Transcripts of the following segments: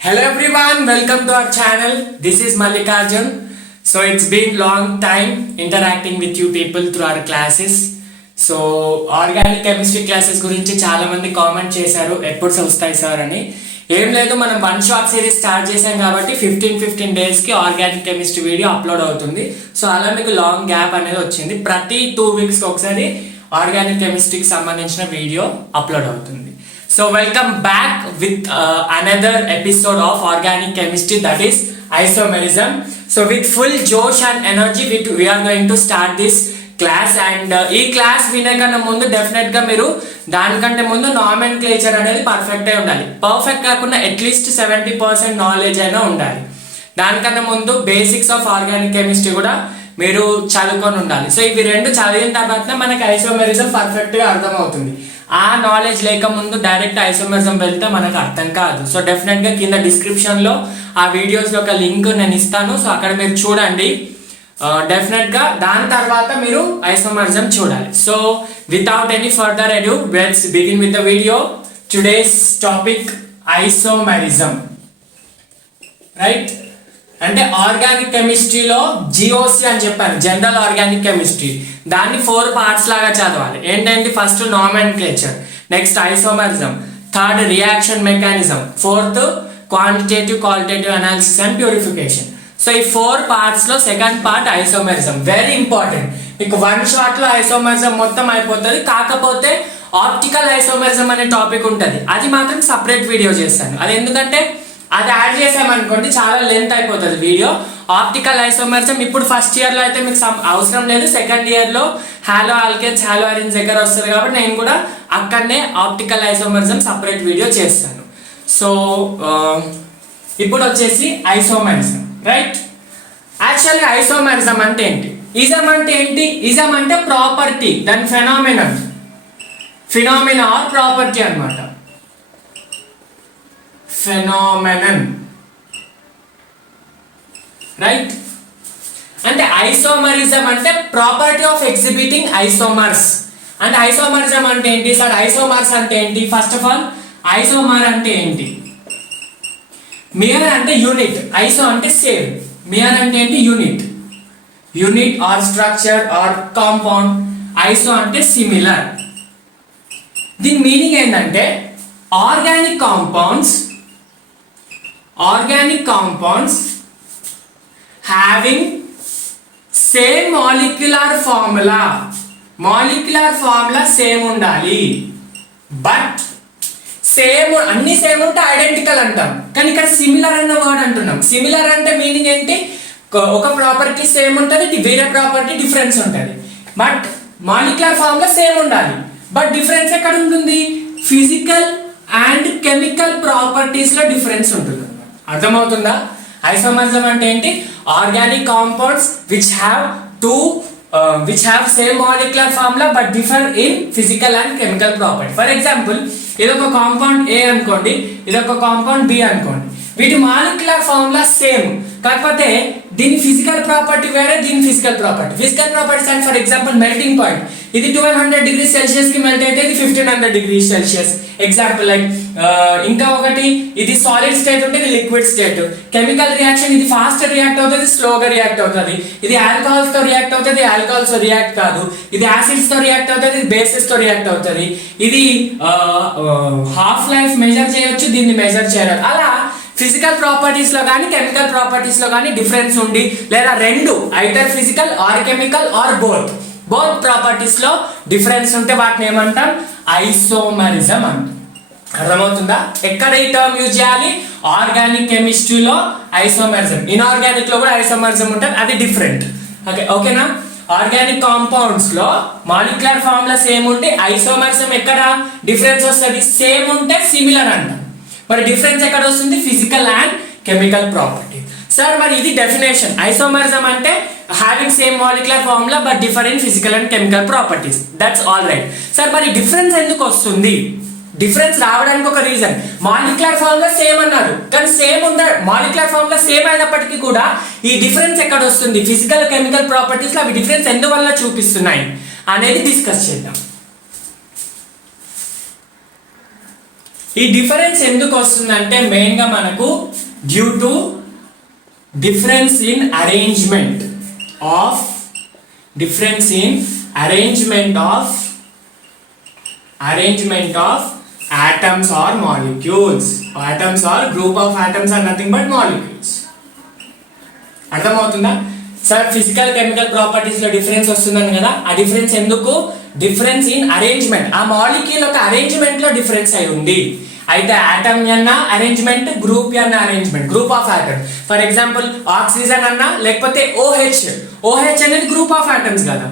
Hello everyone, welcome to our channel. This is Mallikarjun. So it's been long time interacting with you people through our classes. So organic chemistry classes గురించి చాలా మంది comment చేశారు ఎప్పుడు వస్తాయి sir అని. ఏం లేదు, మనం వన్ షాట్ సిరీస్ స్టార్ట్ చేసాం కాబట్టి 15 డేస్కి ఆర్గానిక్ కెమిస్ట్రీ వీడియో అప్లోడ్ అవుతుంది. సో అలా మీకు లాంగ్ గ్యాప్ అనేది వచ్చింది. ప్రతి 2 వీక్స్కి ఒకసారి ఆర్గానిక్ కెమిస్ట్రీకి సంబంధించిన వీడియో అప్లోడ్ అవుతుంది. So welcome back with another episode of organic chemistry, that is isomerism. So with full josh and energy we are going to start this class, and ఈ class వినకన్నా ముందు డెఫినెట్గా మీరు దానికంటే ముందు నామెన్క్లేచర్ అనేది perfect అయి ఉండాలి. పర్ఫెక్ట్ కాకుండా అట్లీస్ట్ 70% నాలెడ్జ్ అయినా ఉండాలి. దానికన్నా ముందు బేసిక్స్ ఆఫ్ ఆర్గానిక్ కెమిస్ట్రీ కూడా మీరు చదువుకొని ఉండాలి. సో ఇవి రెండు చదివిన తర్వాత మనకి ఐసోమెరిజం పర్ఫెక్ట్గా అర్థమవుతుంది. ఆ నాలెడ్జ్ లేక ముందు డైరెక్ట్ ఐసోమెరిజం వెళ్తే మనకు అర్థం కాదు. సో డెఫినెట్గా కింద డిస్క్రిప్షన్లో ఆ వీడియోస్లో ఒక లింక్ నేను ఇస్తాను. సో అక్కడ మీరు చూడండి. డెఫినెట్గా దాని తర్వాత మీరు ఐసోమెరిజం చూడాలి. So without any further adieu let's begin with the video. Today's topic isomerism, right? అంటే ఆర్గానిక్ కెమిస్ట్రీలో జిఓసి అని చెప్పాను, జనరల్ ఆర్గానిక్ కెమిస్ట్రీ. దాన్ని 4 పార్ట్స్ లాగా చదవాలి. ఏంటంటే first nomenclature, next isomerism, third reaction mechanism, fourth quantitative qualitative analysis and purification. So ఈ 4 పార్ట్స్లో second part isomerism, very important. మీకు వన్ షాట్లో ఐసోమెరిజం మొత్తం అయిపోతుంది. కాకపోతే ఆప్టికల్ ఐసోమెరిజం అనే టాపిక్ ఉంటుంది, అది మాత్రం సపరేట్ వీడియో చేస్తాను. అది ఎందుకంటే అది యాడ్ చేసామనుకోండి చాలా లెంత్ అయిపోతుంది వీడియో. ఆప్టికల్ ఐసోమెరిజం ఇప్పుడు ఫస్ట్ ఇయర్లో అయితే మీకు అవసరం లేదు, సెకండ్ ఇయర్లో హాలో ఆల్కేన్స్ హాలో అరిన్స్ దగ్గర వస్తుంది కాబట్టి నేను కూడా అక్కడనే ఆప్టికల్ ఐసోమెరిజం సపరేట్ వీడియో చేస్తాను. సో ఇప్పుడు వచ్చేసి ఐసోమెరిజం, రైట్? యాక్చువల్గా ఐసోమెరిజం అంటే ఏంటి? ఇజం అంటే ఏంటి? ఇజం అంటే ప్రాపర్టీ, దాని ఫినామినా ఆర్ ప్రాపర్టీ అన్నమాట. ఫెనామెనన్, రైట్? అంటే ఐసోమరిజం అంటే ప్రాపర్టీ ఆఫ్ ఎగ్జిబిటింగ్ ఐసోమర్స్. అంటే ఐసోమరిజం అంటే ఏంటి సార్? ఐసోమర్స్ అంటే ఏంటి? ఫస్ట్ ఆఫ్ ఆల్ ఐసోమర్ అంటే ఏంటి? మియర్ అంటే యూనిట్, ఐసో అంటే సేమ్, మియర్ అంటే ఏంటి? Unit or structure or compound. Iso అంటే సిమిలర్. దీని మీనింగ్ ఏంటంటే organic compounds having same molecular formula same ఉండాలి. బట్ సేమ్ అన్ని సేమ్ ఉంటే ఐడెంటికల్ అంటాం, కానీ ఇక్కడ సిమిలర్ అన్న వర్డ్ అంటున్నాం. సిమిలర్ అంటే మీనింగ్ ఏంటి? ఒక ప్రాపర్టీ సేమ్ ఉంటుంది, వేరే ప్రాపర్టీ డిఫరెన్స్ ఉంటుంది. బట్ మాలిక్యులర్ ఫార్ములా సేమ్ ఉండాలి, బట్ డిఫరెన్స్ ఎక్కడ ఉంటుంది? ఫిజికల్ అండ్ కెమికల్ ప్రాపర్టీస్ లో డిఫరెన్స్ ఉంటుంది. అర్థమవుతుందా? ఐసోమరిజం అంటే ఏంటి? Organic compounds which have same molecular formula but differ in physical and chemical property. For example ఇదొక కాంపౌండ్ ఏ అనుకోండి, ఇదొక కాంపౌండ్ బి అనుకోండి. వీటి మాలిక్యులర్ ఫార్ములా సేమ్, కాకపోతే దీని ఫిజికల్ ప్రాపర్టీ వేరే, దీని physical properties and for example melting point. ఇది 1200 డిగ్రీ సెల్సియస్ కి మెల్ట్ అయితే ఇది 1500 డిగ్రీ సెల్సియస్. ఎగ్జాంపుల్ లైక్ ఇంకా ఒకటి, ఇది సాలిడ్ స్టేట్ ఉంటే ఇది లిక్విడ్ స్టేట్. కెమికల్ రియాక్షన్, ఇది ఫాస్ట్ రియాక్ట్ అవుతుంది, స్లోగా రియాక్ట్ అవుతుంది. ఇది ఆల్కహాల్స్ తో రియాక్ట్ అవుతుంది, ఆల్కహాల్స్ తో రియాక్ట్ కాదు. ఇది యాసిడ్స్ తో రియాక్ట్ అవుతుంది, ఇది బేసెస్ తో రియాక్ట్ అవుతుంది. ఇది హాఫ్ లైఫ్ మెజర్ చేయొచ్చు, దీన్ని మెజర్ చేయలేదు. అలా ఫిజికల్ ప్రాపర్టీస్ లో కానీ కెమికల్ ప్రాపర్టీస్ లో కానీ డిఫరెన్స్ ఉండి, లేదా రెండు either physical are chemical or both properties లో డిఫరెన్స్ ఉంటే వాటిని ఏమంటాం? ఐసోమరిజం అంటాం. అర్థమవుతుందా? ఎక్కడ ఈ టర్మ్ యూజ్ చేయాలి? ఆర్గానిక్ కెమిస్ట్రీలో ఐసోమరిజం, ఇన్ఆర్గానిక్ లో కూడా ఐసోమరిజం ఉంటుంది, అది డిఫరెంట్. ఓకేనా? ఆర్గానిక్ కాంపౌండ్స్ లో మాలిక్యులర్ ఫార్ములా సేమ్ ఉంటే ఐసోమరిజం ఎక్కడ డిఫరెన్స్ వస్తుంది? సేమ్ ఉంటే సిమిలర్ అంటాం. మరి డిఫరెన్స్ ఎక్కడ వస్తుంది? Physical and chemical property. Sir మరి ఇది డెఫినేషన్. ఐసోమరిజం అంటే having same molecular formula but differ in physical and chemical properties. That's all right. Sir మరి డిఫరెన్స్ ఎందుకు వస్తుంది? డిఫరెన్స్ రావడానికి ఒక రీజన్, మాలిక్యులర్ ఫార్ములా సేమ్ అన్నారు, కానీ సేమ్ ఉందా? మాలిక్యులర్ ఫార్ములా సేమ్ అయినప్పటికీ కూడా ఈ డిఫరెన్స్ ఎక్కడ వస్తుంది? ఫిజికల్ కెమికల్ ప్రాపర్టీస్ లో అవి డిఫరెన్స్ ఎందువల్ల చూపిస్తున్నాయి అనేది డిస్కస్ చేద్దాం. ఈ డిఫరెన్స్ ఎందుకు వస్తుందంటే మెయిన్ గా మనకు due to difference in arrangement of atoms or molecules. Atoms or group of atoms are nothing but molecules. అర్థమవుతుందా సార్? ఫిజికల్ కెమికల్ ప్రాపర్టీస్ లో డిఫరెన్స్ వస్తుందని కదా, ఆ డిఫరెన్స్ ఎందుకు? డిఫరెన్స్ ఇన్ అరేంజ్మెంట్, ఆ మాలిక్యూల్ యొక్క అరేంజ్మెంట్ లో డిఫరెన్స్ అయి ఉంది. అయితే ఆటమ్ అన్న అరేంజ్మెంట్, గ్రూప్ అన్న arrangement, group of atom. For example oxygen అన్న లేకపోతే ఓహెచ్ అనేది గ్రూప్ ఆఫ్ ఆటమ్స్ కదా.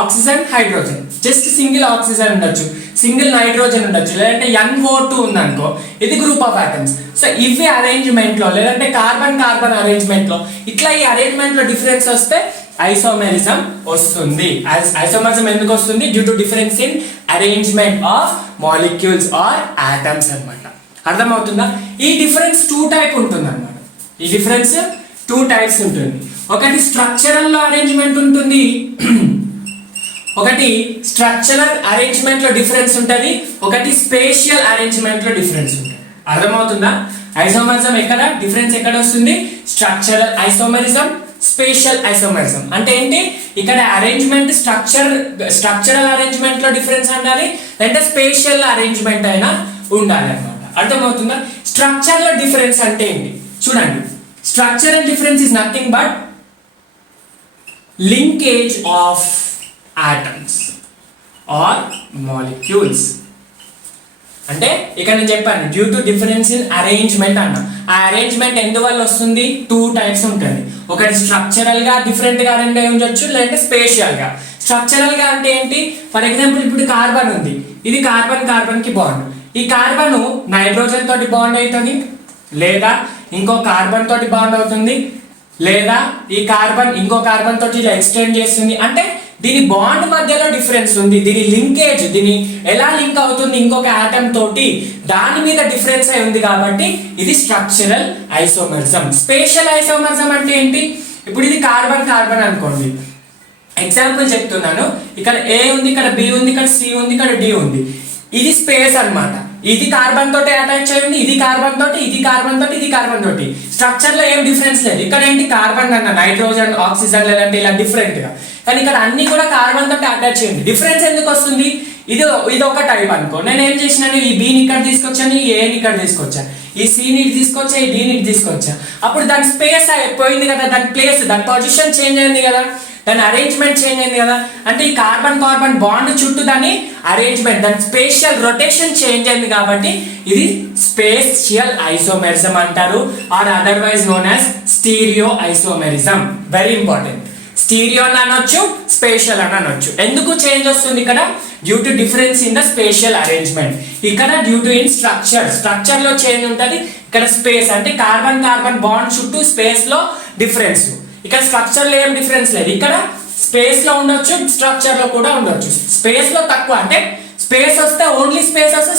Oxygen, hydrogen, just single oxygen ఉండొచ్చు, సింగిల్ నైట్రోజన్ ఉండొచ్చు, లేదంటే NO2 ఉందనుకో, ఇది గ్రూప్ ఆఫ్ ఆటమ్స్. సో ఇవి అరేంజ్మెంట్ లో, లేదంటే కార్బన్ అరేంజ్మెంట్ లో, ఇట్లా ఈ అరేంజ్మెంట్ లో డిఫరెన్స్ వస్తే ఐసోమెరిజం వస్తుంది. ఐసోమెరిజం ఎందుకు వస్తుంది? Due to difference in arrangement of molecules or atoms అన్నమాట. అర్థమవుతుందా? ఈ డిఫరెన్స్ 2 టైప్ ఉంటుంది అన్నమాట. ఈ డిఫరెన్స్ 2 టైప్స్ ఉంటుంది. ఒకటి స్ట్రక్చరల్ లో అరేంజ్మెంట్ ఉంటుంది, ఒకటి స్ట్రక్చరల్ అరేంజ్మెంట్ లో డిఫరెన్స్ ఉంటుంది, ఒకటి స్పేషియల్ అరేంజ్మెంట్ లో డిఫరెన్స్ ఉంటుంది. అర్థమవుతుందా? ఐసోమరిజం ఎక్కడ డిఫరెన్స్ ఎక్కడ వస్తుంది? Structural isomerism, spatial isomerism. అంటే ఏంటి? ఇక్కడ అరేంజ్మెంట్ స్ట్రక్చరల్ అరేంజ్మెంట్ లో డిఫరెన్స్ ఉండాలి, అంటే స్పేషియల్ అరేంజ్మెంట్ అయినా ఉండాలి అన్నమాట. అర్థమవుతుందా? స్ట్రక్చర్ లో డిఫరెన్స్ అంటే ఏంటి చూడండి. Structural difference is nothing but linkage of atoms or molecules. అంటే ఇక్కడ నేను చెప్పాను due to difference in arrangement అన్న. ఆ అరేంజ్మెంట్ ఎందువల్ల వస్తుంది? 2 టైప్స్ ఉంటుంది. ఒకటి స్ట్రక్చరల్ గా డిఫరెంట్ గా అరేంజ్ అయి ఉండొచ్చు, లేదంటే స్పేషియల్ గా. స్ట్రక్చరల్ గా అంటే ఏంటి? ఫర్ ఎగ్జాంపుల్ ఇప్పుడు కార్బన్ ఉంది, ఇది కార్బన్ కి బాండ్. ఈ కార్బన్ నైట్రోజన్ తోటి బాండ్ అవుతుంది, లేదా ఇంకో కార్బన్ తోటి బాండ్ అవుతుంది, లేదా ఈ కార్బన్ ఇంకో కార్బన్ తోటి ఇలా ఎక్స్టెండ్ చేస్తుంది. అంటే దీని బాండ్ మధ్యలో డిఫరెన్స్ ఉంది, దీని లింకేజ్, దీని ఎలా లింక్ అవుతుంది ఇంకొక ఆటమ్ తోటి, దాని మీద డిఫరెన్స్ అయి ఉంది కాబట్టి ఇది స్ట్రక్చరల్ ఐసోమరిజం. స్పేషియల్ ఐసోమరిజం అంటే ఏంటి? ఇప్పుడు ఇది కార్బన్ అనుకోండి, ఎగ్జాంపుల్ చెప్తున్నాను. ఇక్కడ A ఉంది, ఇక్కడ B ఉంది, ఇక్కడ C ఉంది, ఇక్కడ D ఉంది. ఇది స్పేస్ అన్నమాట. ఇది కార్బన్ తోటి అటాచ్ అయ్యింది, ఇది కార్బన్ తోటి, ఇది కార్బన్ తోటి, ఇది కార్బన్ తోటి. స్ట్రక్చర్ లో ఏం డిఫరెన్స్ లేదు. ఇక్కడ ఏంటి? కార్బన్ అన్న నైట్రోజన్, ఆక్సిజన్, లేదంటే ఇలా డిఫరెంట్ గా. కానీ ఇక్కడ అన్ని కూడా కార్బన్ తోటి అటాచ్ అయ్యింది. డిఫరెన్స్ ఎందుకు వస్తుంది? ఇది ఒక టైప్ అనుకో. నేను ఏం చేసినాను? ఈ B ని ఇక్కడ తీసుకొచ్చాను, ఈ A ని ఇక్కడ తీసుకొచ్చాను, ఈ C ని తీసుకొచ్చా, ఈ D ని తీసుకొచ్చా. అప్పుడు దాని స్పేస్ అయిపోయింది కదా, దాని ప్లేస్, దాని పొజిషన్ చేంజ్ అయింది కదా, దాని అరేంజ్మెంట్ చేంజ్ అయింది కదా. అంటే ఈ కార్బన్ బాండ్ చుట్టూ దాని అరేంజ్మెంట్, దాని స్పేషియల్ రొటేషన్ చేంజ్ అయింది కాబట్టి ఇది స్పేషియల్ ఐసోమెరిజం అంటారు, or otherwise known as stereo isomerism. Very important. Stereo అని అనొచ్చు, స్పేషియల్ అని అనొచ్చు. ఎందుకు చేంజ్ వస్తుంది ఇక్కడ? Due to difference in the spatial arrangement. ఇక్కడ డ్యూ టు ఇన్ స్ట్రక్చర్ లో చేంజ్ ఉంటుంది. ఇక్కడ స్పేస్ అంటే కార్బన్ బాండ్ చుట్టూ స్పేస్ లో డిఫరెన్స్. ఇక్కడ స్ట్రక్చర్ లో ఏం డిఫరెన్స్ లేదు. ఇక్కడ స్పేస్ లో ఉండొచ్చు, స్ట్రక్చర్ లో కూడా ఉండొచ్చు. స్పేస్ లో తక్కువ, అంటే స్పేస్ వస్తే ఓన్లీ స్పేస్ వస్తే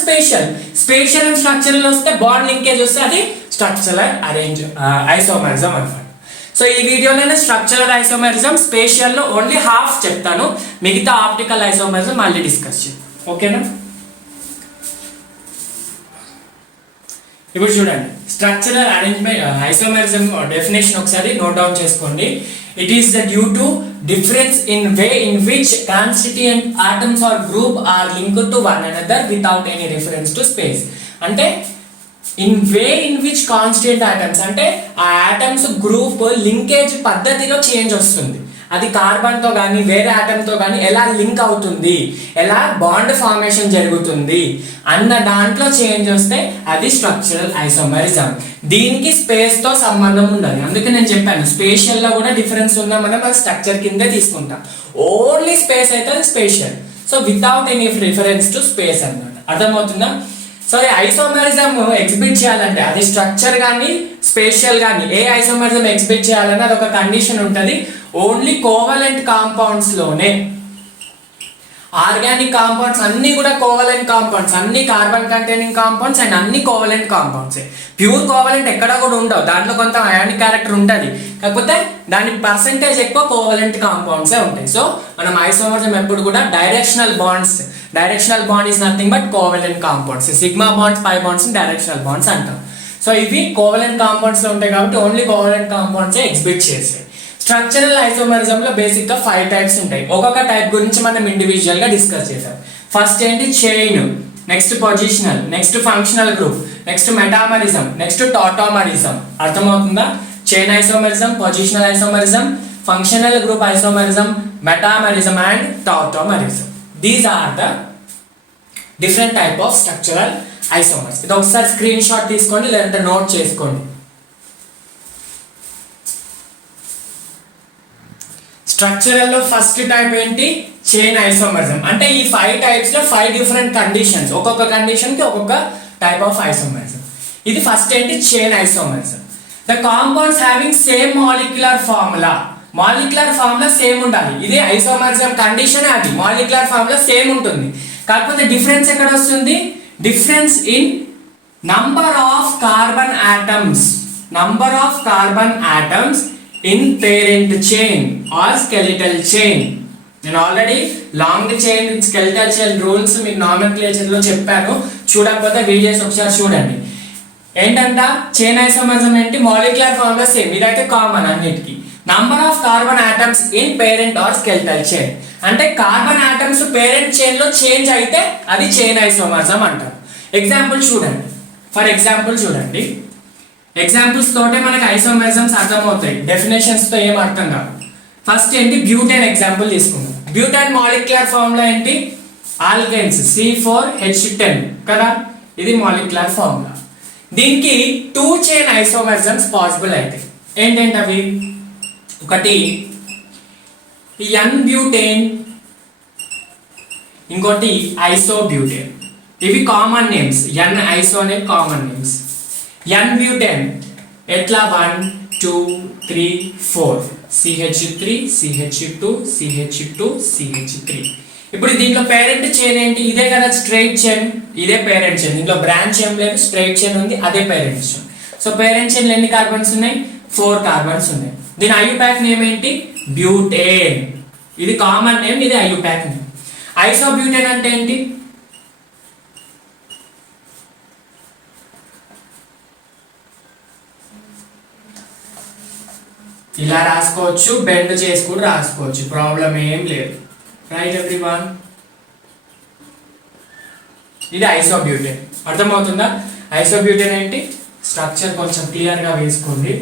స్పేషియల్ అండ్ స్ట్రక్చరల్ వస్తే బాండ్ లింకేజ్ వస్తే అది స్ట్రక్చరల్ ఐసోమరిజం అన్నమాట. సో ఈ వీడియోలో స్ట్రక్చరల్ ఐసోమరిజం, స్పేషియల్ లో ఓన్లీ హాఫ్ చెప్తాను, మిగతా ఆప్టికల్ ఐసోమరిజం మళ్ళీ డిస్కస్ చేద్దాం. ఓకేనా? ఇప్పుడు చూడండి, స్ట్రక్చరల్ అరేంజ్మెంట్ ఐసోమరిజం డెఫినేషన్ ఒకసారి నోట్ డౌన్ చేసుకోండి. It is the due to difference in way in which constituent atoms or group are linked to one another without any reference to space. అంటే in way in which constituent atoms అంటే ఆ atoms group linkage పద్ధతిలో change వస్తుంది. అది carbon తో కానీ వేరే atom తో కానీ ఎలా లింక్ అవుతుంది, ఎలా బాండ్ ఫార్మేషన్ జరుగుతుంది అన్న దాంట్లో చేంజ్ వస్తే అది స్ట్రక్చరల్ ఐసోమరిజం. దీనికి స్పేస్ తో సంబంధం ఉండదు. అందుకే నేను చెప్పాను స్పేషియల్ లో కూడా డిఫరెన్స్ ఉన్నా మనం అది స్ట్రక్చర్ కిందే తీసుకుంటాం. ఓన్లీ స్పేస్ అయితే అది spatial. So without any reference to space అన్నమాట. అర్థమవుతుందా? సో ఈ ఐసోమరిజం ఎగ్జిబిట్ చేయాలంటే అది స్ట్రక్చర్ కానీ స్పేషియల్ కానీ ఏ ఐసోమరిజం ఎగ్జిబిట్ చేయాలన్నా అది ఒక కండిషన్ ఉంటుంది. ఓన్లీ కోవలెంట్ కాంపౌండ్స్ లోనే ఆర్గానిక్ కాంపౌండ్స్ అన్ని కూడా కోవలెంట్ కాంపౌండ్స్, అన్ని కార్బన్ కంటైనింగ్ కాంపౌండ్స్ అండ్ అన్ని కోవలెంట్ కాంపౌండ్స్. ప్యూర్ కోవలెంట్ ఎక్కడ కూడా ఉండవు, దాంట్లో కొంత అయానిక్ క్యారెక్టర్ ఉంటుంది, కాకపోతే దాని పర్సెంటేజ్ ఎక్కువ కోవలెంట్ కాంపౌండ్సే ఉంటాయి. సో మనం ఐసోమరిజం ఎప్పుడు కూడా directional bond is nothing but covalent compounds. Sigma bonds, pi bonds directional bonds అంటాం. సో ఇవి కోవలెంట్ కాంపౌండ్స్ లో ఉంటాయి కాబట్టి ఓన్లీ కోవలెంట్ కాంపౌండ్స్ ఎగ్జిబిట్ చేస్తాయి. స్ట్రక్చరల్ ఐసోమరిజం లో బేసిక్ గా 5 టైప్స్ ఉంటాయి. ఒక్కొక్క టైప్ గురించి మనం ఇండివిజువల్ గా డిస్కస్ చేసాం. ఫస్ట్ ఏంటి chain, next positional, next functional group, next metamerism, next tautomerism. అర్థమవుతుందా? Chain isomerism, positional isomerism, functional group isomerism, metamerism and tautomerism. These are the different type of structural isomers. ఇది ఒకసారి screen shot తీసుకోండి లేదంటే note చేసుకోండి. Structural లో first type ఏంటి? Chain isomerism. అంటే ఈ 5 టైప్స్ లో 5 డిఫరెంట్ కండిషన్స్, ఒక్కొక్క కండిషన్ కి ఒక్కొక్క టైప్ ఆఫ్ ఐసోమరిజం. ఇది ఫస్ట్ ఏంటి? Chain isomerism. The compounds having same molecular formula. Molecular formula same ఉండాలి. ఇది ఐసోమరిజం కండిషన్, అది మాలిక్యులర్ ఫార్ములా సేమ్ ఉంటుంది. కాకపోతే డిఫరెన్స్ ఎక్కడ వస్తుంది? Difference in number of carbon atoms, number of carbon atoms in parent chain or skeletal chain. నేను already long chain, skeletal chain rules మీకు nomenclature లో చెప్పాను. చూడకపోతే వీడియోస్ ఒకసారి చూడండి. ఏంటంట చైన్ ఐసోమరిజం ఏంటి? మాలిక్యులర్ ఫార్ములా సేమ్, ఇదైతే కామన్ అన్నిటికీ. Number of carbon atoms in parent are skeletal chain అంటే కార్బన్ ఆటమ్స్ పేరెంట్ చైన్ లో చేంజ్ అయితే అది చైన్ ఐసోమరిజం అంటారు. ఎగ్జాంపుల్ చూడండి. ఫర్ ఎగ్జాంపుల్ చూడండి, ఎగ్జాంపుల్స్ తోటే మనకి ఐసోమరిజమ్స్ అర్థమవుతాయి, డెఫినేషన్స్ తో ఏం అర్థం కాదు. ఫస్ట్ ఏంటి? బ్యూటేన్ ఎగ్జాంపుల్ తీసుకుందాం. బ్యూటేన్ మాలిక్యులర్ ఫార్ములా ఏంటి? ఆల్కెన్స్ C4H10 కదా, ఇది మాలిక్యులర్ ఫార్ములా. దీనికి 2 చైన్ ఐసోమరిజమ్స్ పాసిబుల్ అయితే ఏంటంటే అవి, ఒకటి N-బ్యూటేన్, ఇంకోటి ఐసోబ్యూటేన్. ఇవి కామన్ నేమ్స్, N-ఐసో అనే కామన్ నేమ్స్. N-బ్యూటేన్ ఎట్లా 1 2 3 4 CH3 CH2 CH2 CH3. ఇప్పుడు దీంట్లో పేరెంట్ చైన్ ఏంటి? ఇదే కదా స్ట్రైట్ చైన్, ఇదే పేరెంట్ చైన్. దీంట్లో బ్రాంచ్ ఏం లేదు, స్ట్రైట్ చైన్ ఉంది, అదే parent chain. So parent chain ఎన్ని కార్బన్స్ ఉన్నాయి? 4 కార్బన్స్ ఉన్నాయి. దీని ఐయుపాక్ నేమ్ ఏంటి? బ్యూటేన్. ఇది కామన్ నేమ్, ఇది ఐయుపాక్ నేమ్. ఐసోబ్యూటేన్ అంటే ఏంటి? ఇలా రాసుకోవచ్చు, బెండ్ చేసి కూడా రాసుకోవచ్చు, ప్రాబ్లం ఏం లేదు. రైట్ ఎవ్రీవన్, ఇది ఐసోబ్యూటేన్. అర్థమవుతుందా? ఐసోబ్యూటేన్ ఏంటి? స్ట్రక్చర్ కొంచెం క్లియర్ గా వేసుకోండి.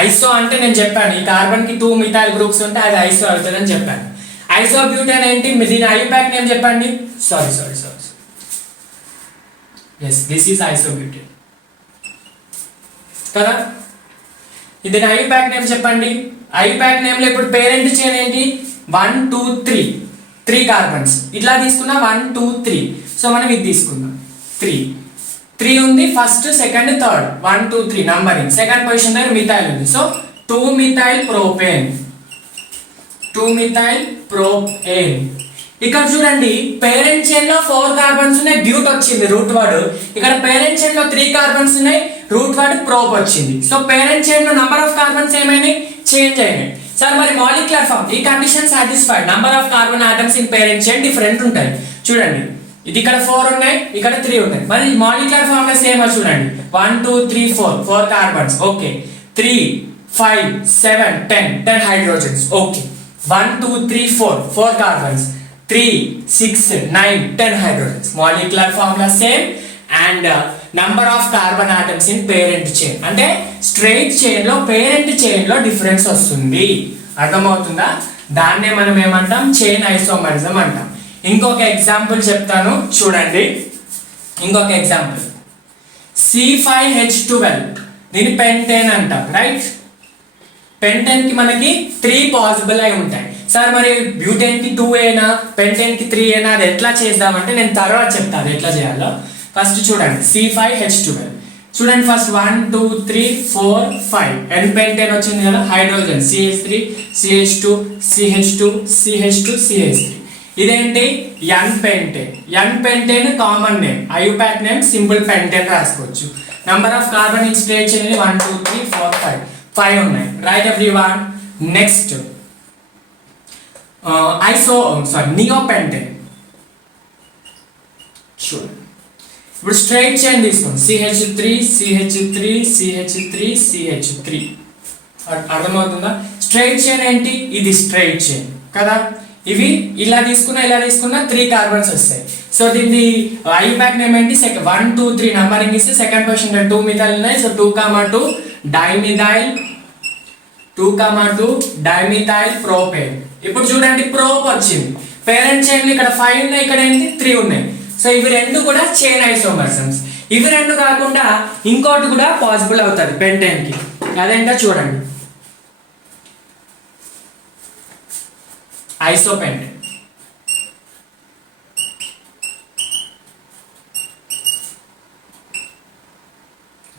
ఐసో అంటే నేను చెప్పాను, ఈ కార్బన్ కి 2 మిథైల్ గ్రూప్స్ ఉంటే అది ఐసో అవుతుందని చెప్పాను. ఐసోబ్యూటేన్ ఏంటి? దీని ఐయుపాక్ నేమ్ చెప్పండి. Sorry yes, this is isobutane కదా. ఇది ఐయుపాక్ నేమ్ చెప్పండి. ఐయుపాక్ నేమ్ లో ఇప్పుడు పేరెంట్ చైన్ ఏంటి? 1 2 3 కార్బన్స్. ఇట్లా తీసుకున్నా 1 2 3. సో మనం ఇది తీసుకుందాం. 3 ఉంది, first second third 1 2 3 numbering. Second position దగ్గర మిథైల్ ఉంది. So 2 methyl propane. ఇక్కడ చూడండి, పేరెంట్ చైన్ లో 4 కార్బన్స్ ఉన్నాయి, బ్యూట్ వచ్చింది రూట్ వర్డ్. ఇక్కడ పేరెంట్ చైన్ లో 3 కార్బన్స్ ఉన్నాయి, రూట్ వర్డ్ ప్రోప్ వచ్చింది. సో పేరెంట్ చైన్ లో నంబర్ ఆఫ్ కార్బన్స్ ఏమైనాయి? చేంజ్ అయినాయి. సార్ మరి మాలిక్యులర్ ఫార్మ్, ఈ condition satisfied. Number of carbon atoms in parent chain different ఉంటాయి. చూడండి, ఇది ఇక్కడ 4 ఉన్నాయి, ఇక్కడ 3 ఉన్నాయి. మరి మాలిక్యులర్ ఫార్ములా సేమ్ చూడండి. 1 2 3 4 carbons. Okay. 3 5 7 10 hydrogens. Okay. 1 2 3 4 carbons. 3 6 9 10 hydrogens. Molecular formula same and number of carbon atoms in parent chain. అంటే స్ట్రైట్ చైన్ లో పేరెంట్ చైన్ లో డిఫరెన్స్ వస్తుంది. అర్థమవుతుందా? దాన్నే మనం ఏమంటాం? చైన్ ఐసోమరిజం అంటాం. ఇంకొక ఎగ్జాంపుల్ చెప్తాను చూడండి. ఇంకొక ఎగ్జాంపుల్ C5H12, దీని పెంటేన్ అంటాం. రైట్, పెంటేన్ కి మనకి 3 పాసిబుల్ అయి ఉంటాయి. సార్ మరి బ్యూటేన్ కి 2 అయినా పెంటేన్ కి 3 అయినా అది ఎట్లా చేద్దామంటే నేను తర్వాత చెప్తాను ఎట్లా చేయాలో. ఫస్ట్ చూడండి, C5H12 చూడండి ఫస్ట్ 1 2 3 4 5 ఎన్ పెంటేన్ వచ్చింది కదా, hydrogen CH3 CH2 CH2 CH2 CH3. ఇదేంటి n pentane. N pentane common name, IUPAC name simple pentane రాసుకోవచ్చు. Number of carbon in straight chain 1 2 3 4 5 5 ఉన్నాయి. Right everyone. Next neopentane. చూడండి ఇప్పుడు స్ట్రైట్ చైన్ తీసుకోండి, CH3 CH3 CH3 CH3. అర్థమవుతుందా? Straight chain ఏంటి, ఇది straight chain కదా. ఇవి ఇలా తీసుకున్నా 3 కార్బన్స్ వస్తాయి. సో దీన్ని ఐయుపాక్ నేమ్ ఏంటి, 1 2 3 నంబరింగ్ ఇస్తే సెకండ్ పొజిషన్ 2 మిథైల్ ఉన్నాయి. So 2,2 dimethyl, 2,2 dimethyl propane. ఇప్పుడు చూడండి ప్రోప్ వచ్చింది, పేరెంట్ చైన్ ఇక్కడ 5 ఉన్నాయి, ఇక్కడ ఏంటి 3 ఉన్నాయి. సో ఇవి రెండు కూడా చైన్ ఐసోమర్సమ్స్. ఇవి రెండు కాకుండా ఇంకోటి కూడా పాసిబుల్ అవుతుంది పెంటేన్ కి. అదేంటో చూడండి, isopentane.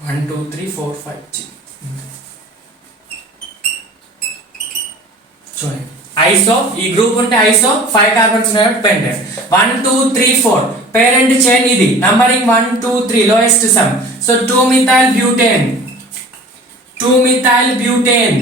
One two three four five. చూడండి ఐసో, ఈ గ్రూప్ ఉంటే ఐసో 5 కార్బన్స్ ఉన్నాయి పెంటేన్. 1 2 3 4 పేరెంట్ చైన్ ఇది, numbering 1 2 3 lowest sum. So 2 methyl butane, 2 methyl butane.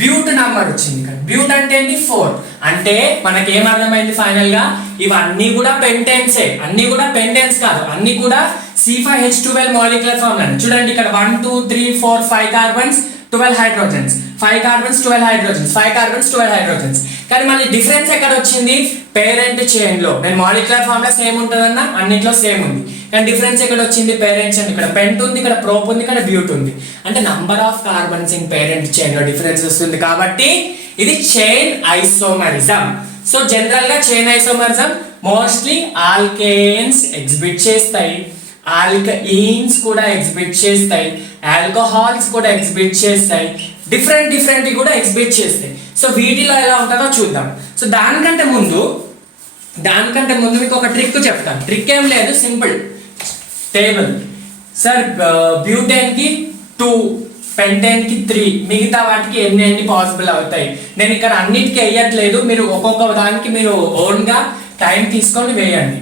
But number వచ్చింది ఇక్కడ. బ్యూట్ అంటే ఏంటి 4. అంటే మనకి ఏం అర్థమైంది ఫైనల్ గా, ఇవన్నీ కూడా పెంటేన్సే. అన్ని కూడా పెంటేన్స్ కాదు, అన్ని కూడా C5H12 మాలిక్యులర్ ఫార్ములా. చూడండి ఇక్కడ 1 2 3 4 5 carbons 12 hydrogens, 5 carbons 12 hydrogens, 5 carbons 12 hydrogens. కానీ మళ్ళీ డిఫరెన్స్ ఎక్కడ వచ్చింది, పేరెంట్ చైన్ లో. నేను మాలిక్యులర్ ఫార్ములా సేమ్ ఉంటుందన్న, అన్నిట్లో సేమ్ ఉంది. కానీ డిఫరెన్స్ ఎక్కడ వచ్చింది, పేరెంట్ చైన్. ఇక్కడ పెంట్ ఉంది, ఇక్కడ ప్రోప్ ఉంది, ఇక్కడ బ్యూట్ ఉంది. అంటే number of carbons in parent chain లో డిఫరెన్స్ వస్తుంది. కాబట్టి ఇది చైన్ ఐసోమరిజం. సో జనరల్ గా chain isomerism mostly alkanes exhibit చేస్తాయి, ఆల్కఈన్స్ కూడా ఎగ్జిబిట్ చేస్తాయి, ఆల్కహాల్స్ కూడా ఎగ్జిబిట్ చేస్తాయి, డిఫరెంట్ కూడా ఎగ్జిబిట్ చేస్తాయి. సో వీటిలో ఎలా ఉంటుందో చూద్దాం. సో దానికంటే ముందు మీకు ఒక ట్రిక్ చెప్తాను. ట్రిక్ ఏం లేదు, సింపుల్ టేబుల్. సార్ బ్యూటేన్ కి 2, పెంటేన్ కి 3, మిగతా వాటికి ఎన్ని పాసిబుల్ అవుతాయి. నేను ఇక్కడ అన్నిటికీ వేయట్లేదు, మీరు ఒక్కొక్క దానికి మీరు ఓన్ గా టైం తీసుకొని వేయండి.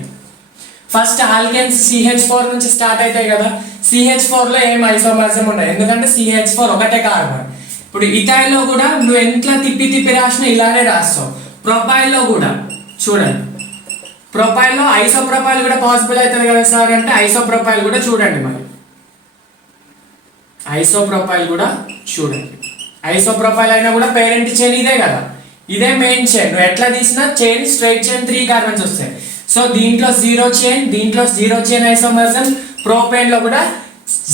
ఫస్ట్ ఆల్కెన్స్ CH4 నుంచి స్టార్ట్ అవుతాయి కదా. CH4 లో ఏం ఐసోమర్జం ఉండదు, ఎందుకంటే CH4 ఒకటే కార్బన్. ఇప్పుడు ఇథైల్ లో కూడా నువ్వు ఎంత తిప్పి రాసినా ఇలానే రాస్తావు. ప్రొపైల్ లో కూడా చూడండి, ప్రొపైల్ లో ఐసోప్రొపైల్ కూడా పాసిబుల్ అవుతుంది కదా సార్ అంటే, ఐసోప్రొపైల్ కూడా చూడండి. మరి ఐసోప్రొపైల్ కూడా చూడండి. ఐసోప్రొపైల్ అయినా కూడా పేరెంట్ చైన్ ఇదే కదా, ఇదే మెయిన్ చైన్. నువ్వు ఎట్లా తీసినా చైన్ స్ట్రైట్ చైన్ 3 కార్బన్స్ వస్తాయి. సో దీంట్లో 0 చైన్, దీంట్లో 0 చైన్ ఐసోమర్జం. ప్రోపేన్ లో కూడా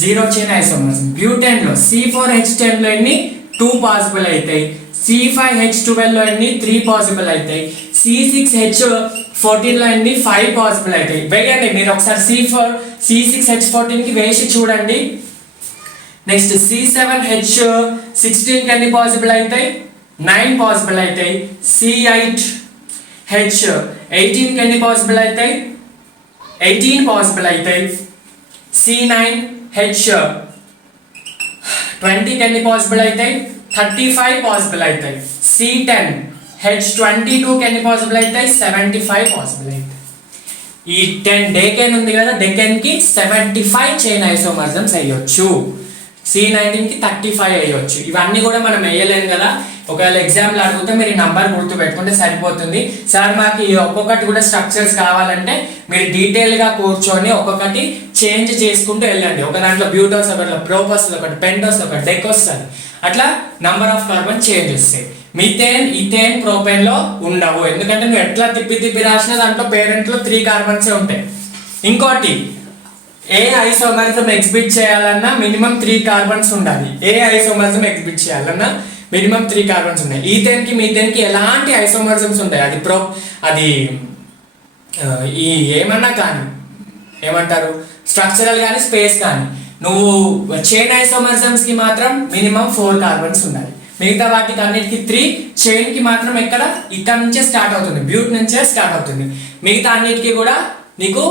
0 చైన్ ఐసోమర్జం. బ్యూటేన్ లో C4H10 లో ఎన్ని 2 పాసిబుల్ అవుతాయి, C5H12 లో ఎన్ని 3 పాసిబుల్ అవుతాయి, C6H14 లో ఎన్ని 5 పాసిబుల్ అవుతాయి. వేయండి మీరు ఒకసారి C6H14 కి వేసి చూడండి. నెక్స్ట్ C7H16 కి ఎన్ని పాసిబుల్ అవుతాయి, 9 పాసిబుల్ అవుతాయి. C8H18 కి ఎన్ని పాసిబుల్ అవుతాయి, 18 పాసిబుల్ అవుతాయి. C9H20 కి ఎన్ని పాసిబుల్ అవుతాయి, 35 పాసిబుల్ అవుతాయి. C10H22 కి ఎన్ని పాసిబుల్ అవుతాయి, 75 పాసిబుల్ అవుతాయి. ఈ 10 డెకెన్ ఉంది కదా, డెకెన్ కి 75 చైన్ ఐసోమర్జమ్స్ అయ్యొచ్చు. C19 కి 35 అయ్యొచ్చు. ఇవన్నీ కూడా మనం వేయలేము కదా. ఒకవేళ ఎగ్జామ్లో అడిగితే మీరు ఈ నంబర్ గుర్తు పెట్టుకుంటే సరిపోతుంది. సార్ మాకు ఈ ఒక్కొక్కటి కూడా స్ట్రక్చర్స్ కావాలంటే మీరు డీటెయిల్గా కూర్చొని ఒక్కొక్కటి చేంజ్ చేసుకుంటూ వెళ్ళండి. ఒక దాంట్లో బ్యూటోస్, ఒకటి ప్రోపస్, ఒకటి పెంటోస్, ఒకటి డెకోస్ అని అట్లా నంబర్ ఆఫ్ కార్బన్ చేంజ్ వస్తాయి. మిథేన్, ఇథేన్, ప్రోపేన్ లో ఉండవు. ఎందుకంటే నువ్వు ఎట్లా తిప్పి రాసినా దాంట్లో పేరెంట్ లో 3 కార్బన్సే ఉంటాయి. ఇంకోటి, ఏ ఐసోమర్జం ఎగ్జిబిట్ చేయాలన్నా మినిమం 3 కార్బన్స్ ఉండాలి. ఏ ఐసోమర్జం ఎగ్జిబిట్ చేయాలన్నా మినిమం 3 కార్బన్స్ ఉన్నాయి. ఈథేన్ కి మీథేన్ కి ఎలాంటి ఐసోమర్జమ్స్ ఉంటాయి, అది ఈ ఏమన్నా కానీ ఏమంటారు స్ట్రక్చరల్ కానీ స్పేస్ కానీ, నువ్వు చైన్ ఐసోమర్జమ్స్ కి మాత్రం మినిమం 4 కార్బన్స్ ఉండాలి. మిగతా వాటికి అన్నిటికీ 3, చైన్ కి మాత్రం ఇక్కడ నుంచే స్టార్ట్ అవుతుంది, బ్యూట్ నుంచే స్టార్ట్ అవుతుంది. మిగతా అన్నిటికీ కూడా నీకు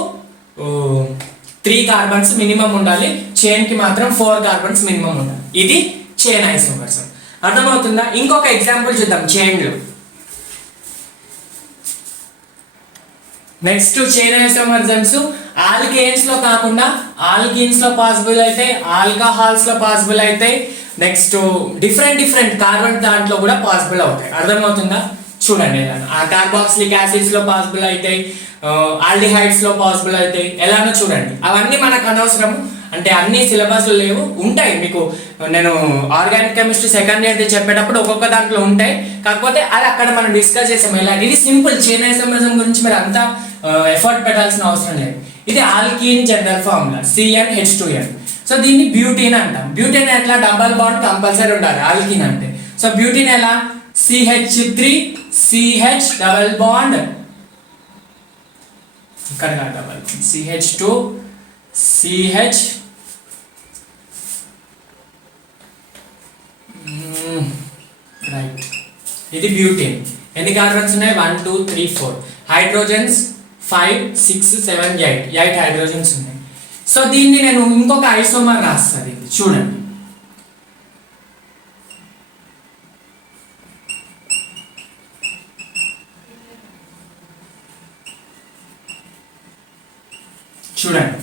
3 కార్బన్స్ మినిమం ఉండాలి, చైన్ కి మాత్రం 4 కార్బన్స్ మినిమం ఉండాలి. ఇది చైన్ ఐసోమర్స్. అర్థమవుతుందా? ఇంకొక ఎగ్జాంపుల్ చూద్దాం చైన్ లో. నెక్స్ట్ చైన్ ఐసోమర్స్ ఆల్కేన్స్ లో కాకుండా ఆల్కీన్స్ లో పాసిబుల్ అయితే, ఆల్కహాల్స్ లో పాసిబుల్ అయితే, నెక్స్ట్ డిఫరెంట్ కార్బన్ దాంట్లో కూడా పాసిబుల్ అవుతాయి. అర్థమవుతుందా? చూడండి ఎలా ఆ కార్బాక్సిలిక్ యాసిడ్స్ లో పాసిబుల్ అయితే, ఆల్డిహైడ్స్ లో పాసిబుల్ అయితే ఎలానో చూడండి. అవన్నీ మనకు అనవసరం, అంటే అన్ని సిలబస్ లేవు, ఉంటాయి మీకు. నేను ఆర్గానిక్ కెమిస్ట్రీ సెకండ్ ఇయర్ చెప్పేటప్పుడు ఒక్కొక్క దాంట్లో ఉంటాయి, కాకపోతే అది అక్కడ మనం డిస్కస్ చేసాం. ఎలా ఇది సింపుల్ చైన్ ఐసోమరిజం గురించి మీరు అంతా ఎఫర్ట్ పెట్టాల్సిన అవసరం లేదు. ఇది alkyne general formula CnH2n. So దీన్ని బ్యూటీన్ అంటాం. బ్యూటీన్ ఎట్లా? డబల్ బాండ్ కంపల్సరీ ఉండాలి ఆల్కీన్ అంటే. సో బ్యూటీన్ ఎలా? CH3 CH డబల్ బాండ్, ఇక్కడ డబల్ CH2 CH రైట్. ఇది బ్యూటీన్. ఎన్ని కార్బన్స్ ఉన్నాయి? 1 2 3 4. హైడ్రోజన్స్ 5 6 7 8 హైడ్రోజన్స్ ఉన్నాయి. సో దీన్ని నేను ఇంకొక ఐసోమర్ రాస్తాను. చూడండి, చూడండి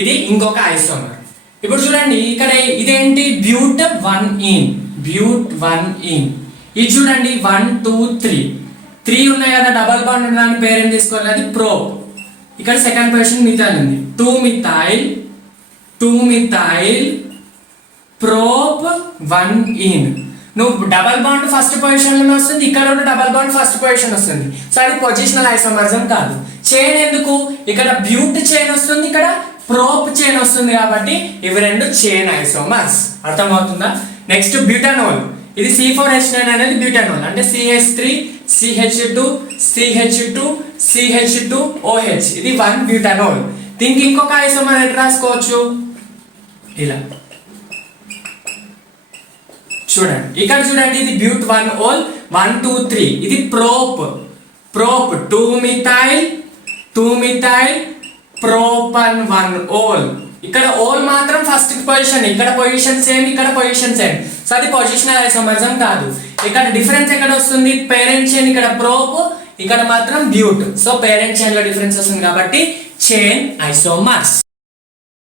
ఇది ఇంకొక ఐసోమర్. ఇప్పుడు చూడండి ఇక్కడ ఇదేంటి? బ్యూట్ 1-ene. ఇది చూడండి 1 2 3 ఉన్నాయి కదా, డబల్ బాండ్ ఉండడానికి పేరు ఏం తీసుకోవాలి? అది ప్రోప్. ఇక్కడ సెకండ్ పొజిషన్ మిథైల్ ఉంది. 2 మిథైల్ ప్రోప్ 1-ene. నువ్వు డబల్ బాండ్ ఫస్ట్ పొజిషన్ లో వస్తుంది, ఇక్కడ కూడా డబల్ బాండ్ ఫస్ట్ పొజిషన్ వస్తుంది. సో అది పొజిషనల్ ఐసోమరిజం కాదు. చైన్ ఎందుకు? ఇక్కడ బ్యూట్ చైన్ వస్తుంది, ఇక్కడ ప్రోప్ చైన్ వస్తుంది, కాబట్టి ఇవి రెండు చైన్ ఐసోమర్స్. అర్థమవుతుందా? Next butanol. ఇది C4H9 అనేది బ్యూటనోల్, అంటే CH3 CH2 CH2 CH2OH. ఇది 1 బ్యూటనోల్. దీనికి ఇంకొక ఐసోమర్ ఎట్లా రాసుకోవచ్చు? ఇలా చూడండి, ఇక్కడ చూడండి ఇది బ్యూట్ 1-ol 1 2 3. ఇది ప్రోప్ 2 మిథైల్ ప్రోపన్ 1-ol. ఇక్కడ ఓల్ మాత్రం ఫస్ట్ పొజిషన్, ఇక్కడ పొజిషన్ సేమ్, ఇక్కడ పొజిషన్ సేమ్. సో అది పొజిషనల్ ఐసోమరిజం కాదు. ఇక్కడ డిఫరెన్స్ ఎక్కడ వస్తుంది? పేరెంట్ చైన్ ఇక్కడ ప్రోప్, ఇక్కడ మాత్రం బ్యూట్. సో పేరెంట్ చైన్ లో డిఫరెన్స్ వస్తుంది కాబట్టి చైన్ ఐసోమర్స్.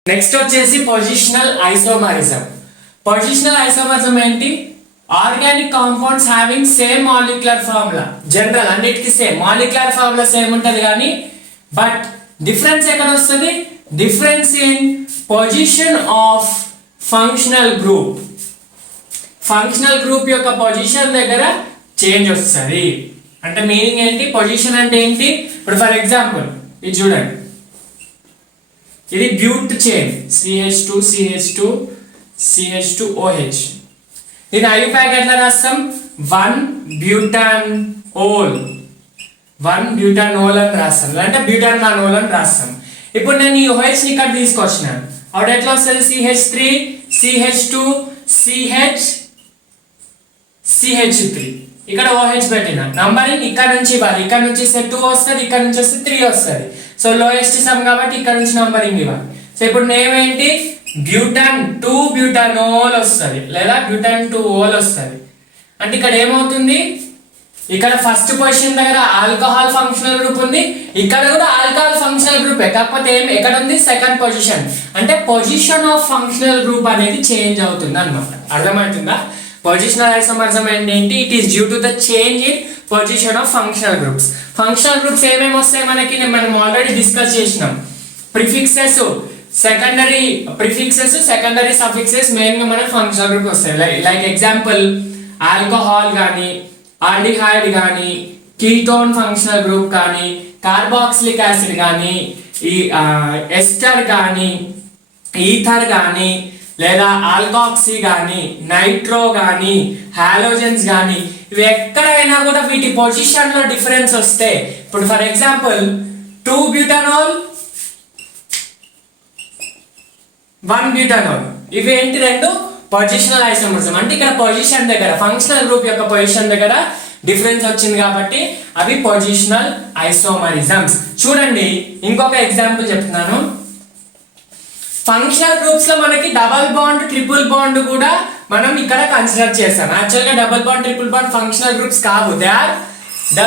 నెక్స్ట్ వచ్చేసి పొజిషనల్ ఐసోమరిజం. పొజిషనల్ ఐసోమరిజం ఏంటి? Organic compounds having same molecular formula. General అన్నిటికీ సేమ్ మాలిక్యులర్ ఫార్ములా సేమ్ ఉంటుంది, కానీ బట్ డిఫరెన్స్ ఎక్కడ వస్తుంది? Difference in position of functional group. Functional group యొక్క పొజిషన్ దగ్గర చేంజ్ వస్తుంది. అంటే మీనింగ్ ఏంటి? పొజిషన్ అంటే ఏంటి? ఇప్పుడు ఫర్ ఎగ్జాంపుల్ ఇది చూడండి, ఇది బ్యూట్ చైన్ CH2 CH2 CH2OH. ఇది ఐయుపాక్ ఎట్లా రాస్తాం? 1 బ్యూటానోల్ అని రాస్తాం, అంటే బ్యూటానోల్ అని రాస్తాం. ఇప్పుడు నేను ఈ OH ని ఇక్కడ తీసుకొచ్చినాను, అప్పుడు ఎట్లా వస్తుంది? CH3 CH2 CH3. ఇక్కడ OH పెట్టిన నంబరింగ్ ఇక్కడ నుంచి ఇవ్వాలి. ఇక్కడ నుంచి 2 వస్తుంది, ఇక్కడ నుంచి వస్తే 3 వస్తుంది. సో లోయెస్ట్ సమ్ కాబట్టి ఇక్కడ నుంచి నంబరింగ్ ఇవ్వాలి. సో ఇప్పుడు నేమ్ ఏంటి? బ్యూటాన్ 2 బ్యూటానోల్ వస్తుంది, లేదా బ్యూటాన్ 2-ol వస్తుంది. అంటే ఇక్కడ ఏమవుతుంది? ఇక్కడ ఫస్ట్ పొజిషన్ దగ్గర ఆల్కహాల్ ఫంక్షనల్ గ్రూప్ ఉంది, ఇక్కడ కూడా ఆల్కహాల్ ఫంక్షనల్ గ్రూప్, కాకపోతే ఎక్కడ ఉంది? Second position. అంటే పొజిషన్ ఆఫ్ ఫంక్షనల్ గ్రూప్ అనేది చేంజ్ అవుతుంది అన్నమాట. అర్థమవుతుందా? పొజిషనల్ ఐసోమరిజం ఏంటి? It is due to the change in position of functional groups. Functional groups ఏమేమి వస్తాయి మనకి? మనం ఆల్రెడీ డిస్కస్ చేసినాం. Prefixes, secondary prefixes, secondary suffixes main గా మనకి ఫంక్షనల్ గ్రూప్ వస్తాయి. లైక్ ఎగ్జాంపుల్ ఆల్కహాల్ కానీ, ఆల్డిహైడ్ కానీ, కీటోన్ ఫంక్షనల్ గ్రూప్ కానీ, కార్బాక్సిలిక్ యాసిడ్ కానీ, ఈ ఎస్టర్ కానీ, ఈథర్ కానీ, లేదా ఆల్కాక్సీ కానీ, నైట్రో కానీ, హాలోజన్స్ కానీ, ఇవి ఎక్కడైనా కూడా వీటి పొజిషన్ లో డిఫరెన్స్ వస్తే, ఇప్పుడు ఫర్ ఎగ్జాంపుల్ 2 బ్యూటానోల్ 1 బ్యూటానోల్, ఇవి ఏంటి? రెండు పొజిషనల్ ఐసోమరిజం. అంటే ఇక్కడ పొజిషన్ దగ్గర ఫంక్షనల్ గ్రూప్ యొక్క పొజిషన్ దగ్గర డిఫరెన్స్ వచ్చింది కాబట్టి అవి పొజిషనల్ ఐసోమరిజమ్స్. చూడండి ఇంకొక ఎగ్జాంపుల్ చెప్తున్నాను. ఫంక్షనల్ గ్రూప్స్ లో మనకి డబల్ బాండ్ ట్రిపుల్ బాండ్ కూడా మనం ఇక్కడ కన్సిడర్ చేస్తాం. యాక్చువల్ గా double bond triple bond functional groups కావు, they are the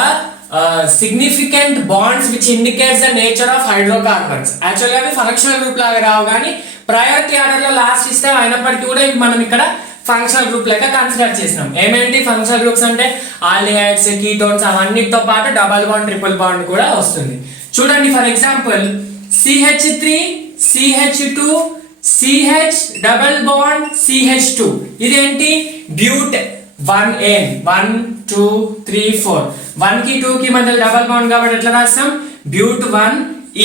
significant bonds which indicates the nature of hydrocarbons. Actual గా అవి ఫంక్షనల్ గ్రూప్ లాగా రావు, కానీ ప్రయారిటీ ఆర్డర్ లో లాస్ట్ ఇస్తే అయినప్పటికీ కూడా ఇవి మనం ఇక్కడ ఫంక్షనల్ గ్రూప్ లెక్క కన్సిడర్ చేసినాం. ఏమేంటి ఫంక్షనల్ గ్రూప్స్ అంటే ఆల్డిహైడ్స్, కీటోన్స్, అవన్నిటితో పాటు డబల్ బాండ్ ట్రిపుల్ బాండ్ కూడా వస్తుంది. చూడండి, for example CH3 CH2 CH double bond CH2, ఇదేంటి బ్యూట్ 1N 1 2 3 4, 1 కి 2 కి మధ్య డబల్ బాండ్ కాబట్టి ఎట్లా రాస్తాం, బ్యూట్ 1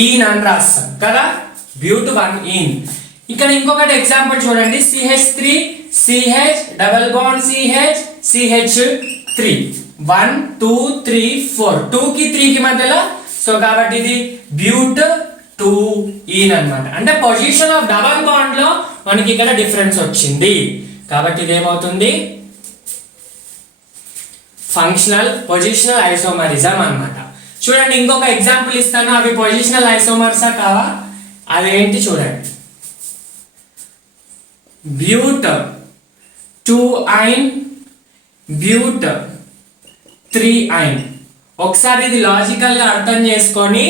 ఈన్ అని రాస్తాం కదా, బ్యూట్ 1 ఈన్. ఇక్కడ ఇంకొకటి ఎగ్జాంపుల్ చూడండి, CH3 CH double bond CH CH3 1 2 3 4, 2 కి 3 కి మధ్యలో, సో కాబట్టి ఇది బ్యూట్ 2 ఈన్ అన్నమాట. అంటే పొజిషన్ ఆఫ్ డబల్ బాండ్ లో మనకి ఇక్కడ డిఫరెన్స్ వచ్చింది కాబట్టి ఇది ఏమవుతుంది, ఫంక్షనల్ పొజిషనల్ ఐసోమరిజం అన్నమాట. చూడండి, ఇంకొక ఎగ్జాంపుల్ ఇస్తాను, అవి పొజిషనల్ ఐసోమర్సా కావా, అదేంటి చూడండి, బ్యూట్ 2 ఐన్ బ్యూట్ 3 ఐన్. ఒకసారి ఇది లాజికల్ గా అర్థం చేసుకొని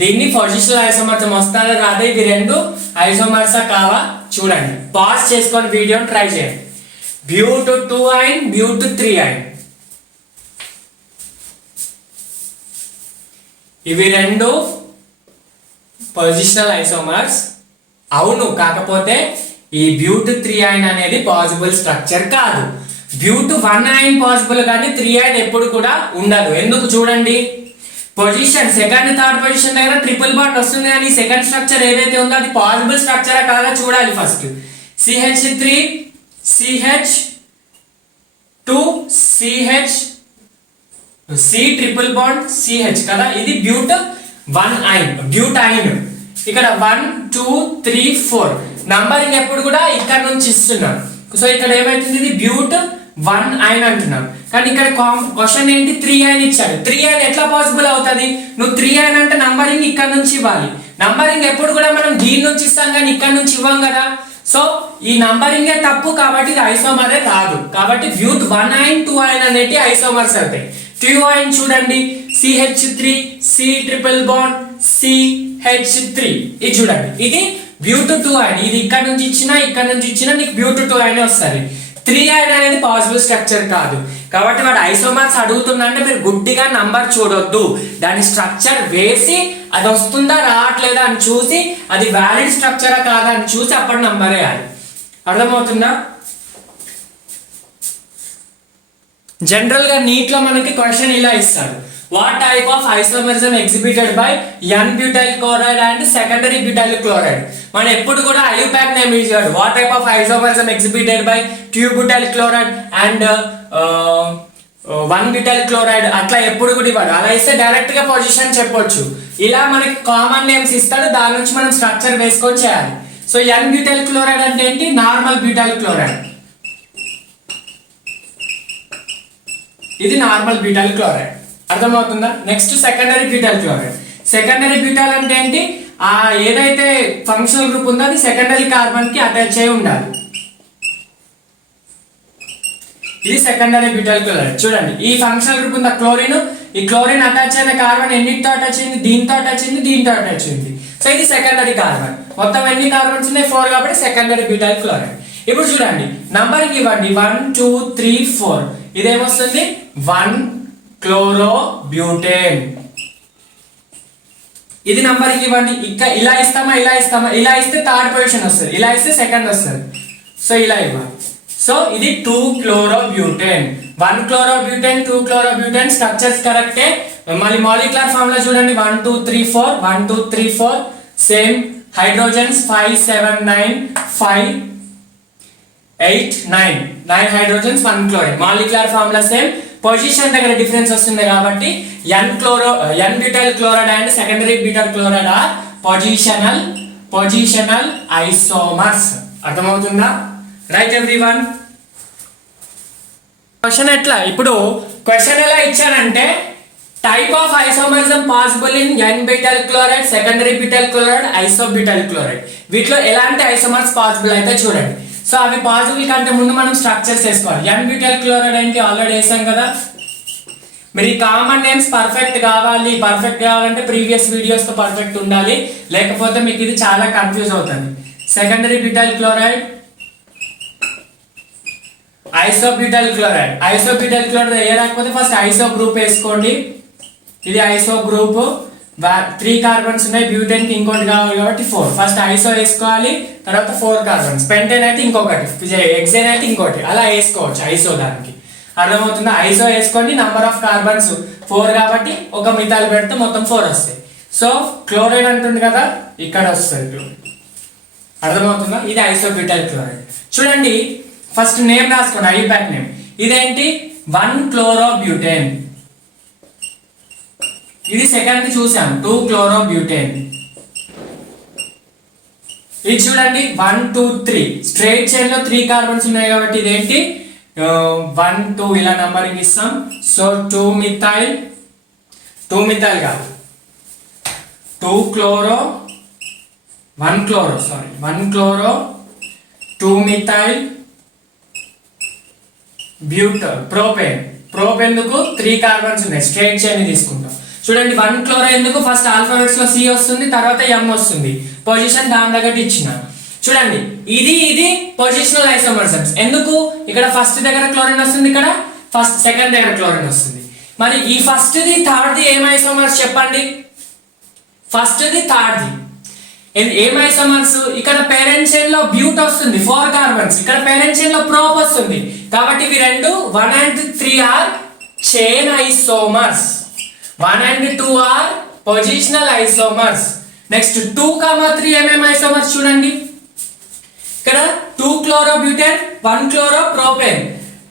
దీన్ని పొజిషనల్ ఐసోమర్స్ వస్తారా రాదా, ఇవి రెండు ఐసోమర్సా కావా చూడండి, పాజ్ చేసుకొని వీడియో ట్రై చేయండి. బ్యూట్ 2 ఐన్ బ్యూట్ 3 ఐన్, ఇవి రెండు పొజిషనల్ ఐసోమర్స్ అవును, కాకపోతే ఈ బ్యూట్ 3 ఐన్ అనేది పాసిబుల్ స్ట్రక్చర్ కాదు. బ్యూట్ 1 ఐన్ పాసిబుల్ కానీ 3 ఐన్ ఎప్పుడు కూడా ఉండదు. ఎందుకు చూడండి, పొజిషన్ సెకండ్ థర్డ్ పొజిషన్ దగ్గర ట్రిపుల్ బాండ్ వస్తుంది, కానీ సెకండ్ స్ట్రక్చర్ ఏదైతే ఉందో అది పాసిబుల్ స్ట్రక్చర్ కాదా చూడాలి. First CH3 CH2 CH C triple bond CH కదా, ఇది బ్యూట్ 1 ఐన్ బ్యూట్ ఐన్. ఇక్కడ 1 2 3 4 నంబరింగ్ ఎప్పుడు కూడా ఇక్కడ నుంచి ఇస్తున్నాం, సో ఇక్కడ ఏమైతుంది, ఇది బ్యూట్ 1 ఐన్ అంటున్నాం, కానీ ఇక్కడ క్వశ్చన్ ఏంటి 3 ఐన్ ఇచ్చాడు. 3 ఐన్ ఎట్లా పాసిబుల్ అవుతుంది, నువ్వు 3 ఐన్ అంటే నంబరింగ్ ఇక్కడ నుంచి ఇవ్వాలి. నంబరింగ్ ఎప్పుడు కూడా మనం దీని నుంచి ఇస్తాం కానీ ఇక్కడ నుంచి ఇవ్వం కదా, సో ఈ నంబరింగే తప్పు కాబట్టి ఇది ఐసోమరే కాదు. కాబట్టి బ్యూట్ 1 ఐన్ 2 ఐన్ అనేటి ఐసోమర్స్ అవుతాయి. 2 ఐన్ చూడండి, CH3 C triple bond CH3, ఇది చూడండి, ఇది బ్యూట్ 2 ఐన్, ఇది ఇక్కడ నుంచి ఇచ్చినా నీకు బ్యూట్ 2 ఐన్ వస్తుంది. 3 ఐన్ అనేది పాసిబుల్ స్ట్రక్చర్ కాదు. కాబట్టి వాడు ఐసోమర్స్ అడుగుతున్నా అంటే మీరు గుడ్డిగా నంబర్ చూడొద్దు, దాని స్ట్రక్చర్ వేసి అది వస్తుందా రావట్లేదా అని చూసి అది వ్యాలిడ్ స్ట్రక్చరా కాదా అని చూసి అప్పుడు నంబర్ వేయాలి. అర్థమవుతుందా? జనరల్ గా నీట్ లో మనకి క్వశ్చన్ ఇలా ఇస్తాడు, what type of isomerism exhibited by N butyl chloride and secondary butyl chloride. మనం ఎప్పుడు కూడా ఐయుపాక్ నేమ్ ఇచ్చాడు, what type of isomerism exhibited by 2 butyl chloride and 1 butyl chloride, అట్లా ఎప్పుడు కూడా ఇవ్వడు. అలా ఇస్తే డైరెక్ట్ గా పొజిషన్ చెప్పొచ్చు. ఇలా మనకి కామన్ నేమ్స్ ఇస్తాడు, దాని నుంచి మనం స్ట్రక్చర్ వేసుకొని చేయాలి. సో ఎన్ బ్యూటైల్ క్లోరైడ్ అంటే ఏంటి, నార్మల్ బ్యూటైల్ క్లోరైడ్, ఇది నార్మల్ బ్యూటైల్ క్లోరైడ్. అర్థమవుతుందా? Next secondary butyl chloride. Secondary butyl అంటే ఏంటి, ఆ ఏదైతే ఫంక్షనల్ గ్రూప్ ఉందో అది సెకండరీ కార్బన్ కి అటాచ్ అయి ఉండాలి, ఇది సెకండరీ బ్యూటైల్ క్లోరైడ్. చూడండి, ఈ ఫంక్షనల్ గ్రూప్ ఉందా క్లోరిన్, ఈ క్లోరిన్ అటాచ్ అయిన కార్బన్ ఎన్నిటితో అటాచ్ అయింది, దీంతో అటాచ్ అయింది, దీంతో అటాచ్ అయింది, సో ఇది సెకండరీ కార్బన్. మొత్తం ఎన్ని కార్బన్స్ ఉన్నాయి, 4 కాబట్టి సెకండరీ బ్యూటైల్ క్లోరైడ్. ఇప్పుడు చూడండి, నంబరింగ్ ఇవ్వండి 1 2 3 4, ఇదేమొస్తుంది 1 క్లోరోబ్యూటేన్. ఇది నంబరింగ్ ఇవ్వండి, ఇక్కడ ఇలా ఇస్తామా, ఇలా ఇస్తే థర్డ్ పొజిషన్ వస్తుంది, ఇలా ఇస్తే సెకండ్ వస్తుంది, సో ఇలా ఇవ్వాలి. సో ఇది 2 క్లోరోబ్యూటేన్, 1 క్లోరోబ్యూటేన్ 2 క్లోరోబ్యూటేన్, స్ట్రక్చర్స్ కరెక్టే. మళ్ళీ మాలిక్యులర్ ఫార్ములా చూడండి, 1 2 3 4 1 2 3 4 same. Hydrogens 5 7 9 5 8 9 9 hydrogens 1 chlorine. Molecular formula same, position దగ్గర డిఫరెన్స్ వస్తుంది కాబట్టి n butyl chloride and secondary butyl chloride are positional isomers. అర్థమవుతుందా? Right everyone. క్వశ్చన్ ఎట్లా, ఇప్పుడు క్వశ్చన్ ఎలా ఇచ్చానంటే type of isomerism possible in n butyl chloride, secondary butyl chloride, isobutyl chloride. వీటిలో ఎలాంటి ఐసోమర్స్ పాసిబుల్ అయితే చూడండి. సో అవి పాసిబుల్ కంటే ముందు మనం స్ట్రక్చర్స్ వేసుకోవాలి. ఎన్ బ్యూటైల్ క్లోరైడ్ ఏంటి ఆల్రెడీ వేసాం కదా. మీరు ఈ కామన్ నేమ్స్ పర్ఫెక్ట్ కావాలంటే ప్రీవియస్ వీడియోస్ తో పర్ఫెక్ట్ ఉండాలి, లేకపోతే మీకు ఇది చాలా కన్ఫ్యూజ్ అవుతుంది. Secondary butyl chloride, isobutyl chloride. Isobutyl chloride వేయలేకపోతే ఫస్ట్ ఐసో గ్రూప్ వేసుకోండి. ఇది ఐసో గ్రూప్, 3 కార్బన్స్ ఉన్నాయి, బ్యూటేన్ కి ఇంకోటి కావాలి కాబట్టి 4. ఫస్ట్ ఐసో వేసుకోవాలి, తర్వాత 4 కార్బన్స్. పెంటేన్ అయితే ఇంకొకటి, హెక్సేన్ అయితే ఇంకోటి, అలా వేసుకోవచ్చు ఐసో. దానికి అర్థమవుతుందా? ఐసో వేసుకొని నంబర్ ఆఫ్ కార్బన్స్ 4 కాబట్టి ఒక మిథాల్ పెడితే మొత్తం 4 వస్తాయి. సో క్లోరైడ్ అంటుంది కదా, ఇక్కడ వస్తుంది. అర్థమవుతుందా? ఇది ఐసోబ్యూటైల్ క్లోరైడ్. చూడండి ఫస్ట్ నేమ్ రాసుకోండి, ఐపాక్ నేమ్. ఇదేంటి 1-chlorobutane. ఇది సెకండ్ చూసాం 2-chlorobutane. ఇది చూడండి 1 2 3 స్ట్రైట్ చైన్ లో 3 కార్బన్స్ ఉన్నాయి కాబట్టి ఇదేంటి 1 2 ఇలా నంబరింగ్ ఇస్తాం. సో 2 మిథైల్ కాదు 2-chloro 1-chloro 2 మిథైల్ బ్యూటల్ ప్రోప్ ఎందుకు 3 కార్బన్స్ ఉన్నాయి, స్ట్రైట్ చైన్ తీసుకుంటాం. చూడండి 1-chloro ఎందుకు ఫస్ట్ ఆల్ఫాబెట్స్ లో సి వస్తుంది, తర్వాత ఎం వస్తుంది, పొజిషన్ దాని తగ్గట్టు ఇచ్చిన. చూడండి ఇది పొజిషనల్ ఐసోమర్సమ్స్. ఎందుకు ఇక్కడ ఫస్ట్ దగ్గర క్లోరిన్ వస్తుంది, ఇక్కడ సెకండ్ దగ్గర క్లోరిన్ వస్తుంది. మరి ఈ ఫస్ట్ ది థర్డ్ ది ఏం ఐసోమర్స్ చెప్పండి? ఫస్ట్ ది థర్డ్ ది ఏం ఐసోమర్స్? ఇక్కడ పేరెంట్ చైన్ లో బ్యూట్ వస్తుంది 4 కార్బన్స్, ఇక్కడ పేరెంట్ చైన్ లో ప్రోప్ వస్తుంది, కాబట్టి ఇవి రెండు 1 and 3 are chain isomers, 1 and 2 are positional isomers. Next 2, 3 ఏమేం ఐసోమర్స్ చూడండి. ఇక్కడ 2-chlorobutane 1-chloropropane.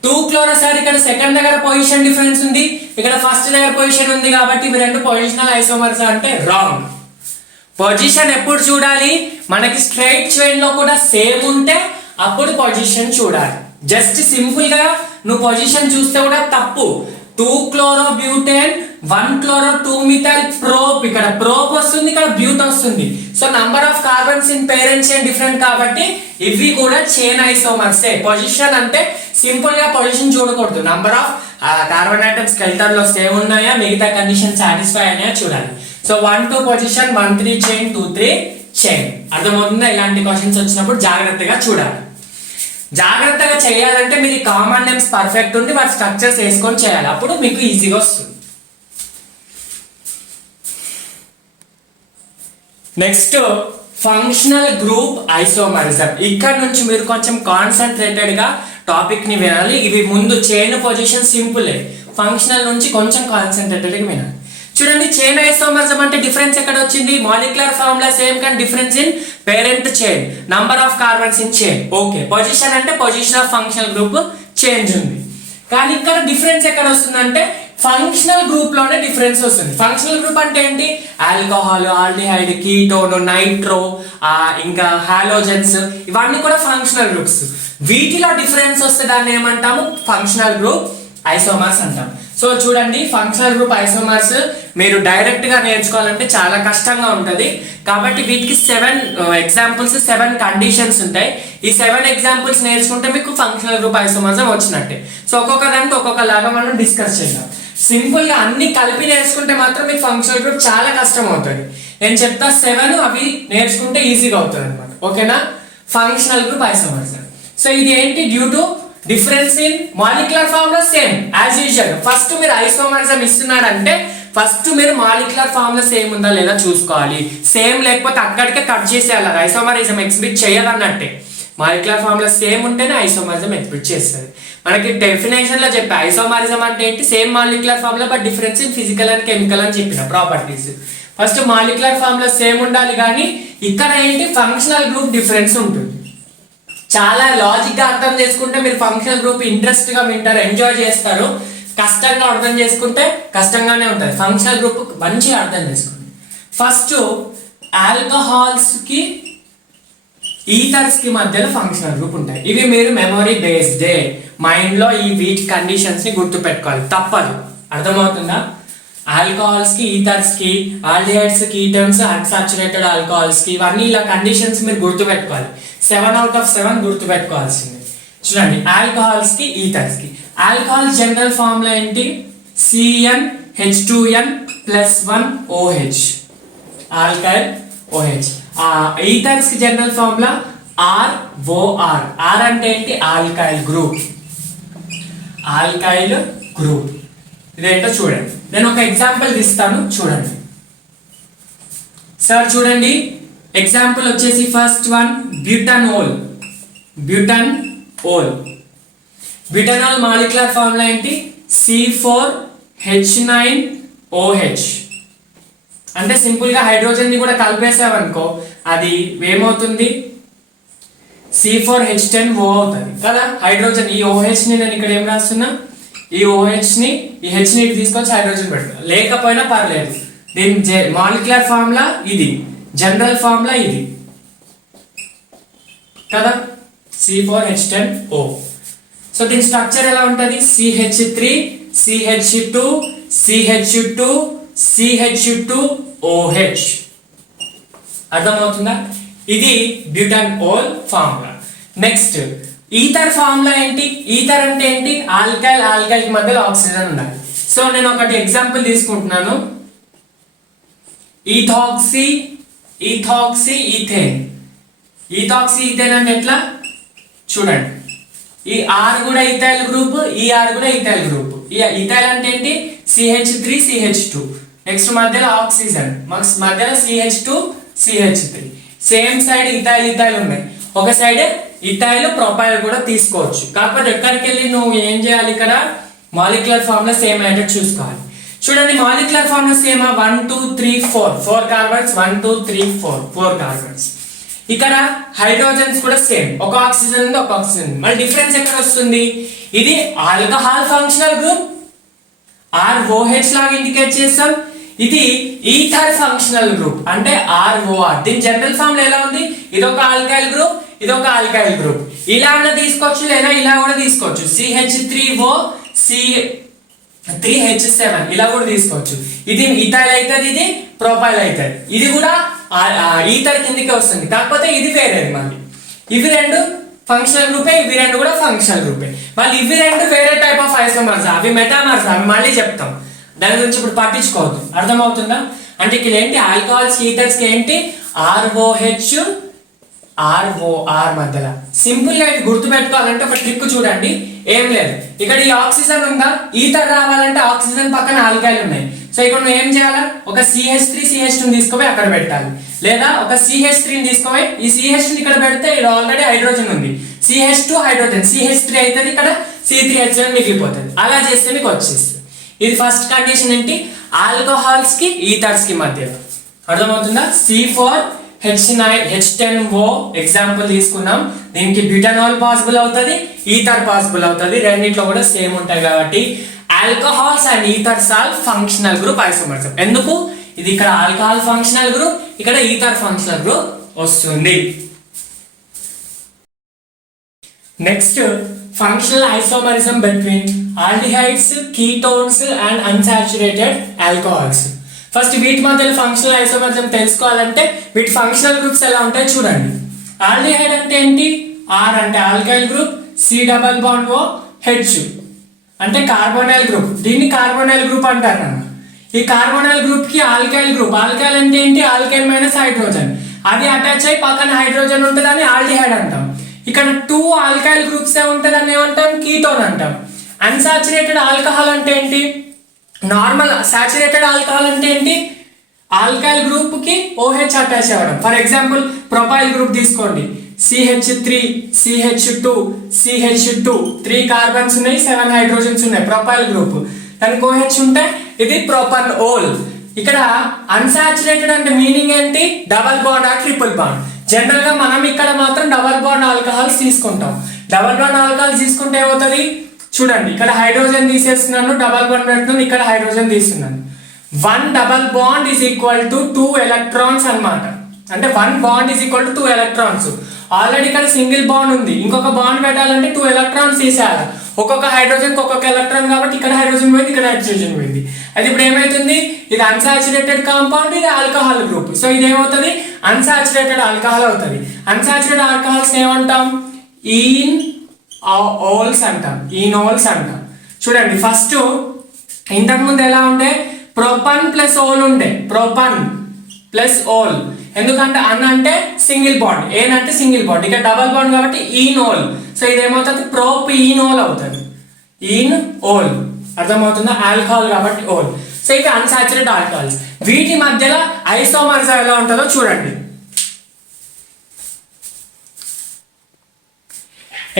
2-chloro సార్ ఇక్కడ సెకండ్ దగ్గర పొజిషన్ డిఫరెన్స్ ఉంది, ఇక్కడ ఫస్ట్ దగ్గర పొజిషన్ ఉంది, కాబట్టి ఇవి రెండు పొజిషనల్ ఐసోమర్స్ అంటే రాంగ్. పొజిషన్ ఎప్పుడు చూడాలి? మనకి స్ట్రైట్ చైన్ లో కూడా సేమ్ ఉంటే అప్పుడు పొజిషన్ చూడాలి. జస్ట్ సింపుల్ గా నువ్వు పొజిషన్ చూస్తే కూడా తప్పు. 2-chlorobutane 1-chloro 2-methyl prop, ఇక్కడ ప్రోప్ వస్తుంది, ఇక్కడ బ్యూట్ వస్తుంది. So number of carbons in parent chain different కాబట్టి ఇవి కూడా చైన్ ఐసోమర్స్. పొజిషన్ అంటే సింపుల్ గా పొజిషన్ చూడకూడదు, number of carbon items skeleton లో సేమ్ ఉన్నాయా, మిగతా కండిషన్ సాటిస్ఫై అయినాయా చూడాలి. So 1 2 position, 1 3 chain, 2 3 chain. అర్థమవుతుందా? ఇలాంటి క్వశ్చన్స్ వచ్చినప్పుడు జాగ్రత్తగా చూడాలి. జాగ్రత్తగా చేయాలంటే మీరు కామన్ నేమ్స్ పర్ఫెక్ట్ ఉండి వాటి స్ట్రక్చర్స్ వేసుకొని చేయాలి, అప్పుడు మీకు ఈజీగా వస్తుంది. Next functional group isomerism. ఇక్కడ నుంచి మీరు కొంచెం కాన్సన్ట్రేటెడ్ గా టాపిక్ ని వినాలి. ఇవి ముందు చైన్ పొజిషన్ సింపుల్, ఫంక్షనల్ నుంచి కొంచెం కాన్సన్ట్రేటెడ్ గా వినాలి. చూడండి చైన్ ఐసోమరిజం అంటే డిఫరెన్స్ ఎక్కడ వచ్చింది? మాలిక్యులర్ ఫార్ములా సేమ్ కానీ difference in parent chain, number of carbons in chain. Okay, position అంటే position of functional group change ఉంది, కానీ ఇక్కడ డిఫరెన్స్ ఎక్కడ వస్తుందంటే ఫంక్షనల్ గ్రూప్ లోనే డిఫరెన్స్ వస్తుంది. ఫంక్షనల్ గ్రూప్ అంటే ఏంటి? ఆల్కహాల్, ఆల్డిహైడ్, కీటోన్, నైట్రో, ఇంకా హాలోజన్స్, ఇవన్నీ కూడా ఫంక్షనల్ గ్రూప్స్. వీటిలో డిఫరెన్స్ వస్తే దాన్ని ఏమంటాము? ఫంక్షనల్ గ్రూప్ ఐసోమర్స్ అంటాం. సో చూడండి ఫంక్షనల్ గ్రూప్ ఐసోమర్స్ మీరు డైరెక్ట్ గా నేర్చుకోవాలంటే చాలా కష్టంగా ఉంటుంది, కాబట్టి వీటికి 7 ఎగ్జాంపుల్స్ 7 కండిషన్స్ ఉంటాయి. ఈ 7 ఎగ్జాంపుల్స్ నేర్చుకుంటే మీకు ఫంక్షనల్ గ్రూప్ ఐసోమర్స్ వచ్చినట్టే. సో ఒక్కొక్క దానికి ఒక్కొక్క లాగా మనం డిస్కస్ చేద్దాం. సింపుల్ గా అన్ని కలిపి నేర్చుకుంటే మాత్రం మీకు ఫంక్షనల్ గ్రూప్ చాలా కష్టం అవుతుంది. నేను చెప్తా 7 అవి నేర్చుకుంటే ఈజీగా అవుతుంది అనమాట. ఓకేనా? Functional group isomers. సో ఇది ఏంటి? Due to difference in molecular formula same as usual. First మీరు ఐసోమరిజం ఇస్తున్నారంటే ఫస్ట్ మీరు మాలిక్యులర్ ఫార్ములా సేమ్ ఉందా లేదా చూసుకోవాలి. సేమ్ లేకపోతే అక్కడికే కట్ చేసేయాలి, ఐసోమరిజం ఎగ్జిబిట్ చేయదన్నట్టే. మాలిక్యులర్ ఫార్ములా సేమ్ ఉంటేనే ఐసోమరిజం ఎగ్జిబిట్ చేస్తుంది. మనకి డెఫినేషన్ లో చెప్పా ఐసోమరిజం అంటే ఏంటి? Same molecular formula but difference in physical and chemical అని చెప్పిన properties. First molecular formula same ఉండాలి, కానీ ఇక్కడ ఏంటి ఫంక్షనల్ గ్రూప్ డిఫరెన్స్ ఉంటుంది. చాలా లాజిక్ గా అర్థం చేసుకుంటే మీరు ఫంక్షనల్ గ్రూప్ ఇంట్రెస్ట్ గా వింటారు, ఎంజాయ్ చేస్తారు. కష్టంగా అర్థం చేసుకుంటే కష్టంగానే ఉంటుంది. ఫంక్షనల్ గ్రూప్ మంచిగా అర్థం చేసుకోండి. ఫస్ట్ ఆల్కహాల్స్ కి ఈథర్స్ కి మధ్యలో ఫంక్షనల్ గ్రూప్ ఉంటాయి. ఇవి మీరు మెమొరీ బేస్డ్ మైండ్ లో ఈ వీటి కండిషన్స్ ని గుర్తు పెట్టుకోవాలి, తప్పదు. అర్థమవుతుందా? ఆల్కహాల్స్ కి, ఈథర్స్ కి, ఆల్డిహైడ్స్, కీటోన్స్, అన్సాచురేటెడ్ ఆల్కహాల్స్ కి, ఇవన్నీ ఇలా కండిషన్స్ మీరు గుర్తుపెట్టుకోవాలి. 7 out of 7 గుర్తుపెట్టుకోవాల్సింది. చూడండి, ఆల్కహాల్స్ కి, ఈథర్స్ కి. ఆల్కహాల్ జనరల్ ఫార్ములా ఏంటి? CnH2n+1OH, alkyl OH. ఈథర్స్ కి జనరల్ ఫార్ములా ROR. R అంటే ఏంటి? Alkyl group. ఆల్కైల్ గ్రూప్ ఇదేంటో చూడండి. నేను ఒక ఎగ్జాంపుల్ ఇస్తాను, చూడండి సార్. చూడండి, ఎగ్జాంపుల్ వచ్చేసి first one butanol. Butanol molecular formula ఏంటి? C4H9OH. అంటే సింపుల్ గా హైడ్రోజన్ ని కూడా కలిపేసావనుకో అది ఏమవుతుంది? C4H10O అవుతుంది కదా. హైడ్రోజన్, ఈ OH ని నేను ఇక్కడ ఏం రాస్తున్నా? ఈ OH ని, ఈ H ని తీసుకొచ్చి హైడ్రోజన్ పెడతా, లేకపోయినా పర్లేదు. దీని మాలిక్యులర్ ఫార్ములా ఇది, జనరల్ ఫార్ములా ఇది కదా, C4H10O. సో దీని స్ట్రక్చర్ ఎలా ఉంటుంది? CH3 CH2 CH2 CH2OH. అర్థమవుతుందా? ఇది butanol formula. Next ether formula ఏంటి? ఈథర్ అంటే ఏంటి? ఆల్కైల్ కి మధ్యలో ఆక్సిజన్ ఉండాలి. సో నేను ఒకటి ఎగ్జాంపుల్ తీసుకుంటున్నాను, ఈథాక్సీ ఈథేన్. ఈథాక్సీ ఈథేన్ అంటే ఎట్లా? చూడండి, ఈ R కూడా ఈథైల్ గ్రూప్, ఈ R కూడా ఈథైల్ గ్రూప్. ఈ ఈథైల్ అంటే ఏంటి? CH3 CH2. నెక్స్ట్ మధ్యలో ఆక్సిజన్, మధ్యలో CH2 CH3. Same side ethyl ఉన్నాయి. ఒక సైడ్ ఈథైల్ ప్రొపైల్ కూడా తీసుకోవచ్చు. కాకపోతే ఎక్కడికి వెళ్ళి నువ్వు ఏం చేయాలి? ఇక్కడ మాలిక్యులర్ ఫార్ములా సేమ్ అయ్యేటట్టు చూసుకోవాలి. చూడండి, molecular formula same 1 2 3 4 4 carbons, 1 2 3 4 4 carbons. ఇక్కడ హైడ్రోజన్స్ కూడా సేమ్, ఒక ఆక్సిజన్ ఉంది, ఒక ఆక్సిజన్ ఉంది. మళ్ళీ డిఫరెన్స్ ఎక్కడ వస్తుంది? ఇది ఆల్కహాల్ ఫంక్షనల్ గ్రూప్, ROH లాగా ఇండికేట్ చేస్తాం. ఇది ఈథర్ ఫంక్షనల్ గ్రూప్ అంటే ROR. దీని జనరల్ ఫార్ములా ఎలా ఉంది? ఇదొక ఆల్కైల్ గ్రూప్, ఇదొక ఆల్కైల్ గ్రూప్. ఇలా అన్న తీసుకోవచ్చు, లేదా ఇలా కూడా తీసుకోవచ్చు. CH3O C3H7 ఇలా కూడా తీసుకోవచ్చు. ఇది ఇథైల్ అవుతుంది, ఇది ప్రొపైల్ అవుతుంది. ఇది కూడా ఈథర్ కిందకే వస్తుంది, కాకపోతే ఇది వేరేది. మళ్ళీ ఇవి రెండు ఫంక్షనల్ గ్రూపే, ఇవి రెండు కూడా ఫంక్షనల్ గ్రూపే. మళ్ళీ ఇవి రెండు వేరే టైప్ ఆఫ్ ఐసోమర్స్, అవి మెటామర్స్, అవి మళ్ళీ చెప్తాం. దాని గురించి ఇప్పుడు పట్టించుకోవద్దు. అర్థమవుతుందా? అంటే ఇక్కడ ఏంటి? ఆల్కహాల్స్ ఈథర్స్ కి ఏంటి? ROH ROR మధ్యలో. సింపుల్ గా ఇది గుర్తుపెట్టుకోవాలంటే ఒక ట్రిక్ చూడండి, ఏం లేదు. ఇక్కడ ఈ ఆక్సిజన్ ఉందా? ఈథర్ రావాలంటే ఆక్సిజన్ పక్కన ఆల్కైల్ ఉన్నాయి. సో ఇక్కడ నువ్వు ఏం చేయాలా? ఒక CH3 CH2 తీసుకుపోయి అక్కడ పెట్టాలి, లేదా ఒక CH3 తీసుకుపోయి ఈ CH ఇక్కడ పెడితే ఇక్కడ ఆల్రెడీ హైడ్రోజన్ ఉంది, CH2 హైడ్రోజన్, CH3 అవుతుంది, ఇక్కడ C3H7 మిగిలిపోతుంది. అలా చేస్తే మీకు వచ్చేస్తుంది. ఇది ఫస్ట్ కండిషన్ ఏంటి? ఆల్కహాల్స్ కి ఈథర్స్ కి మధ్య. అర్థమవుతుందా? C4H10O ఎగ్జాంపుల్ తీసుకున్నాం. దీనికి బ్యూటనోల్ పాసిబుల్ అవుతుంది, ఈథర్ పాసిబుల్ అవుతుంది. రెండింటిలో కూడా సేమ్ ఉంటాయి కాబట్టి alcohols and ఈథర్స్ all functional group isomers. ఎందుకు? ఇది ఇక్కడ ఆల్కహాల్ ఫంక్షనల్ గ్రూప్, ఇక్కడ ఈథర్ ఫంక్షనల్ గ్రూప్ వస్తుంది. Next functional isomerism between aldehydes, ketones and unsaturated alcohols. First వీటి మధ్యలో ఫంక్షనల్ ఐసోమరిజం తెలుసుకోవాలంటే వీటి ఫంక్షనల్ గ్రూప్స్ ఎలా ఉంటాయో చూడండి. ఆల్డిహైడ్ అంటే ఏంటి? R అంటే ఆల్కైల్ గ్రూప్, C+O H అంటే కార్బోనైల్ గ్రూప్. దీన్ని కార్బోనైల్ గ్రూప్ అంటారు అన్న. ఈ కార్బోనైల్ గ్రూప్ కి ఆల్కైల్ గ్రూప్, ఆల్కైల్ అంటే ఏంటి? ఆల్కైల్ మైనస్ హైడ్రోజన్, అది అటాచ్ అయ్యి పక్కన హైడ్రోజన్ ఉంటుందని ఆల్డిహైడ్ అంటాం. ఇక్కడ 2 ఆల్కైల్ గ్రూప్స్ ఉంటుందని ఏమంటాం? కీటోన్ అంటాం. అన్సాచురేటెడ్ ఆల్కహాల్ అంటే ఏంటి? నార్మల్ సాచురేటెడ్ ఆల్కహాల్ అంటే ఏంటి? ఆల్కైల్ గ్రూప్ కి OH అటాచ్ అవ్వడం. ఫర్ ఎగ్జాంపుల్ ప్రొపైల్ గ్రూప్ తీసుకోండి, CH3 CH2 CH2 3 కార్బన్స్ ఉన్నాయి, 7 హైడ్రోజన్స్ ఉన్నాయి. ప్రొపైల్ గ్రూప్, దానికి OH ఉంటే ఇది ప్రొపనోల్. ఇక్కడ అన్సాచురేటెడ్ అంటే మీనింగ్ ఏంటి? Double bond or triple bond. General గా మనం ఇక్కడ మాత్రం డబల్ బాండ్ ఆల్కహాల్స్ తీసుకుంటాం. డబల్ బాండ్ ఆల్కహాల్స్ తీసుకుంటే ఏమవుతుంది? చూడండి, ఇక్కడ హైడ్రోజన్ తీసేస్తున్నాను, డబల్ బాండ్ పెడుతున్నాను, ఇక్కడ హైడ్రోజన్ తీస్తున్నాను. 1 double bond is equal to 2 electrons అన్నమాట. అంటే 1 bond is equal to 2 electrons. Already ఇక్కడ సింగిల్ బాండ్ ఉంది, ఇంకొక బాండ్ పెట్టాలంటే 2 ఎలక్ట్రాన్స్ తీసేయాలి. ఒక్కొక్క హైడ్రోజన్ ఒక్కొక్క ఎలక్ట్రాన్ కాబట్టి ఇక్కడ హైడ్రోజన్ పోయింది, ఇక్కడ హైడ్రోజన్ పోయింది. అది ఇప్పుడు ఏమవుతుంది, ఇది అన్సాచురేటెడ్ కాంపౌండ్, ఇది ఆల్కహాల్ గ్రూప్. సో ఇది ఏమవుతుంది, అన్సాచురేటెడ్ ఆల్కహాల్ అవుతుంది. అన్సాచురేటెడ్ ఆల్కహాల్స్ ఏమంటాం, ఈనోల్స్ అంటాం, ఈనోల్స్ అంటాం. చూడండి ఫస్ట్ ఇంతకుముందు ఎలా ఉండే, ప్రొపన్ ప్లస్ ఓల్ ఉండే, ప్రొపన్ ప్లస్ ఓల్. ఎందుకంటే అన్ అంటే సింగిల్ బాండ్, ఏన్ అంటే సింగిల్ బాండ్, ఇక్కడ డబల్ బాండ్ కాబట్టి ఈనోల్. సో ఇది ఏమవుతుంది, ప్రోపీనోల్ అవుతుంది, ఈన్ ఓల్. అర్థమవుతుందా, ఆల్కహాల్ కాబట్టి ఓల్. సో ఇవి అన్సాచురేటెడ్ ఆల్కహాల్స్. వీటి మధ్యలో ఐసోమర్స్ ఎలా ఉంటుందో చూడండి.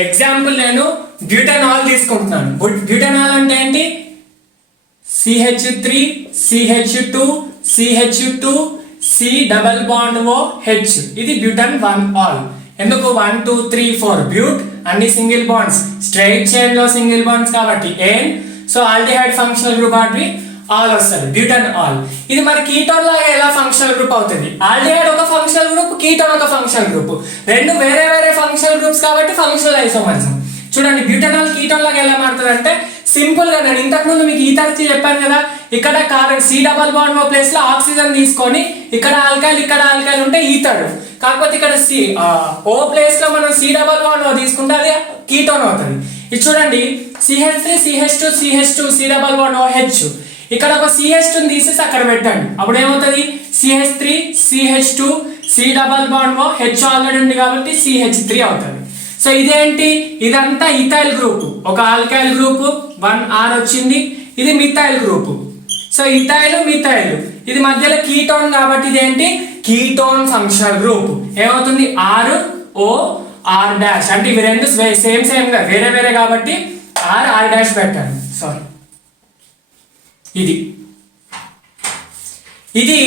ఎగ్జాంపుల్ నేను బ్యూటనాల్ తీసుకుంటున్నాను. బ్యూటనాల్ అంటే ఏంటి, CH3 CH2 CH2 C double bond O H. ఇది బ్యూటన్ 1 ఆల్. ఎందుకు 1 2 3 4 బ్యూట్, అన్ని సింగిల్ బాండ్స్, స్ట్రైట్ చైన్ లో సింగిల్ బాండ్స్ కాబట్టి ఏన్. సో ఆల్డిహైడ్ ఫంక్షనల్ గ్రూప్ కాబట్టి ఆల్ వస్తుంది, బ్యూటన్ ఆల్. ఇది మరి కీటోన్ లాగా ఎలా ఫంక్షనల్ గ్రూప్ అవుతుంది, ఆల్డిహైడ్ ఒక ఫంక్షనల్ గ్రూప్, కీటోన్ ఒక ఫంక్షనల్ గ్రూప్, రెండు వేరే వేరే ఫంక్షనల్ గ్రూప్స్ కాబట్టి ఫంక్షనల్ ఐసోమరిజం. చూడండి బ్యూటనాల్ కీటోన్ లాగా ఎలా మారుతుంది అంటే, సింపుల్ గా నేను ఇంతకు ముందు మీకు ఈథర్కి చెప్పాను కదా, ఇక్కడ carbon C double bond O place లో ఆక్సిజన్ తీసుకొని ఇక్కడ ఆల్కైల్ ఇక్కడ ఆల్కైల్ ఉంటే ఈథర్. కాకపోతే ఇక్కడ O ప్లేస్ లో మనం C డబల్ బాండ్ O తీసుకుంటే అది కీటోన్ అవుతుంది. ఇది చూడండి CH3 CH2 CH2 C double bond OH. ఇక్కడ ఒక CH2 తీసేసి అక్కడ పెట్టండి, అప్పుడు ఏమవుతుంది, CH3 CH2 C double bond OH already ఉంది కాబట్టి CH3 అవుతుంది. సో ఇదేంటి, ఇదంతా ఇథైల్ గ్రూప్, ఒక ఆల్కైల్ గ్రూప్ 1R వచ్చింది, ఇది methyl group. So ethyl methyl, ఇది మధ్యలో కీటోన్ కాబట్టి ఇదేంటి, కీటోన్ ఫంక్షనల్ గ్రూప్. ఏమవుతుంది, ROR డాష్, అంటే ఇవి రెండు సేమ్ సేమ్ గా వేరే వేరే కాబట్టి R డాష్ పెట్టాను. సారీ, ఇది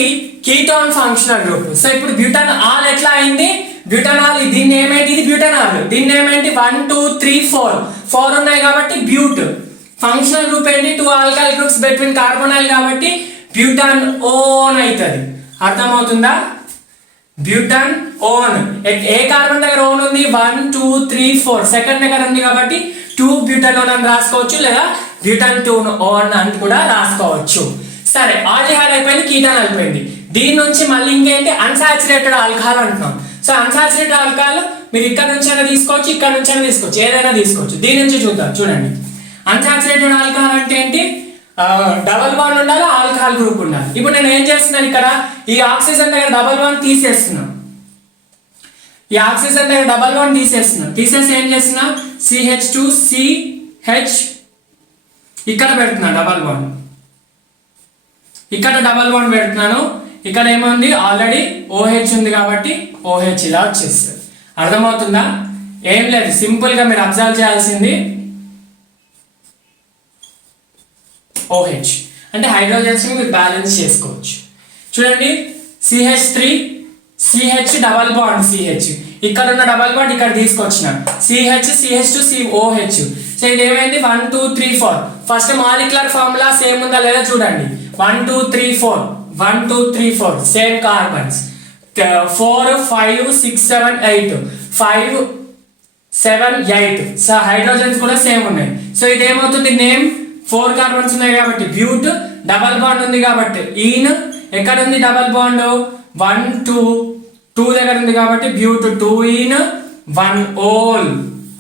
కీటోన్ ఫంక్షనల్ గ్రూప్. సో ఇప్పుడు బ్యూటనాల్ ఎట్లా అయింది, బ్యూటనాల్ దీన్ని ఏమేంటి, ఇది బ్యూటనాల్, దీన్ని ఏమేంటి 1 2 3 4 ఉన్నాయి కాబట్టి బ్యూట్. ఫంక్షనల్ గ్రూప్ ఏంటి, 2 ఆల్కైల్ గ్రూప్స్ బిట్వీన్ కార్బోనైల్ కాబట్టి బ్యూటన్ ఓన్ అవుతుంది. అర్థమవుతుందా, బ్యూటన్ ఓన్. ఏ కార్బన్ దగ్గర ఓన్ ఉంది, 1 2 3 4, సెకండ్ దగ్గర ఉంది కాబట్టి 2 బ్యూటన్ ఓన్ అని రాసుకోవచ్చు, లేదా బ్యూటన్ 2 ఓన్ అని కూడా రాసుకోవచ్చు. సరే, ఆల్డిహైడ్ అయిపోయింది, కీటోన్ అయిపోయింది. దీని నుంచి మళ్ళీ ఇంకేంటి, అన్సాచురేటెడ్ ఆల్కహాల్ అంటున్నాం. సో అన్సాచురేటెడ్ ఆల్కహాల్ మీరు ఇక్కడ నుంచి అయినా తీసుకోవచ్చు, ఇక్కడ నుంచి అయినా తీసుకోవచ్చు, ఏదైనా తీసుకోవచ్చు. దీని నుంచి చూద్దాం. చూడండి అన్సాచురేటెడ్ ఆల్కహాల్ అంటే ఏంటి, డబల్ బాండ్ ఉండాలి, ఆల్కహాల్ గ్రూప్ ఉండాలి. ఇప్పుడు నేను ఏం చేస్తున్నాను, ఇక్కడ ఈ ఆక్సిజన్ దగ్గర డబల్ బాండ్ తీసేస్తున్నాను, ఈ ఆక్సిజన్ దగ్గర డబల్ బాండ్ తీసేస్తున్నాను, తీసేసి ఏం చేస్తున్నా, CH2CH ఇక్కడ పెడుతున్నా డబల్ బాండ్, ఇక్కడ డబల్ బాండ్ పెడుతున్నాను. ఇక్కడ ఏముంది, ఆల్రెడీ OH ఉంది కాబట్టి OH ఇలా వచ్చేస్తుంది. అర్థమవుతుందా, ఏం లేదు, సింపుల్ గా మీరు అబ్జర్వ్ చేయాల్సింది OH అంటే హైడ్రోజన్స్ ని మీరు బ్యాలెన్స్ చేసుకోవచ్చు. చూడండి CH3 CH double bond CH, ఇక్కడ ఉన్న డబల్ బాండ్ ఇక్కడ తీసుకొచ్చిన CH2 COH. సో ఇది ఏమైంది, 1 2 3 4. ఫస్ట్ మాలిక్యులర్ ఫార్ములా సేమ్ ఉందా లేదా చూడండి, 1 2 3 4 1 2 3 4 సేమ్ కార్బన్స్, 4 5 6 7 8 5 7 8. సో హైడ్రోజన్స్ కూడా సేమ్ ఉన్నాయి. సో ఇది ఏమవుతుంది, నేమ్ 4 కార్బన్స్ ఉన్నాయి కాబట్టి బ్యూట్, డబల్ బాండ్ ఉంది కాబట్టి ఈన్, ఎక్కడ ఉంది డబల్ బాండ్ 1 2 దగ్గర ఉంది కాబట్టి బ్యూట్ 2 ఈన్ 1 ఓల్.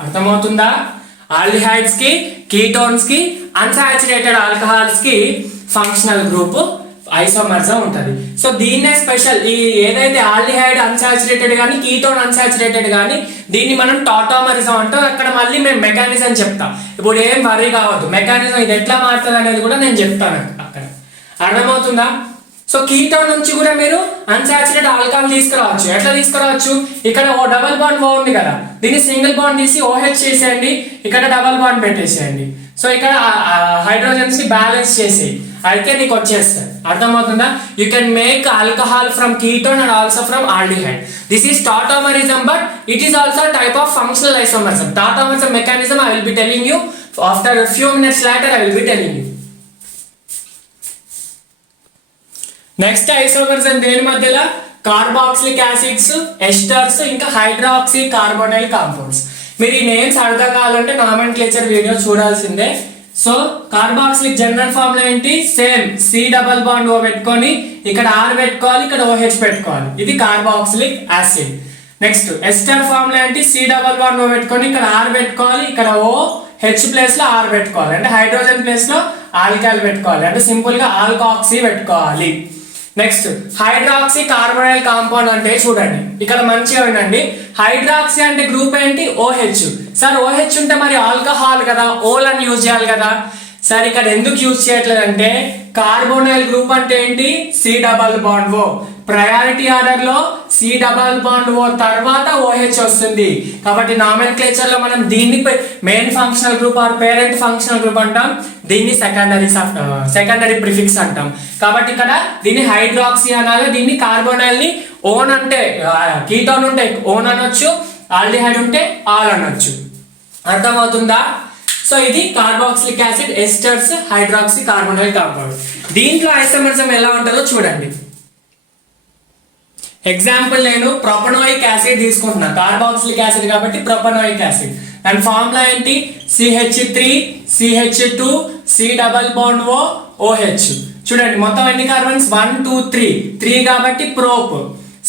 అర్థమవుతుందా, ఆల్డిహైడ్స్ కి, కీటోన్స్ కి, అన్సాచురేటెడ్ ఆల్కహాల్స్ కి ఫంక్షనల్ గ్రూప్ ఐసోమర్జం ఉంటుంది. సో దీన్నే స్పెషల్, ఈ ఏదైతే ఆల్డిహైడ్ అన్సాచురేటెడ్ కానీ కీటోన్ అన్సాచురేటెడ్ కానీ దీన్ని మనం టాటామరిజం అంటాం. అక్కడ మళ్ళీ మేము మెకానిజం చెప్తాం. ఇప్పుడు ఏం వరీ కావద్దు, మెకానిజం ఇది ఎట్లా మారుతుంది అనేది కూడా నేను చెప్తాను అక్కడ. అర్థమవుతుందా, సో కీటోన్ నుంచి కూడా మీరు అన్సాచురేటెడ్ ఆల్కహాల్ తీసుకురావచ్చు. ఎట్లా తీసుకురావచ్చు, ఇక్కడ ఓ డబల్ బాండ్ ఓ ఉంది కదా, దీన్ని సింగిల్ బాండ్ తీసి OH చేసేయండి, ఇక్కడ డబల్ బాండ్ పెట్టేసేయండి. సో ఇక్కడ హైడ్రోజన్స్ ని బ్యాలెన్స్ చేసి అయితే నీకు వచ్చేస్తుంది. అర్థమవుతుందా, you can make alcohol from ketone and also from aldehyde. This is tautomerism, but it is also type of functional isomerism. Tautomerism mechanism I will be telling you after a few minutes later. I will be telling you. Next isomers దేని మధ్యలో, carboxylic acids, esters, ఇంకా hydroxy carbonyl compounds. మీరు ఈ names అర్థం కావాలంటే nomenclature video చూడాల్సిందే. So carboxylic general formula ఏంటి? Same C double bond O పెట్టుకొని ఇక్కడ R పెట్టుకోవాలి, ఇక్కడ OH పెట్టుకోవాలి. ఇది carboxylic acid. Next ester formula ఏంటి? C డబల్ బాండ్ O పెట్టుకొని ఇక్కడ R పెట్టుకోవాలి, ఇక్కడ OH ప్లేస్ లో R పెట్టుకోవాలి. అంటే హైడ్రోజన్ ప్లేస్ లో ఆల్కహాల్ పెట్టుకోవాలి. అంటే సింపుల్ గా ఆల్కాక్సీ పెట్టుకోవాలి. నెక్స్ట్ హైడ్రాక్సీ కార్బొనైల్ కాంపౌండ్ అంటే చూడండి ఇక్కడ మంచిగా వినండి. హైడ్రాక్సీ అంటే గ్రూప్ ఏంటి? OH. సార్ OH ఉంటే మరి ఆల్కహాల్ కదా, ఓలని యూజ్ చేయాలి కదా. సార్ ఇక్కడ ఎందుకు యూజ్ చేయట్లేదు అంటే కార్బోనైల్ గ్రూప్ అంటే ఏంటి? C double bond O. Priority order లో C డబల్ బాండ్ O తర్వాత OH వస్తుంది. కాబట్టి నామెన్క్లేచర్ లో మనం దీన్ని main functional group or parent functional group అంటాం, దీన్ని సెకండరీ ప్రిఫిక్స్ అంటాం. కాబట్టి ఇక్కడ దీన్ని హైడ్రాక్సీ అనాలి, దీన్ని కార్బోనైల్ ని ఓన్ అంటే కీటోన్ ఉంటే ఓన్ అనొచ్చు, ఆల్డిహైడ్ ఉంటే ఆల్ అనొచ్చు. అర్థమవుతుందా? సో ఇది carboxylic acid esters hydroxy carbonyl compound. దీంట్లో ఐసోమరిజం ఎలా ఉంటుందో చూడండి. ఎగ్జాంపుల్ నేను ప్రొపనోయిక్ యాసిడ్ తీసుకుంటున్నా, కార్బాక్సిలిక్ యాసిడ్ కాబట్టి ప్రొపనోయిక్ యాసిడ్. అండ్ ఫార్ములా ఏంటి? CH3 CH2 C double bond O OH. చూడండి మొత్తం ఎన్ని కార్బన్స్? 1 2 3 కాబట్టి prop.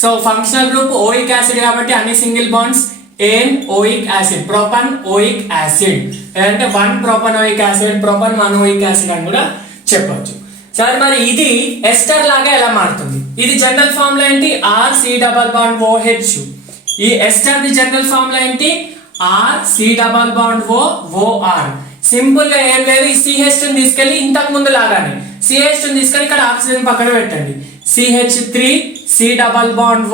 So functional group oic acid కాబట్టి అన్ని సింగిల్ బాండ్స్ ఏన్ ఓయిక్ యాసిడ్, ప్రొపన్ ఓయిక్ యాసిడ్. లేదంటే 1 ప్రొపనోయిక్ యాసిడ్, ప్రొపన్ 1 ఓయిక్ యాసిడ్ అని కూడా చెప్పొచ్చు. సరే మరి ఇది ఎస్టర్ లాగా ఎలా మారుతుంది? ఇది జనరల్ ఫార్ములా ఏంటి? RC double bond OH. ఈ ఎస్టర్ ది జనరల్ ఫార్ములా ఏంటి? RC double bond OR. Simple గా ఏం లేదు, ఈ CH ని తీసుకెళ్లి ఇంతకు ముందు లాగానే CH ని తీసుకెళ్లి ఇక్కడ ఆక్సిజన్ పక్కన పెట్టండి. CH3 C double bond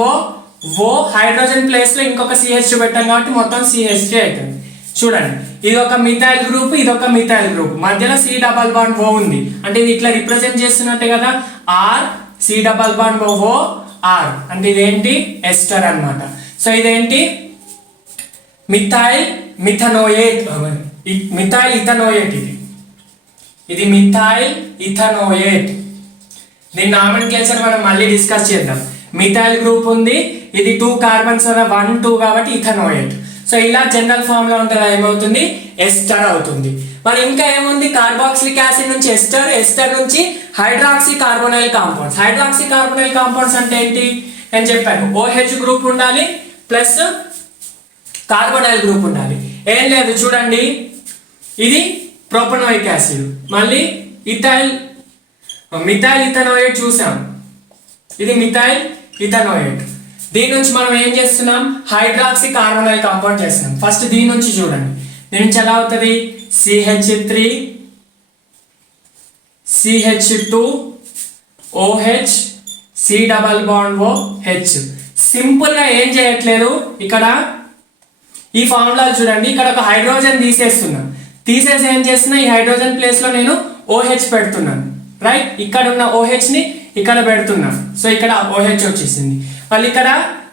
O hydrogen place లో ఇంకొక CH పెట్టాం కాబట్టి మొత్తం CH3 అవుతుంది. చూడండి ఇది ఒక మిథైల్ గ్రూప్, ఇది ఒక మిథైల్ గ్రూప్, మధ్యలో C డబల్ బాండ్ O ఉంది. అంటే ఇది ఇట్లా రిప్రజెంట్ చేస్తున్నట్టే కదా, R C double bond O R. అంటే ఇదేంటి? ఎస్టర్ అన్నమాట. సో ఇదేంటి? Methyl methanoate, methyl ethanoate. ఇది మిథైల్ ఇథనోయేట్. దీని నామెన్క్లేచర్ మనం మళ్ళీ డిస్కస్ చేద్దాం. మిథైల్ గ్రూప్ ఉంది, ఇది 2 కార్బన్స్ 1 2 కాబట్టి ఇథనోయేట్. సో ఇలా జనరల్ ఫామ్ లో ఉంటే ఏమవుతుంది? ఎస్టర్ అవుతుంది. మరి ఇంకా ఏముంది? కార్బాక్సిలిక్ యాసిడ్ నుంచి ఎస్టర్, ఎస్టర్ నుంచి hydroxy carbonyl compounds. Hydroxy carbonyl compounds అంటే ఏంటి? నేను చెప్పాను OH గ్రూప్ ఉండాలి ప్లస్ కార్బోనైల్ గ్రూప్ ఉండాలి. ఏం లేదు చూడండి, ఇది ప్రొపనోయిక్ యాసిడ్, మళ్ళీ మిథైల్ ఇథనోయేట్ చూసాం, ఇది మిథైల్ ఇథనోయేట్. దీని నుంచి మనం ఏం చేస్తున్నాం? హైడ్రాక్సీ కార్బోనైల్ కాంపౌండ్ చేస్తున్నాం. ఫస్ట్ దీని నుంచి చూడండి, దీని నుంచి ఎలా అవుతుంది? CH3 CH2 OH C double bond OH. Simple గా ఏం చేయట్లేదు, ఇక్కడ ఈ ఫార్ములాలు చూడండి, ఇక్కడ ఒక హైడ్రోజన్ తీసేస్తున్నా, తీసేసి ఏం చేస్తున్నా? ఈ హైడ్రోజన్ ప్లేస్ లో నేను OH పెడుతున్నాను, రైట్? ఇక్కడ ఉన్న OH ని ఇక్కడ పెడుతున్నా. సో ఇక్కడ OH వచ్చేసింది. మళ్ళీ ఇక్కడ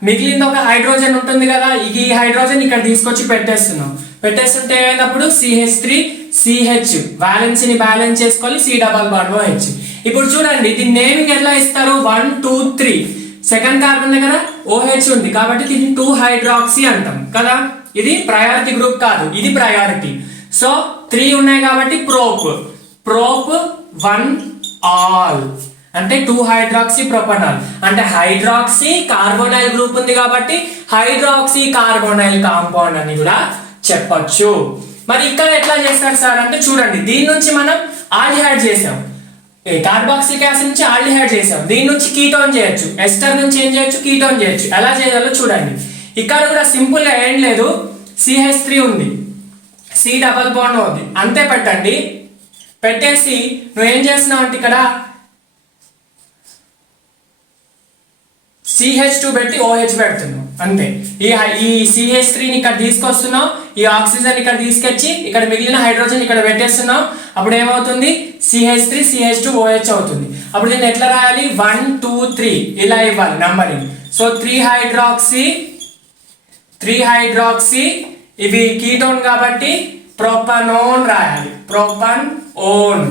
మిగిలింది ఒక హైడ్రోజన్ ఉంటుంది కదా, ఈ హైడ్రోజన్ ఇక్కడ తీసుకొచ్చి పెట్టేస్తున్నాం. పెట్టేస్తుంటే ఏమైనప్పుడు CH3 CH వ్యాలెన్సీని బ్యాలెన్స్ చేసుకోవాలి, C డబల్ బాండ్ OH. ఇప్పుడు చూడండి దీని నేమింగ్ ఎలా ఇస్తారు? 1 2 3 సెకండ్ కార్బన్ దగ్గర OH ఉంది కాబట్టి దీన్ని 2 హైడ్రాక్సీ అంటాం కదా. ఇది ప్రయారిటీ గ్రూప్ కాదు, ఇది ప్రయారిటీ. సో 3 ఉన్నాయి కాబట్టి ప్రోప్ 1 ఆల్ అంటే 2 హైడ్రాక్సీ ప్రొపనాల్. అంటే హైడ్రాక్సీ కార్బోనైల్ గ్రూప్ ఉంది కాబట్టి హైడ్రాక్సీ కార్బోనైల్ కాంపౌండ్ అని కూడా చెప్పొచ్చు. మరి ఇక్కడ ఎట్లా చేస్తారు సార్ అంటే చూడండి, దీని నుంచి మనం ఆల్డిహైడ్ చేసాం, కార్బాక్సిలిక్ యాసిడ్ నుంచి ఆల్డిహైడ్ చేసాం, దీని నుంచి కీటోన్ చేయొచ్చు, ఎస్టర్ నుంచి ఏం చేయొచ్చు? కీటోన్ చేయొచ్చు. ఎలా చేయాలో చూడండి. ఇక్కడ కూడా సింపుల్ గా ఏం లేదు, CH3 ఉంది, C డబల్ బాండ్ ఉంది, అంతే పెట్టండి. పెట్టేసి నువ్వేం చేస్తున్నావు అంటే ఇక్కడ CH2 పెట్టి OH పెడుతున్నావు, అంతే. ఈ CH3ని ఇక్కడ తీసుకొస్తున్నావు, ఈ ఆక్సిజన్ ఇక్కడ తీసుకొచ్చి ఇక్కడ మిగిలిన హైడ్రోజన్ ఇక్కడ పెట్టేస్తున్నావు. అప్పుడు ఏమవుతుంది? CH3 CH2 OH అవుతుంది. అప్పుడు దీన్ని ఎట్లా రాయాలి? 1 2 3 ఇలా ఇవ్వాలి నంబరింగ్. సో 3 హైడ్రాక్సీ ఇవి కీటోన్ కాబట్టి ప్రొపనోన్ రాయాలి, ప్రొపన్ ఓన్.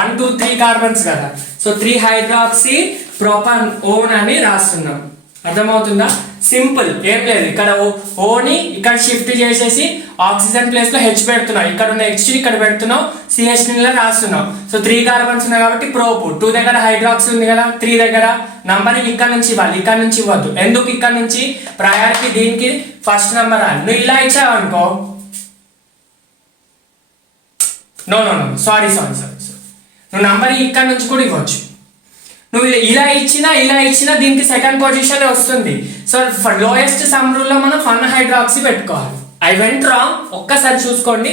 1 2 3 కార్బన్స్ కదా, సో 3 హైడ్రాక్సీ ప్రొపన్ ఓన్ అని రాస్తున్నాం. అర్థమవుతుందా? సింపుల్, ఏం లేదు. ఇక్కడ ఓని ఇక్కడ షిఫ్ట్ చేసేసి ఆక్సిజన్ ప్లేస్ లో హెచ్ పెడుతున్నావు, ఇక్కడ ఉన్న హెచ్ ఇక్కడ పెడుతున్నావు, సిహెచ్ ని రాస్తున్నావు. సో 3 కార్బన్స్ ఉన్నాయి కాబట్టి ప్రోపు. 2 దగ్గర హైడ్రాక్సీ ఉంది కదా, 3 దగ్గర నంబరింగ్ ఇక్కడ నుంచి ఇవ్వాలి, ఇక్కడ నుంచి ఇవ్వద్దు. ఎందుకు ఇక్కడ నుంచి? ప్రయారిటీ దీనికి ఫస్ట్ నెంబర్ అని. నువ్వు ఇలా ఇచ్చావు అనుకో, no no no sorry sorry sorry నువ్వు నంబరింగ్ ఇక్కడ నుంచి కూడా ఇవ్వచ్చు. నువ్వు ఇలా ఇచ్చినా దీనికి సెకండ్ పొజిషన్ వస్తుంది. సో లోయెస్ట్ సమ్ రూల్ లో మనం 1 హైడ్రాక్సీ పెట్టుకోవాలి. ఐ వెంట్ రాంగ్, ఒక్కసారి చూసుకోండి.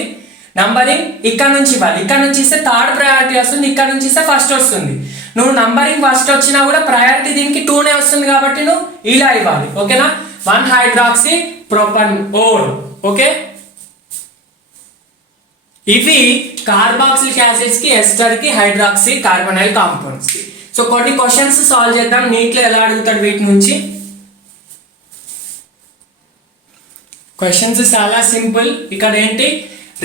నంబరింగ్ ఇక్కడ నుంచి ఇవ్వాలి, ఇక్కడ నుంచి ఇస్తే థర్డ్ ప్రయారిటీ వస్తుంది, ఇక్కడ నుంచి ఇస్తే ఫస్ట్ వస్తుంది. నువ్వు నంబరింగ్ ఫస్ట్ వచ్చినా కూడా ప్రయారిటీ దీనికి 2నే వస్తుంది కాబట్టి నువ్వు ఇలా ఇవ్వాలి. ఓకేనా? 1 హైడ్రాక్సీ ప్రొపన్ ఓన్. ఓకే, ఇవి కార్బాక్సిలిక్ యాసిడ్స్ కి, ఎస్టర్ కి, హైడ్రాక్సీ కార్బొనైల్ కాంపౌండ్స్ కి. సో కొన్ని క్వశ్చన్స్ సాల్వ్ చేద్దాం. నీట్లో ఎలా అడుగుతాడు వీటి నుంచి క్వశ్చన్స్? చాలా సింపుల్. ఇక్కడ ఏంటి?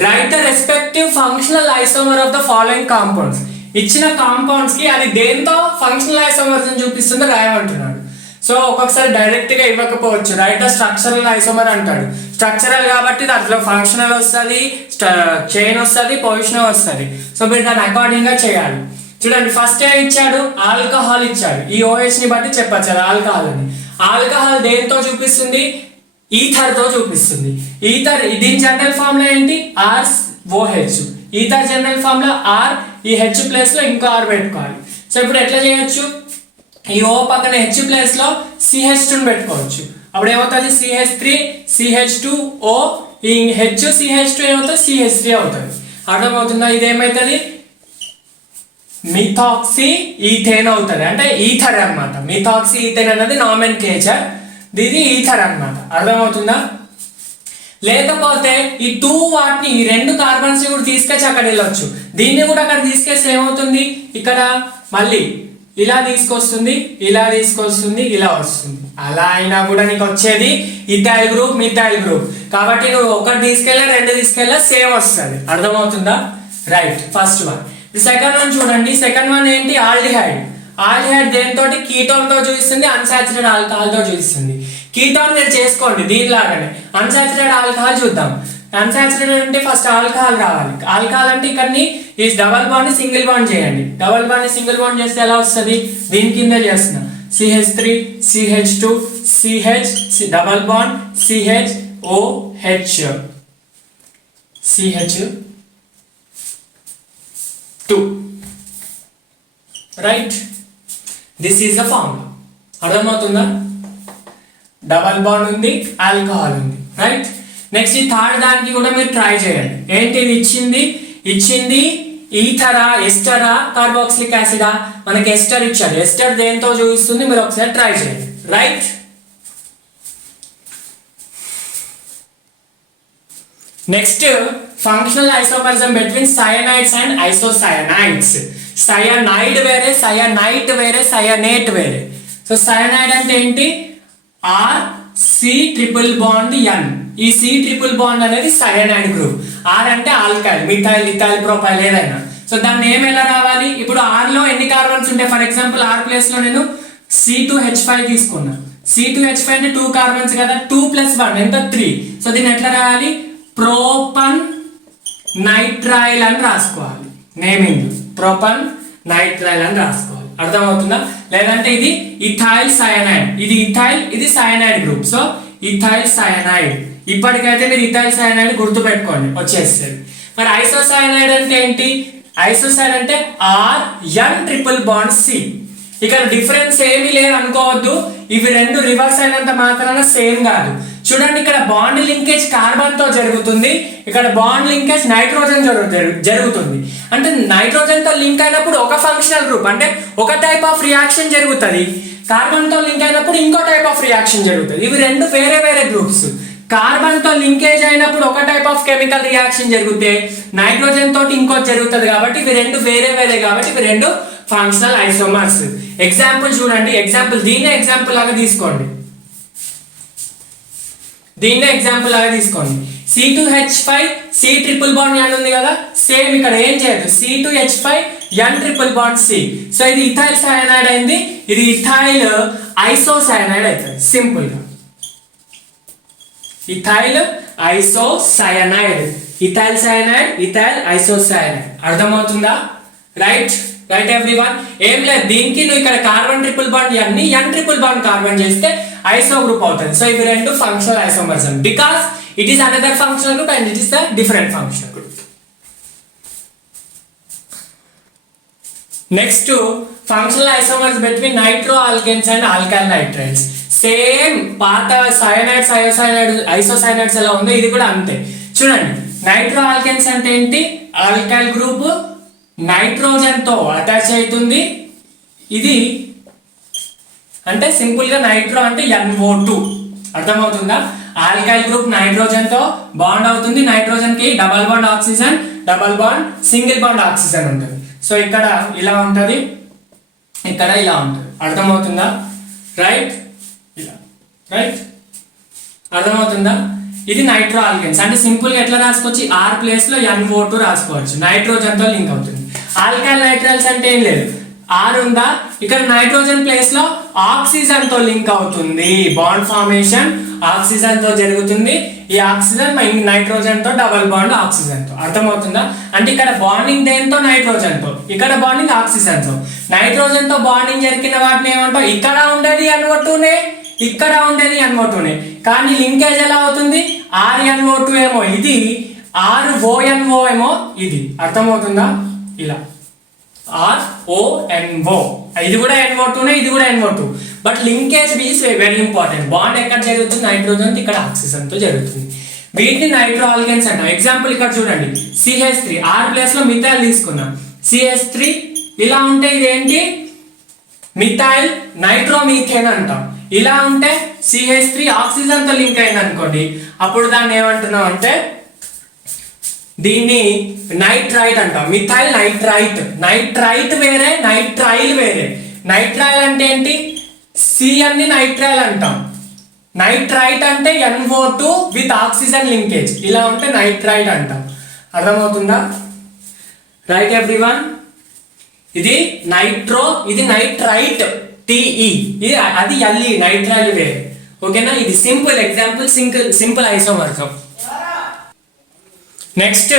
Right the respective functional isomer of the following compounds. ఇచ్చిన కాంపౌండ్స్ కి అది దేంతో ఫంక్షనల్ ఐసోమర్స్ చూపిస్తుందో రాయమంటున్నాడు. సో ఒక్కొక్కసారి డైరెక్ట్ గా ఇవ్వకపోవచ్చు. రైట్ ద స్ట్రక్చరల్ ఐసోమర్ అంటాడు. స్ట్రక్చరల్ కాబట్టి దాంట్లో ఫంక్షనల్ వస్తుంది, చైన్ వస్తుంది, పొజిషన్ వస్తుంది. సో మీరు దాన్ని అకార్డింగ్ గా చేయాలి. చూడండి, ఫస్ట్ ఏం ఇచ్చాడు? ఆల్కహాల్ ఇచ్చాడు. ఈ OH ని బట్టి చెప్పచ్చు అది ఆల్కహాల్ అని. ఆల్కహాల్ దేంతో చూపిస్తుంది? ఈథర్ తో చూపిస్తుంది. ఈథర్ దీని జనరల్ ఫార్ములా ఏంటి? ROH. Ether general formula R, ఈ H ప్లేస్ లో ఇంకో R పెట్టుకోవాలి. సో ఇప్పుడు ఎట్లా చేయొచ్చు? ఈ O పక్కన H ప్లేస్ లో CH2 పెట్టుకోవచ్చు. అప్పుడు ఏమవుతుంది? CH3 CH2O, ఈ H CH2 ఏమవుతుంది? CH3 అవుతుంది. అర్థమవుతుందా? ఇదేమవుతుంది? మిథాక్సీ ఈథేన్ అవుతుంది, అంటే ఈథర్ అన్నమాట. మిథాక్సీ ఈథేన్ అనేది నామెన్క్లేచర్, ఇది ఈథర్ అన్నమాట. అర్థమవుతుందా? లేకపోతే ఈ 2 వాటిని, ఈ 2 కార్బన్స్ కూడా తీసుకొచ్చి అక్కడ వెళ్ళొచ్చు. దీన్ని కూడా అక్కడ తీసుకొస్తే ఏమవుతుంది? ఇక్కడ మళ్ళీ ఇలా తీసుకొస్తుంది, ఇలా తీసుకొస్తుంది, ఇలా వస్తుంది. అలా అయినా కూడా నీకు వచ్చేది ఇథైల్ గ్రూప్, మిథైల్ గ్రూప్. కాబట్టి నువ్వు ఒకటి తీసుకెళ్ళా, 2 తీసుకెళ్ళా, సేమ్ వస్తుంది. అర్థమవుతుందా? Right, first one. Second one చూడండి. సెకండ్ వన్ ఏంటి? ఆల్డిహైడ్. ఆల్డిహైడ్ దేంతో? కీటోన్ తో చూపిస్తుంది, అన్సాచురేటెడ్ ఆల్కహాల్ తో చూపిస్తుంది. కీటోన్ మీరు చేసుకోండి దీనిలాగానే. అన్సాచురేటెడ్ ఆల్కహాల్ చూద్దాం. అన్సాచురేటెడ్ అంటే ఫస్ట్ ఆల్కహాల్ రావాలి. ఆల్కహాల్ అంటే ఇక్కడ ఈ డబల్ బాండ్ ని సింగిల్ బాండ్ చేయండి. డబల్ బాండ్ ని సింగిల్ బాండ్ చేస్తే ఎలా వస్తుంది? దీని కింద చేస్తున్నా. CH3 CH2 CH double bond CHOH CH2, right? This is the formula. అర్థమవుతుందా? డబల్ బాండ్ ఉంది, ఆల్కహాల్ ఉంది, రైట్? నెక్స్ట్ ఈ థర్డ్ దానికి కూడా మీరు ట్రై చేయండి. ఏంటి ఇది ఇచ్చింది? ఈథరా, ఎస్టరా, కార్బాక్సిలిక్ యాసిడా? మనకి ఎస్టర్ ఇచ్చాడు. ఎస్టర్ దేంతో చూపిస్తుంది? మీరు ఒకసారి ట్రై చేయండి, right? Next functional isomerism between cyanides and isocyanides. Cyanide వేరే, సయనైట్ వేరే, సయనేట్ వేరే. సో సయనైడ్ అంటే ఏంటి? R-C-ట్రిపుల్-బాండ్-N. ఈ C-ట్రిపుల్-బాండ్ అనేది సయనైడ్ గ్రూప్. R అంటే ఆల్కైల్, మిథైల్, ఇథైల్, ప్రొపైల్ ఏదైనా. సో దాని నేమ్ ఎలా రావాలి? ఇప్పుడు R లో ఎన్ని కార్బన్స్ ఉంటాయి? ఫర్ ఎగ్జాంపుల్ R ప్లేస్ లో నేను C2H5 తీసుకున్నా. C2H5 అంటే 2 కార్బన్స్ కదా, 2 + 1 ఎంత? 3. సో దీన్ని ఎట్లా రాయాలి? ప్రోపన్ నైట్రైల్ అని రాసుకోవాలి. నేమింగ్ ప్రోపన్ నైట్రైల్ అని రాసుకోవాలి. అర్థమవుతుందా? లేదంటే ఇది ఇథైల్ సయనైడ్, ఇది ఇథైల్, ఇది cyanide group. So ethyl cyanide. ఇప్పటికైతే మీరు ఇథైల్ సయనైడ్ గుర్తు పెట్టుకోండి, వచ్చేస్తుంది. మరి ఐసోసయనైడ్ అంటే ఏంటి? ఐసోసైడ్ అంటే R-N-ట్రిపుల్-బాండ్-C. ఇక్కడ డిఫరెన్స్ ఏమీ లేదు అనుకోవద్దు. ఇవి 2 రివర్స్ అయినంత మాత్రాన సేమ్ కాదు. చూడండి, ఇక్కడ బాండ్ లింకేజ్ కార్బన్ తో జరుగుతుంది, ఇక్కడ బాండ్ లింకేజ్ నైట్రోజన్ జరుగుతుంది. అంటే నైట్రోజన్ తో లింక్ అయినప్పుడు ఒక ఫంక్షనల్ గ్రూప్, అంటే ఒక టైప్ ఆఫ్ రియాక్షన్ జరుగుతుంది. కార్బన్ తో లింక్ అయినప్పుడు ఇంకో టైప్ ఆఫ్ రియాక్షన్ జరుగుతుంది. ఇవి 2 వేరే వేరే గ్రూప్స్. కార్బన్ తో లింకేజ్ అయినప్పుడు ఒక టైప్ ఆఫ్ కెమికల్ రియాక్షన్ జరిగితే నైట్రోజన్ తోటి ఇంకోటి జరుగుతుంది. కాబట్టి ఇవి 2 వేరే వేరే, కాబట్టి ఇవి 2 ఫంక్షనల్ ఐసోమర్స్. ఎగ్జాంపుల్ చూడండి. ఎగ్జాంపుల్ దీన్నే ఎగ్జాంపుల్ లాగా తీసుకోండి. C2H5 C triple bond N ఉంది కదా, సేమ్ ఇక్కడ ఏం చేయదు. C2H5 N triple bond C. So ఇది ఇథైల్ సయనైడ్ అయింది, ఇది ఇథైల్ ఐసోసైనైడ్ అవుతుంది సింపుల్ గా. Ethyl isocyanide, ethyl cyanide, ethyl isocyanide. అర్థమవుతుందా? Right right everyone. ఏం లేదు, దీనికి నువ్వు ఇక్కడ కార్బన్ ట్రిపుల్ బాండ్ అన్ని N ట్రిపుల్ బాండ్ కార్బన్ చేస్తే ఐసో గ్రూప్ అవుతుంది. సో ఇవి రెండు functional isomers because it is another functional group and it is the different functional group. Next functional isomers between nitro alkanes and alkyl nitriles. Same పాత సయనైడ్స్ isocyanides ఎలా ఉందో ఇది కూడా అంతే. చూడండి, నైట్రో ఆల్కేన్స్ అంటే ఏంటి? ఆల్కైల్ గ్రూప్ నైట్రోజన్ తో అటాచ్ అవుతుంది. ఇది అంటే సింపుల్ గా నైట్రో అంటే NO2. అర్థమవుతుందా? ఆల్కైల్ గ్రూప్ నైట్రోజన్ తో బాండ్ అవుతుంది. నైట్రోజన్ కి double bond oxygen, double bond single bond oxygen ఉంటుంది. సో ఇక్కడ ఇలా ఉంటుంది, ఇక్కడ ఇలా ఉంటుంది. అర్థమవుతుందా? రైట్, ఇలా రైట్. అర్థమవుతుందా? ఇది నైట్రో ఆల్కేన్స్ అంటే సింపుల్ గా ఎట్లా రాసుకోవచ్చు? R ప్లేస్ లో NO2 రాసుకోవచ్చు, నైట్రోజన్ తో లింక్ అవుతుంది. ఆల్కైల్ నైట్రైల్స్ అంటే ఏం లేదు, R ఉందా, ఇక్కడ నైట్రోజన్ ప్లేస్ లో ఆక్సిజన్ తో లింక్ అవుతుంది. బాండ్ ఫార్మేషన్ ఆక్సిజన్ తో జరుగుతుంది. ఈ ఆక్సిజన్ నైట్రోజన్ తో డబల్ బాండ్ ఆక్సిజన్ తో. అర్థమవుతుందా? అంటే ఇక్కడ బాండింగ్ దేంతో? నైట్రోజన్ తో. ఇక్కడ బాండింగ్ ఆక్సిజన్ తో. నైట్రోజన్ తో బాండింగ్ జరిగిన వాటిని ఏమంటాం? ఇక్కడ ఉండేది NO2నే, ఇక్కడ ఉండేది NO2నే, కానీ లింకేజ్ ఎలా అవుతుంది? RNO2 ఏమో ఇది, RONO ఏమో ఇది. అర్థమవుతుందా? ఇలా RONO, ఇది కూడా NO2నే, ఇది కూడా NO2. But linkage is very important. Bond ఎక్కడ జరుగుతుంది? నైట్రోజన్, ఇక్కడ ఆక్సిజన్ తో జరుగుతుంది. వీటిని నైట్రో ఆల్కేన్స్ అంటాం. ఎగ్జాంపుల్ ఇక్కడ చూడండి, CH3 R ప్లేస్ లో మిథైల్ తీసుకున్నాం. CH3 ఇలా ఉంటే ఇదేంటి? మిథైల్ నైట్రోమీథేన్ అంటాం. ఇలా ఉంటే CH3 ఆక్సిజన్ తో లింక్ అయింది అనుకోండి, అప్పుడు దాన్ని ఏమంటున్నాం అంటే దీన్ని నైట్రైట్ అంటాం. Methyl nitrite. నైట్రైట్ వేరే, నైట్రైల్ వేరే. నైట్రైల్ అంటే ఏంటి? CN ని నైట్రైల్ అంటాం. నైట్రైట్ అంటే NO2 విత్ ఆక్సిజన్ లింకేజ్. ఇలా ఉంటే నైట్రైట్ అంటాం. అర్థమవుతుందా? Right everyone. ఇది నైట్రో, ఇది నైట్రైట్ TE, ఇది అది LE, నైట్రైల్ వేరే. ఓకేనా? ఇది simple example, simple isomers. Next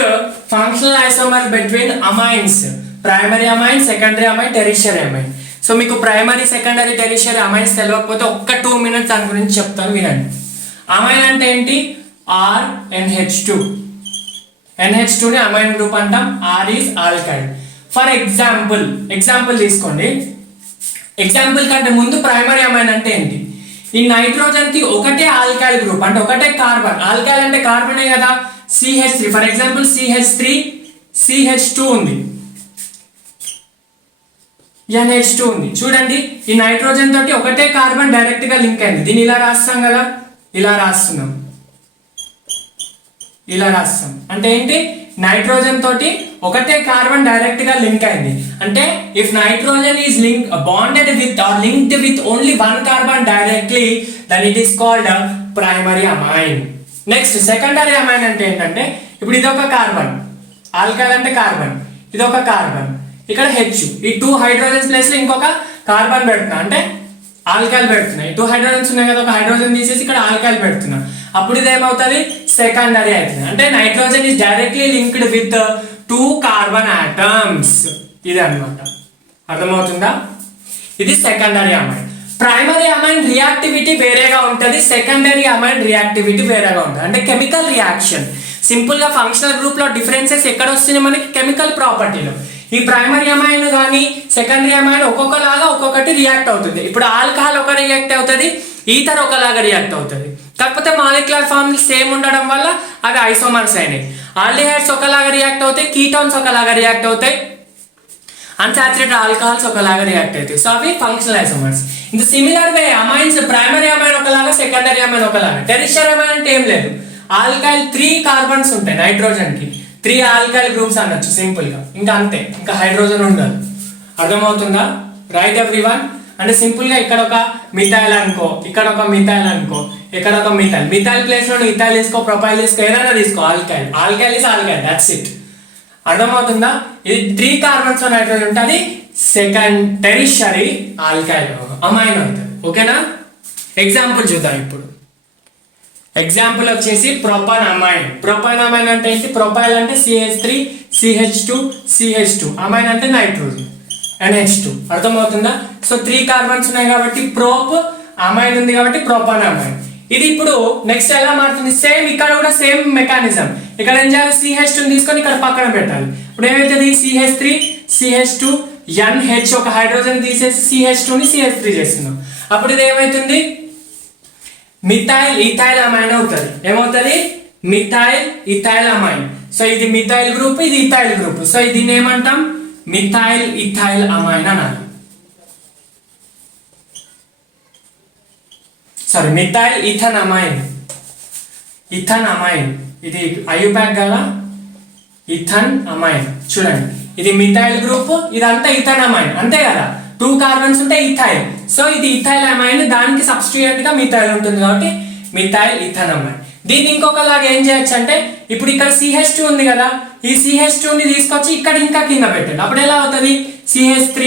functional isomer between amines, primary amine, secondary amine, tertiary amine. So మీకు ప్రైమరీ, సెకండరీ, టెరిషియరీ అమైన్స్ తెలియకపోతే ఒక్క 2 minutes దాని గురించి చెప్తాను, వినండి. అమైన్ అంటే ఏంటి? RNH2. NH2 ని అమైన్ గ్రూప్ అంటాం. R is alkyl. For example తీసుకోండి. ఎగ్జాంపుల్ కంటే ముందు ప్రైమరీ అమైన్ అంటే ఏంటి? ఈ నైట్రోజన్ కి ఒకటే ఆల్కైల్ గ్రూప్ అంటే ఒకటే కార్బన్. ఆల్కైల్ అంటే కార్బనే కదా. CH3 for example, CH3 CH2 ఉంది, NH2 ఉంది. చూడండి, ఈ నైట్రోజన్ తోటి ఒకటే కార్బన్ డైరెక్ట్ గా లింక్ అయింది. దీన్ని ఇలా రాస్తాం కదా, ఇలా రాస్తున్నాం, ఇలా రాస్తాం. అంటే ఏంటి? నైట్రోజన్ తోటి ఒకటే కార్బన్ డైరెక్ట్ గా లింక్ అయింది. అంటే if nitrogen is bonded with or linked with only one carbon directly, then it is called primary amine. Next secondary amine అంటే ఏంటంటే, ఇప్పుడు ఇది ఒక కార్బన్, ఆల్కైల్ అంటే కార్బన్, ఇది ఒక కార్బన్, ఇక్కడ H, ఈ 2 హైడ్రోజన్స్ ప్లేస్ లో ఇంకొక కార్బన్ పెడుతున్నా, అంటే ఆల్కైల్ పెడుతున్నా. ఈ 2 హైడ్రోజన్స్ ఉన్నాయి కదా, ఒక హైడ్రోజన్ తీసేసి ఇక్కడ ఆల్కైల్ పెడుతున్నా, అప్పుడు ఇది ఏమవుతుంది? సెకండరీ అవుతుంది. అంటే nitrogen is directly linked with 2 carbon atoms. ఇది అన్నమాట. అర్థమవుతుందా? ఇది secondary amine. Primary amine reactivity వేరేగా ఉంటుంది, సెకండరీ అమైన్ రియాక్టివిటీ వేరేగా ఉంటుంది. అంటే కెమికల్ రియాక్షన్. సింపుల్ గా ఫంక్షనల్ గ్రూప్ లో డిఫరెన్సెస్ ఎక్కడ వస్తున్నాయి మనకి? కెమికల్ ప్రాపర్టీలో. ఈ ప్రైమరీ అమైన్ కానీ సెకండరీ అమైన్ ఒక్కొక్కలాగా ఒక్కొక్కటి రియాక్ట్ అవుతుంది. ఇప్పుడు ఆల్కహాల్ ఒక రియాక్ట్ అవుతుంది, ఈథర్ ఒకలాగా రియాక్ట్ అవుతుంది. కాకపోతే మాలిక్యులర్ ఫార్ములా సేమ్ ఉండడం వల్ల అవి ఐసోమర్స్ అయినాయి. ఆల్డిహైడ్స్ ఒకలాగా రియాక్ట్ అవుతాయి, కీటోన్స్ ఒకలాగా రియాక్ట్ అవుతాయి, అన్సాచురేటెడ్ ఆల్కహాల్స్ ఒకలాగా రియాక్ట్ అవుతాయి. సో అవి functional isomers. In the similar way amines, primary amine ఒకలాగా, సెకండరీ అమైన్ ఒకలాగా. టెరిషియరీ అమైన్ అంటే ఏం లేదు, ఆల్కైల్ 3 కార్బన్స్ ఉంటాయి, నైట్రోజన్ కి 3 ఆల్కైల్ గ్రూప్స్ అనొచ్చు సింపుల్ గా. ఇంకా అంతే, ఇంకా హైడ్రోజన్ ఉండదు. అర్థమవుతుందా? Right everyone. అంటే సింపుల్ గా ఇక్కడ ఒక మిథైల్ అనుకో, ఇక్కడ ఒక మిథైల్ అనుకో, ఇక్కడ ఒక మిథైల్ ప్లేస్ లో ఇథైల్ తీసుకో, ప్రొపైల్ తీసుకో, ఏదైనా తీసుకో, alkyl is alkyl, that's it. అర్థమవుతుందా? ఇది 3 కార్బన్స్ నైట్రోజన్ ఉంటే అది సెకండ్ టెరిషరీ ఆల్కైల్ అమైన్ అవుతుంది. ఓకేనా? ఎగ్జాంపుల్ చూద్దాం ఇప్పుడు. ఎగ్జాంపుల్ వచ్చేసి ప్రొపాన్ అమైన్. ప్రొపాన్ అమైన్ అంటే ఏంటి? ప్రొపైల్ అంటే CH3 CH2 CH2, అమైన్ అంటే నైట్రోజన్ NH2. అర్థమవుతుందా? సో 3 కార్బన్స్ ఉన్నాయి కాబట్టి ప్రోప్, అమైన్ ఉంది కాబట్టి ప్రొపాన్ అమైన్. ఇది ఇప్పుడు నెక్స్ట్ ఎలా మారుతుంది? సేమ్ ఇక్కడ కూడా సేమ్ మెకానిజం. ఇక్కడ ఏం చేయాలి? CH2 తీసుకొని ఇక్కడ పక్కన పెట్టాలి. ఇప్పుడు ఏమైతుంది? CH3 CH2 NH, ఒక హైడ్రోజన్ తీసేసి CH2ని CH3 చేస్తున్నాం. అప్పుడు ఇది ఏమైతుంది? మిథైల్ ఇథైల్ అమైన్ అవుతుంది. ఏమవుతుంది? Methyl ethyl amine. సో ఇది మిథైల్ గ్రూప్, ఇది ఇథైల్ గ్రూప్. సో దీన్ని ఏమంటాం? మిథైల్ ఇథైల్ అమైన్ అనాలి. Sorry, methyl ethanamine. Ethanamine ఇది ఐయుపాక్ కదా, ఇథన్ అమైన్. చూడండి, ఇది మిథైల్ గ్రూప్, ఇదంతా ఇథన్ అమైన్, అంతే కదా. 2 కార్బన్స్ ఉంటే ఇథైల్. సో ఇది ఇథైల్ అమైన్, దానికి సబ్స్టిట్యూయెంట్ గా మిథైల్ ఉంటుంది కాబట్టి మిథైల్ ఇథన్ అమైన్. దీన్ని ఇంకొకలాగా ఏం చేయొచ్చు అంటే, ఇప్పుడు ఇక్కడ CH2 ఉంది కదా, ఈ CH2 ని తీసుకొచ్చి ఇక్కడ ఇంకా కింద పెట్టండి. అప్పుడు ఎలా అవుతుంది? CH3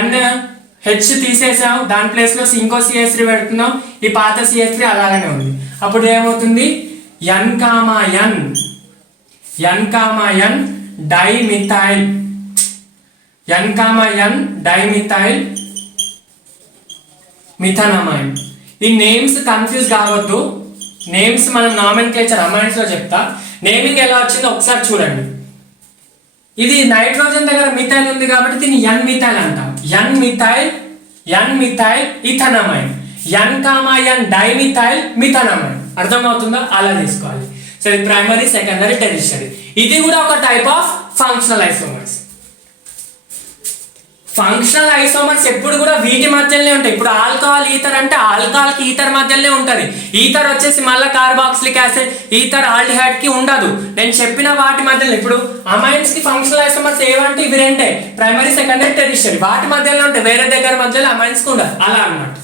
NH తీసేసాం, దాని ప్లేస్ లో ఇంకో CH3 పెడుతున్నాం. ఈ పాత CH3 అలాగనే ఉంది. అప్పుడు ఏమవుతుంది? N, dimethyl, N, dimethyl methanamine. ఈ నేమ్స్ కన్ఫ్యూజ్ కావద్దు. నేమ్స్ మనం నామెన్క్లేచర్ అమైన్స్ లో చెప్తా. నేమింగ్ ఎలా వచ్చిందో ఒకసారి చూడండి. ఇది నైట్రోజన్ దగ్గర మిథైల్ ఉంది కాబట్టి దీన్ని N మిథైల్ అంటాం. N methyl ethanamine. N, dimethyl methanamine. అర్థమవుతుందా? అలా తీసుకోవాలి. సో ఇది ప్రైమరీ, సెకండరీ, టెరిషరీ. ఇది కూడా ఒక type of functional isomers. Functional isomers ఎప్పుడు కూడా వీటి మధ్యలోనే ఉంటాయి. ఇప్పుడు ఆల్కహాల్ ఈథర్ అంటే ఆల్కహాల్ కి ఈథర్ మధ్యలోనే ఉంటది. ఈథర్ వచ్చేసి మళ్ళీ కార్బాక్సిలిక్ యాసిడ్, ఈథర్ ఆల్డిహైడ్ కి ఉండదు. నేను చెప్పిన వాటి మధ్యలో ఇప్పుడు అమైన్స్ కి ఫంక్షనల్ ఐసోమర్స్ ఏవంటే ఇవి రెండే, ప్రైమరీ, సెకండరీ, టెరిషరీ. వాటి మధ్యలో ఉంటాయి, వేరే దగ్గర మధ్యలో అమైన్స్ కి ఉండదు. అలా అన్నమాట.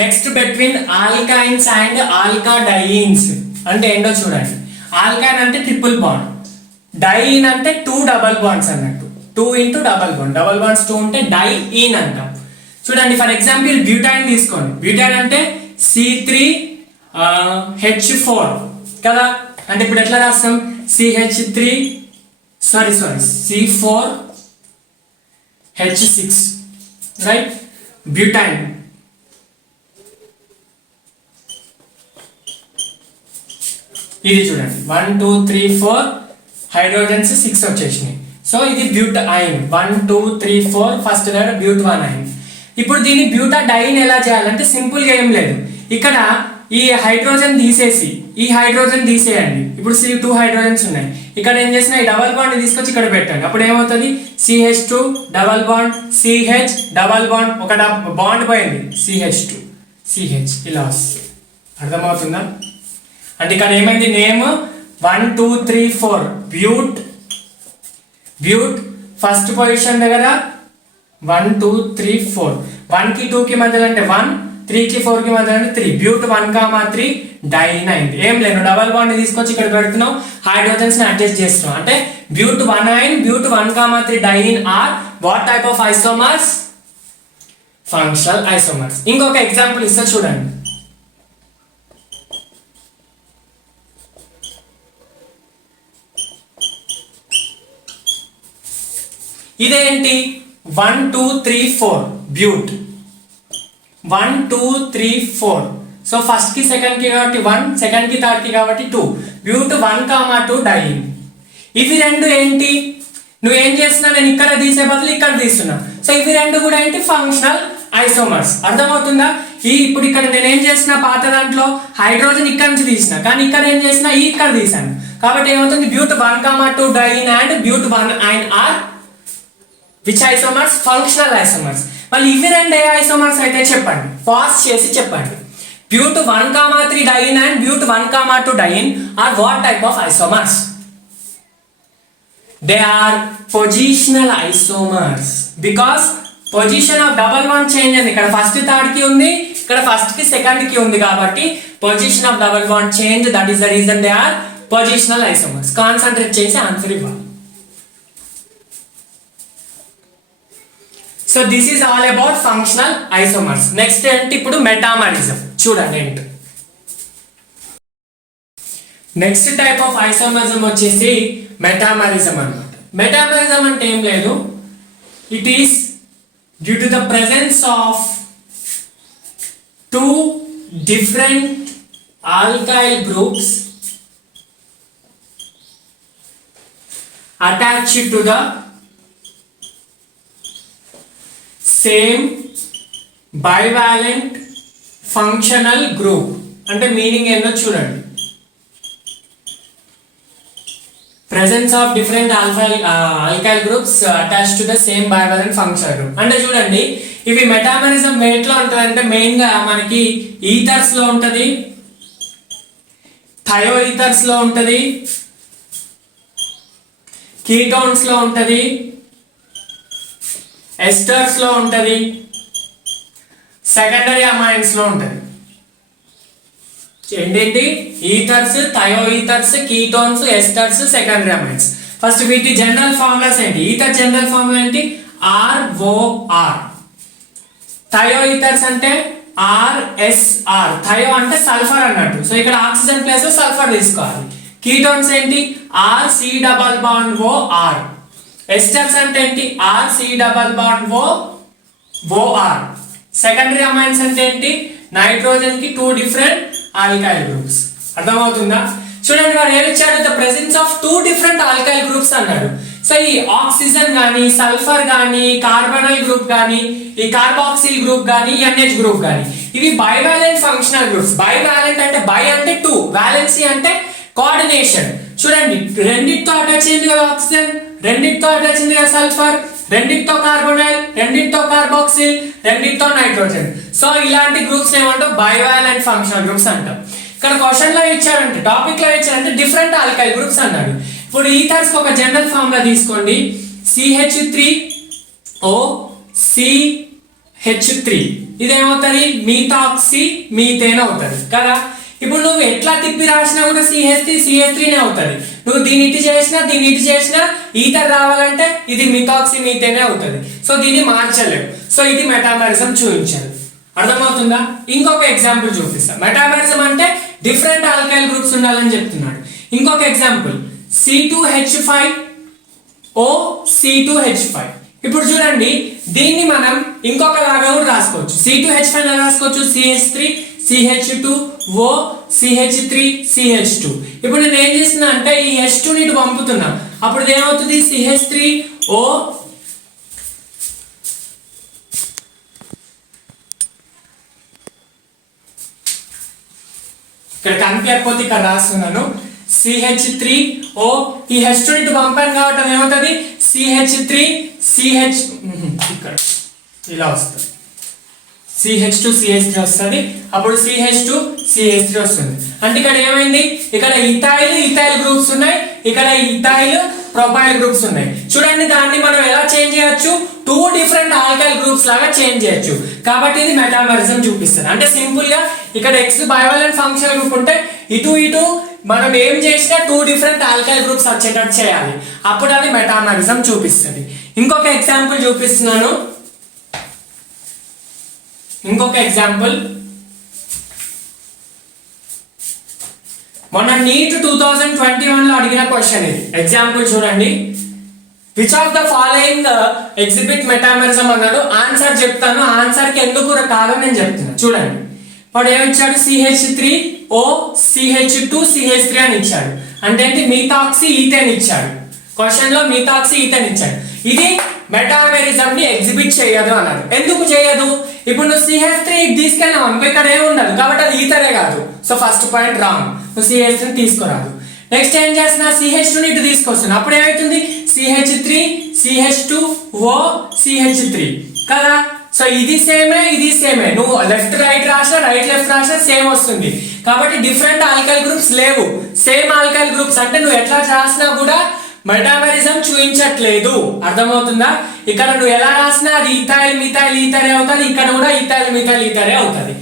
నెక్స్ట్ బిట్వీన్ ఆల్కైన్స్ అండ్ ఆల్కాడైన్స్ అంటే ఏంటో చూడండి. ఆల్కైన్ అంటే ట్రిపుల్ బాండ్, డైన్ అంటే 2 డబల్ బాండ్స్ అన్నట్టు. 2 into double bond, double bonds 2 ఉంటే డైఈన్ అంటాం. చూడండి, ఫర్ ఎగ్జాంపుల్ బ్యూటైన్ తీసుకోండి. బ్యూటైన్ అంటే C3H4 కదా. అంటే ఇప్పుడు ఎట్లా రాస్తాం? C4H6 right. బ్యూటైన్ ఇది చూడండి, 1 2 3 4 హైడ్రోజన్స్ 6 వచ్చేసినాయి. సో ఇది బ్యూటైన్ 1 2 3 4 ఫస్ట్ లెటర్ బ్యూటైన్. ఇప్పుడు దీన్ని బ్యూటాడైన్ ఎలా చేయాలంటే సింపుల్ గా ఏం లేదు. ఇక్కడ ఈ హైడ్రోజన్ తీసేసి ఈ హైడ్రోజన్ తీసేయండి. ఇప్పుడు 2 హైడ్రోజన్స్ ఉన్నాయి. ఇక్కడ ఏం చేసినా ఈ డబల్ బాండ్ తీసుకొచ్చి ఇక్కడ పెట్టండి. అప్పుడు ఏమవుతుంది? CH2 double bond, CH double bond, ఒక బాండ్ పోయింది, CH2 CH ఇలా వస్తుంది. అర్థమవుతుందా? అంటే ఇక్కడ ఏమైంది? నేమ్ 1 2 3 4 బ్యూట్ ఫస్ట్ పొజిషన్ దగ్గర 1 2 3 4. 1 కి 2 కి మధ్యలో అంటే 1, 3 కి 4 కి మధ్యలో అంటే 3. బ్యూట్ 1, 3 డైన్ అయింది. ఏం లేదు, డబల్ బాండ్ తీసుకొచ్చి ఇక్కడ పెడుతున్నాం, హైడ్రోజన్స్ ని అడ్జస్ట్ చేస్తున్నాం. అంటే but 1, but 1, 3 diene are what type of isomers? Functional isomers. ఇంకొక ఎగ్జాంపుల్ ఇస్తా చూడండి. ఇదేంటి? 1 2 3 4 బ్యూట్ 1 2 3 4. సో ఫస్ట్ కి సెకండ్ కి కాబట్టి 1, సెకండ్ కి థర్డ్ కి కాబట్టి 2. But 1, 2 diene. ఇవి రెండు ఏంటి? నువ్వు ఏం చేస్తున్నా, నేను ఇక్కడ తీసే బదులు ఇక్కడ తీస్తున్నా. సో ఇవి రెండు కూడా ఏంటి? Functional isomers. అర్థమవుతుందా? ఇప్పుడు ఇక్కడ నేను ఏం చేసిన, పాత దాంట్లో హైడ్రోజన్ ఇక్కడ నుంచి తీసిన, కానీ ఇక్కడ ఏం చేసిన, ఇక్కడ తీసాను. కాబట్టి ఏమవుతుంది? But 1, 2 diene and but 1 are which isomers? Functional isomers. మళ్ళీ ఇవి రెండు ఏ ఐసోమర్స్ అయితే చెప్పండి, పాస్ చేసి చెప్పండి. But 1, 3 diene and but 1, 2 diene are what type of isomers? They are positional isomers. Because position of double bond change అయింది. ఇక్కడ first third కి ఉంది, ఇక్కడ ఇక్కడ ఫస్ట్ కి సెకండ్ కి ఉంది కాబట్టి position of double bond change, that is the reason they are positional isomers. Concentrate చేసి ఆన్సర్ ఇవ్వాలి. So this is all about functional isomers. Next ఏంటి ఇప్పుడు మెటామరిజం. చూడండి ఏంటి నెక్స్ట్ టైప్ ఆఫ్ ఐసోమరిజం వచ్చేసి మెటామరిజం అన్నమాట. మెటామరిజం అంటే ఏం లేదు, it is due to the presence of two different alkyl groups attached to the same bivalent functional group. అంటే మీనింగ్ ఏందో చూడండి. presence of different alkyl groups attached to the same bivalent functional group. అంటే చూడండి ఇవి మెటామరిజం వేట్లో ఉంటుందంటే main గా మనకి ఈథర్స్ లో ఉంటది, థయో ఈథర్స్ లో ఉంటది, కీటోన్స్ లో ఉంటది, ఎస్టర్స్ లో ఉంటది, సెకండరీ అమైన్స్ లో ఉంటది. ఏంటంటే ఈథర్స్, thio ఈథర్స్, ketones, esters, secondary amines. First వీటి జనరల్ ఫార్ములాస్ ఏంటి? ఈథర్ జనరల్ ఫార్ములా ఏంటి? ROR. థయో ఈథర్స్ అంటే RSR. థయో అంటే సల్ఫర్ అన్నట్టు, సో ఇక్కడ ఆక్సిజన్ ప్లేస్ లో సల్ఫర్ తీసుకోవాలి. కీటోన్స్ ఏంటి? RC+OR. ఎస్టర్స్ అంటే ఏంటి? RC+OR. సెకండరీ అమైన్స్ అంటే ఏంటి? నైట్రోజన్ కి టూ డిఫరెంట్ ఆల్కైల్ గ్రూప్స్. అర్థమవుతుందా? చూడండి వాడు ఏమి ఇచ్చాడు? The presence of two different alkyl groups అన్నాడు. సో ఈ ఆక్సిజన్ గానీ, సల్ఫర్ గానీ, కార్బనల్ గ్రూప్ గానీ, ఈ కార్బాక్సిల్ గ్రూప్ గానీ, NH గ్రూప్ గానీ, ఇవి బైవాలెంట్ ఫంక్షనల్ గ్రూప్స్. బైవాలెంట్ అంటే బై అంటే టూ, వాలెన్సీ అంటే కోఆర్డినేషన్. చూడండి రెండిటితో అటాచ్ అయింది కదా ఆక్సిజన్, రెండిటితో అటాచ్ అయింది కదా సల్ఫర్, రెండిటితో కార్బోనైల్, రెండిటితో కార్బాక్సిల్, రెండిటితో నైట్రోజన్. సో ఇలాంటి గ్రూప్స్ ఏమంటాం? బైవాలెంట్ ఫంక్షనల్ గ్రూప్స్ అంటాం. ఇక్కడ క్వశ్చన్ లో ఇచ్చారంటే, టాపిక్ లో ఇచ్చారంటే డిఫరెంట్ ఆల్కైల్ గ్రూప్స్ అన్నాడు. ఇప్పుడు ఈథర్స్ ఒక జనరల్ ఫార్ములా తీసుకోండి, CH3OCH3. ఇదేమవుతుంది? మీథాక్సీ మీథేన్ అవుతుంది కదా. ఇప్పుడు నువ్వు ఎట్లా తిప్పి రాసినా కూడా CH3 అవుతుంది. నువ్వు దీన్ని ఇటు చేసినా ఈథర్ రావాలంటే ఇది మిథాక్సీ మీథేనే అవుతుంది. సో దీన్ని మార్చలేవు. సో ఇది మెటామరిజం చూపించాలి. అర్థమవుతుందా? ఇంకొక ఎగ్జాంపుల్ చూపిస్తా. మెటామరిజం అంటే డిఫరెంట్ ఆల్కైల్ గ్రూప్స్ ఉండాలని చెప్తున్నాడు. ఇంకొక ఎగ్జాంపుల్ C2H5OC2H5. ఇప్పుడు చూడండి దీన్ని మనం ఇంకొక లాగా కూడా రాసుకోవచ్చు. C2H5 రాసుకోవచ్చు CH3CH2O CH3CH2. ఇప్పుడు నేను ఏం చేస్తున్నా అంటే ఈ H2 ని ఇటు పంపుతున్నా, అప్పుడు ఏమవుతుంది? CH3O ఇక్కడ కనిపించకపోతే ఇక్కడ రాస్తున్నాను. CH3O ఈ H2 ని ఇటు పంపాను కాబట్టి ఏమవుతుంది? CH3CH ఇక్కడ ఇలా వస్తుంది, CH2CH3 వస్తుంది. అప్పుడు CH2CH3 వస్తుంది. అంటే ఇక్కడ ఏమైంది? ఇక్కడ ఇథైల్ గ్రూప్స్ ఉన్నాయి, ఇక్కడ ఇథైల్ ప్రొపైల్ గ్రూప్స్ ఉన్నాయి. చూడండి దాన్ని మనం ఎలా చేంజ్ చేయొచ్చు? టూ డిఫరెంట్ ఆల్కైల్ గ్రూప్స్ లాగా చేంజ్ చేయొచ్చు. కాబట్టి ఇది మెటామరిజం చూపిస్తుంది. అంటే సింపుల్ గా ఇక్కడ X బైవాలెంట్ ఫంక్షనల్ గ్రూప్ ఉంటే ఇటు మనం ఏం చేసినా టూ డిఫరెంట్ ఆల్కైల్ గ్రూప్స్ వచ్చేటట్టు చేయాలి, అప్పుడు అది మెటామరిజం చూపిస్తుంది. ఇంకొక ఎగ్జాంపుల్ చూపిస్తున్నాను. ఇంకొక ఎగ్జాంపుల్ మొన్న నీట్ 2021 లో అడిగిన క్వశ్చన్ ఇది. ఎగ్జాంపుల్ చూడండి. Which of the following exhibit metamerism అన్నాడు. ఆన్సర్ చెప్తాను, ఆన్సర్ కి ఎందుకు కాదో నేను చెప్తున్నా. చూడండి వాడు ఏమిచ్చాడు? CH3O CH2CH3 అని ఇచ్చాడు. అంటే మీథాక్సీ ఈథేన్ ఇచ్చాడు. క్వశ్చన్ లో మీథాక్సీ ఈథేన్ ఇచ్చాడు. ఇది మెటామరిజం ని ఎగ్జిబిట్ చేయదు అన్నాడు. ఎందుకు చేయదు? ఇప్పుడు నువ్వు CH3 తీసుకెళ్ళావు అనుకో, ఇక్కడ ఏముండదు కాబట్టి అది ఈథరే కాదు. సో ఫస్ట్ పాయింట్ రాంగ్, నువ్వు CH3 తీసుకురాదు. నెక్స్ట్ ఏం చేస్తున్నా? CH2 ని ఇటు తీసుకొస్తున్నా, అప్పుడు ఏమవుతుంది? CH3CH2O CH3 కదా. సో ఇది సేమే, ఇది సేమే. నువ్వు లెఫ్ట్ రైట్ రాసినా, రైట్ లెఫ్ట్ రాసినా సేమ్ వస్తుంది. కాబట్టి డిఫరెంట్ ఆల్కైల్ గ్రూప్స్ లేవు, సేమ్ ఆల్కైల్ గ్రూప్స్. అంటే నువ్వు ఎట్లా రాసినా కూడా మెటామరిజం చూపించట్లేదు. అర్థమవుతుందా? ఇక్కడ నువ్వు ఎలా రాసినా అది ఈథైల్ మిథైల్ ఈథరే అవుతుంది, ఇక్కడ కూడా ఈథైల్ మిథైల్ ఈథరే అవుతుంది.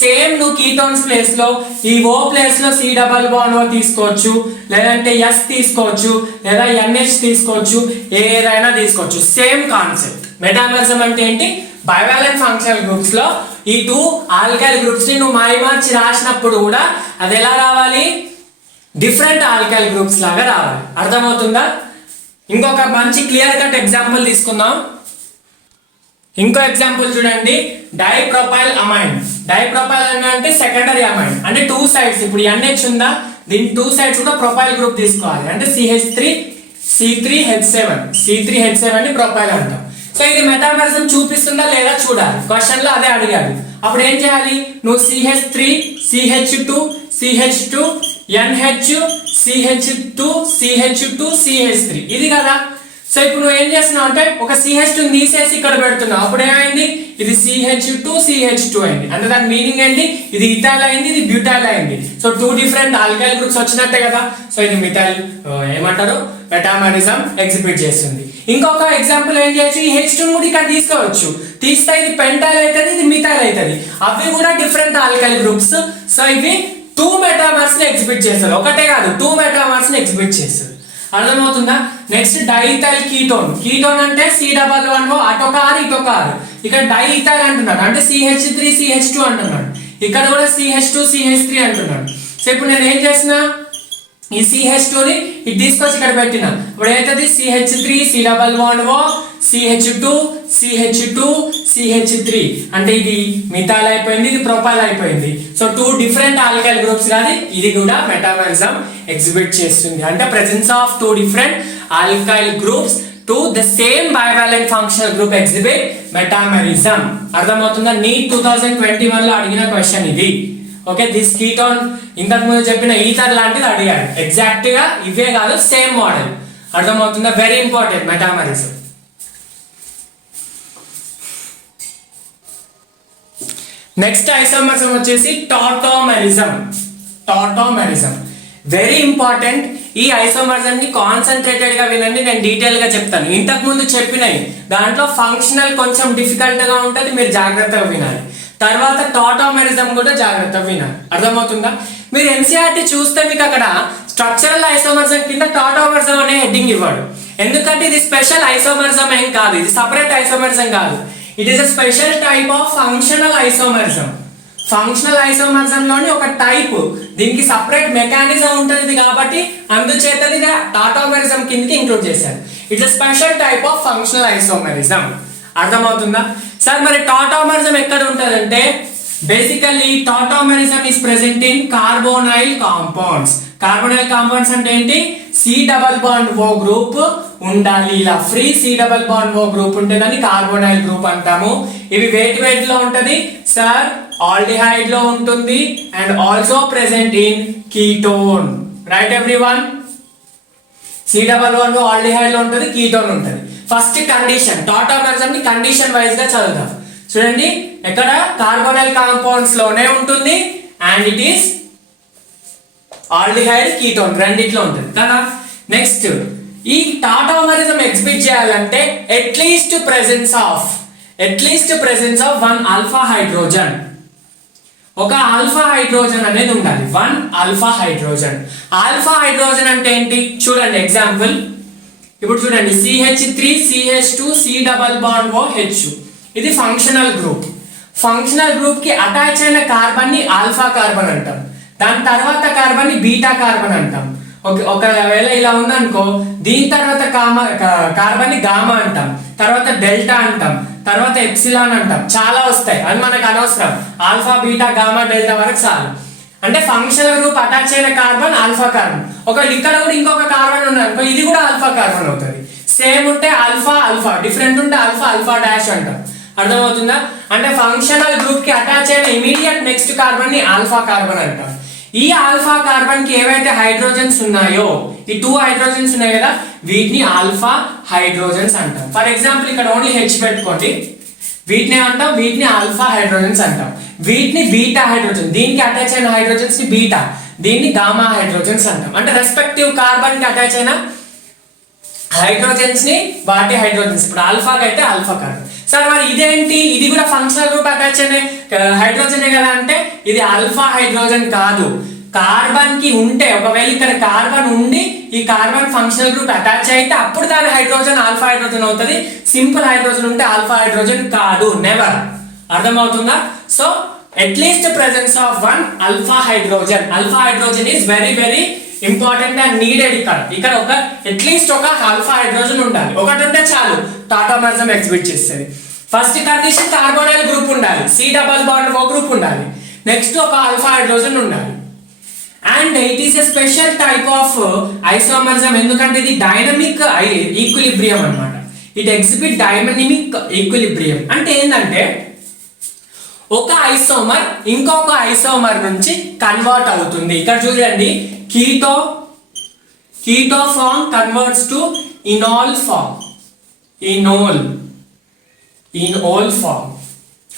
సేమ్ నువ్వు కీటోన్స్ ప్లేస్ లో ఈ ఓ ప్లేస్ లో సి డబల్ బాండ్ ఓ తీసుకోవచ్చు, లేదంటే ఎస్ తీసుకోవచ్చు, లేదా ఎన్హెచ్ తీసుకోవచ్చు, ఏదైనా తీసుకోవచ్చు. Same concept. మెటామరిజం అంటే ఏంటి? బైవాలెంట్ ఫంక్షనల్ గ్రూప్స్ లో ఈ 2 ఆల్కైల్ గ్రూప్స్ ని నువ్వు మార్చి రాసినప్పుడు కూడా అది ఎలా రావాలి? డిఫరెంట్ ఆల్కైల్ గ్రూప్స్ లాగా రావాలి. అర్థమవుతుందా? ఇంకొక మంచి క్లియర్ కట్ ఎగ్జాంపుల్ తీసుకుందాం. ఇంకో ఎగ్జాంపుల్ చూడండి, డైప్రొపైల్ అమైన్. డైప్రొపైల్ అంటే సెకండరీ అమైన్, అంటే 2 సైడ్స్. ఇప్పుడు NH ఉందా, దీని 2 సైడ్స్ కూడా ప్రొపైల్ గ్రూప్ తీసుకోవాలి. అంటే CH3 C3H7 C3H7 ని ప్రొపైల్ అంటాం. సో ఇది మెటామరిజం చూపిస్తుందా లేదా చూడాలి. క్వశ్చన్ లో అదే అడిగాడు. అప్పుడు ఏం చేయాలి? నువ్వు CH3 CH2 CH2 NH CH2 CH2 CH3 ఇది కదా. సో ఇప్పుడు నువ్వు ఏం చేస్తున్నావు అంటే ఒక CH2 తీసేసి ఇక్కడ పెడుతున్నావు. అప్పుడు ఏమైంది? ఇది CH2 CH2 అయింది. అంటే దాని మీనింగ్ ఏంటి? ఇది ఇథైల్ అయింది, ఇది బ్యూటైల్ అయింది. సో 2 డిఫరెంట్ ఆల్కైల్ గ్రూప్స్ వచ్చినట్టే కదా. సో ఇది మిథైల్ ఏమంటారు? మెటామరిజం ఎగ్జిబిట్ చేస్తుంది. ఇంకొక ఎగ్జాంపుల్ ఏం చేయొచ్చు? ఈ H2 కూడా ఇక్కడ తీసుకోవచ్చు. తీస్తే ఇది పెంటైల్ అవుతుంది, ఇది మిథైల్ అవుతుంది. అవి కూడా డిఫరెంట్ ఆల్కైల్ గ్రూప్స్. సో ఇవి 2 మెటామర్స్ ని ఎగ్జిబిట్ చేస్తారు. ఒకటే కాదు, 2 మెటామర్స్ ని ఎగ్జిబిట్ చేస్తారు. అర్థమవుతుందా? Next diethyl ketone. కీటోన్ అంటే C11O అటొక R ఇటొక R. ఇక్కడ డైఇథైల్ అంటున్నాడు, అంటే CH3 CH2 అంటున్నాడు. ఇక్కడ కూడా CH2 CH3 అంటున్నాడు. సో ఇప్పుడు నేను ఏం చేసిన? ఈ CH2 ని ఇది తీసుకొచ్చి ఇక్కడ పెట్టిన. ఇప్పుడు ఏంటది? CH3 C11O CH2 CH2 CH3 అంటే ఇది మిథైల్ అయిపోయింది, ఇది ప్రొపైల్ అయిపోయింది. సో 2 డిఫరెంట్ ఆల్కైల్ గ్రూప్స్ కానీ ఇది కూడా మెటామరిజం ఎగ్జిబిట్ చేస్తుంది. అంటే presence of 2 different alkyl groups to the same bivalent functional group exhibit metamerism. అర్థమవుతుందా? నీట్ 2021 లో అడిగిన క్వశ్చన్ ఇది. ఓకే, దిస్ కీటోన్ ఇంతకు ముందు చెప్పిన ఈథర్ లాంటిది అడిగాడు. ఎగ్జాక్ట్ గా ఇవే కాదు, సేమ్ మోడల్. అర్థమవుతుందా? Very important metamerism. Next isomerism వచ్చేసి టాటోమరిజం. Tautomerism very important. ఈ ఐసోమరిజం ని కాన్సన్ట్రేటెడ్ గా వినండి, నేను డీటెయిల్ గా చెప్తాను. ఇంతకు ముందు చెప్పినవి దాంట్లో ఫంక్షనల్ కొంచెం డిఫికల్ట్ గా ఉంటుంది, మీరు జాగ్రత్తగా వినాలి. తర్వాత టాటోమరిజం కూడా జాగ్రత్తగా వినాలి. అర్థమవుతుందా? మీరు NCERT చూస్తే మీకు అక్కడ స్ట్రక్చరల్ ఐసోమరిజం కింద టాటోమరిజం అనే హెడ్డింగ్ ఇవ్వడు. ఎందుకంటే ఇది స్పెషల్ ఐసోమరిజం ఏం కాదు, ఇది సపరేట్ ఐసోమరిజం కాదు. It is a special type of functional isomerism. Functional isomerism లోని ఒక టైప్, దీనికి సపరేట్ మెకానిజం ఉంటుంది కాబట్టి అందుచేత టాటోమరిజం కిందకి ఇంక్లూడ్ చేశారు. It's a special type of functional isomerism. అర్థమవుతుందా? సార్ మరి టాటోమరిజం ఎక్కడ ఉంటుందంటే basically tautomerism is present in carbonyl compounds. Carbonyl compounds అంటే ఏంటి? C+O గ్రూప్ ఉండాలి. ఇలా ఫ్రీ C+O గ్రూప్ ఉంటే దాన్ని కార్బోనైల్ గ్రూప్ అంటాము. ఇవి వేటి లో ఉంటది సార్? ఆల్డిహైడ్ లో ఉంటుంది and also present in ketone. Right everyone? C+O aldehyde లో ఉంటుంది, కీటోన్ ఉంటుంది. ఫస్ట్ కండిషన్, టాటోమరిజం ని కండిషన్ వైజ్ గా చదువుతాం. చూడండి, ఎక్కడ? కార్బోనైల్ కాంపౌండ్స్ లోనే ఉంటుంది and it is aldehyde ketone రెండిట్లో ఉంటుంది కదా. నెక్స్ట్, ఈ టాటోమరిజం ఎగ్జిబిట్ చేయాలంటే at least presence of 1 alpha hydrogen. ఒక ఆల్ఫా హైడ్రోజన్ అనేది ఉండాలి. 1 ఆల్ఫా హైడ్రోజన్. ఆల్ఫా హైడ్రోజన్ అంటే ఏంటి? చూడండి ఎగ్జాంపుల్. ఇప్పుడు చూడండి, CH3 CH2 C+OH ఇది ఫంక్షనల్ గ్రూప్. ఫంక్షనల్ గ్రూప్ కి అటాచ్ అయిన కార్బన్ ని ఆల్ఫా కార్బన్ అంటాం. దాని తర్వాత కార్బన్ ని బీటా కార్బన్ అంటాం. ఒకవేళ ఇలా ఉందనుకో, దీని తర్వాత కార్బన్ ని గామా అంటాం, తర్వాత డెల్టా అంటాం, తర్వాత ఎప్సిలాన్ అంటాం. చాలా వస్తాయి, అది మనకు అనవసరం. ఆల్ఫా బీటా గామా డెల్టా వరకు చాలు. అంటే ఫంక్షనల్ గ్రూప్ అటాచ్ అయిన కార్బన్ ఆల్ఫా కార్బన్. ఒకవేళ ఇక్కడ కూడా ఇంకొక కార్బన్ ఉందనుకో, ఇది కూడా ఆల్ఫా కార్బన్ అవుతుంది. సేమ్ ఉంటే ఆల్ఫా ఆల్ఫా, డిఫరెంట్ ఉంటే ఆల్ఫా ఆల్ఫా డాష్ అంటాం. అర్థమవుతుందా? అంటే ఫంక్షనల్ గ్రూప్ కి అటాచ్ అయిన ఇమీడియట్ నెక్స్ట్ కార్బన్ ని ఆల్ఫా కార్బన్ అంటాం. ఈ ఆల్ఫా కార్బన్ కి ఏవైతే హైడ్రోజన్స్ ఉన్నాయో, ఈ 2 హైడ్రోజన్స్ ఉన్నాయి కదా, వీటిని ఆల్ఫా హైడ్రోజన్స్ అంటాం. ఫర్ ఎగ్జాంపుల్ ఇక్కడ ఓన్లీ H పెట్టుకోండి, వీటిని అంటాం, వీటిని ఆల్ఫా హైడ్రోజన్స్ అంటాం. వీటిని బీటా హైడ్రోజన్, దీనికి అటాచ్ అయిన హైడ్రోజన్స్ ని బీటా, దీన్ని గామా హైడ్రోజన్స్ అంటాం. అంటే రెస్పెక్టివ్ కార్బన్ కి అటాచ్ అయిన హైడ్రోజన్స్ ని వాటి హైడ్రోజన్స్. ఇప్పుడు ఆల్ఫాకి అయితే ఆల్ఫా కార్బన్. సార్ మరి ఇదేంటి, ఇది కూడా ఫంక్షనల్ గ్రూప్ అటాచ్ అయిన హైడ్రోజనే కదా అంటే ఇది ఆల్ఫా హైడ్రోజన్ కాదు. కార్బన్ కి ఉంటే ఒకవేళ ఇక్కడ కార్బన్ ఉండి ఈ కార్బన్ ఫంక్షనల్ గ్రూప్ అటాచ్ అయితే అప్పుడు దాని హైడ్రోజన్ ఆల్ఫా హైడ్రోజన్ అవుతుంది. సింపుల్ హైడ్రోజన్ ఉంటే ఆల్ఫా హైడ్రోజన్ కాదు, నెవర్. అర్థమవుతుందా? So at least presence of one alpha hydrogen. Alpha hydrogen is very very important and needed. ఇక్కడ ఒక అట్లీస్ట్ ఒక ఆల్ఫా హైడ్రోజన్ ఉండాలి. ఒకటి ఉంటే చాలు, టాటామరిజం ఎగ్జిబిట్ చేస్తుంది. ఫస్ట్ కండిషన్ కార్బోనైల్ గ్రూప్ ఉండాలి, C double bond O group ఉండాలి. నెక్స్ట్ ఒక ఆల్ఫా హైడ్రోజన్ ఉండాలి. And it is a special type of isomerism, ఎందుకంటే ఇది డైనమిక్ ఈక్విలిబ్రియం అన్నమాట. ఇట్ ఎగ్జిబిట్ డైనమిక్ ఈక్విలిబ్రియం అంటే ఏంటంటే ఒక ఐసోమర్ ఇంకొక ఐసోమర్ నుంచి కన్వర్ట్ అవుతుంది. ఇక్కడ చూడండి, keto form converts to enol form. Enol form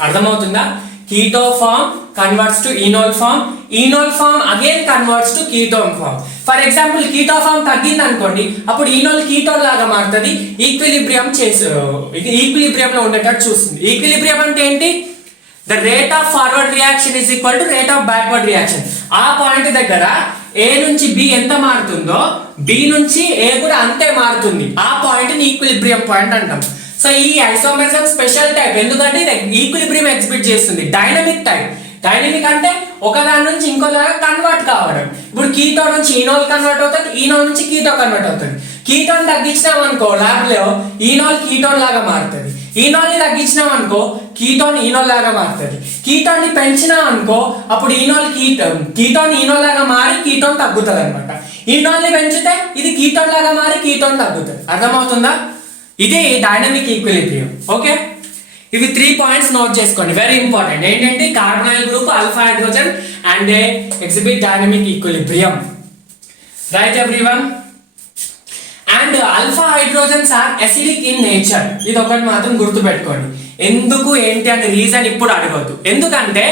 అర్థమవుతుందా? Keto form converts to enol form. Enol form again converts to ketone form. For example keto form తగ్గింది అనుకోండి, అప్పుడు ఇనోల్ కీటోన్ లాగా మారుతుంది. ఈక్విలిబ్రియం లో ఉండేటట్టు చూస్తుంది. ఈక్విలిబ్రియం అంటే ఏంటి? The rate of forward reaction is equal to rate of backward reaction. ఆ పాయింట్ దగ్గర ఏ నుంచి బి ఎంత మారుతుందో బి నుంచి ఏ కూడా అంతే మారుతుంది. ఆ పాయింట్ ని ఈక్విలిబ్రియం పాయింట్ అంటాం. సో ఈ ఐసోమరిజం స్పెషల్ టైప్, ఎందుకంటే ఇది ఈక్విలిబ్రియం ఎగ్జిబిట్ చేస్తుంది. Dynamic type. డైనమిక్ అంటే ఒకదాని నుంచి ఇంకోలాగా కన్వర్ట్ కావడం. ఇప్పుడు కీటో నుంచి ఈనోల్ కన్వర్ట్ అవుతుంది, ఈనోల్ నుంచి కీటో కన్వర్ట్ అవుతుంది. కీటోన్ తగ్గించినాం అనుకో ల్యాబ్ లో ఈనోల్ కీటోన్ లాగా మారుతుంది. ఈనోల్ ని తగ్గించినాం అనుకో కీటోన్ ఈనోల్ లాగా మారుతుంది. కీటోన్ ని పెంచినాం అనుకో అప్పుడు కీటోన్ ఈనోల్ లాగా మారి కీటోన్ తగ్గుతుంది అనమాట. ఈనోల్ ని పెంచితే ఇది కీటోన్ లాగా మారి కీటోన్ తగ్గుతుంది. అర్థమవుతుందా? ఇది డైనమిక్ ఈక్విలిబ్రియం. ఓకే, ఇవి 3 పాయింట్స్ నోట్ చేసుకోండి, వెరీ ఇంపార్టెంట్. ఏంటంటే carbonyl group alpha hydrogen and they exhibit dynamic equilibrium. Right everyone? And alpha hydrogens are acidic in nature. ఇది ఒకటి మాత్రం గుర్తుపెట్టుకోండి. ఎందుకు ఏంటి అనే రీజన్ ఇప్పుడు అడగవద్దు, ఎందుకంటే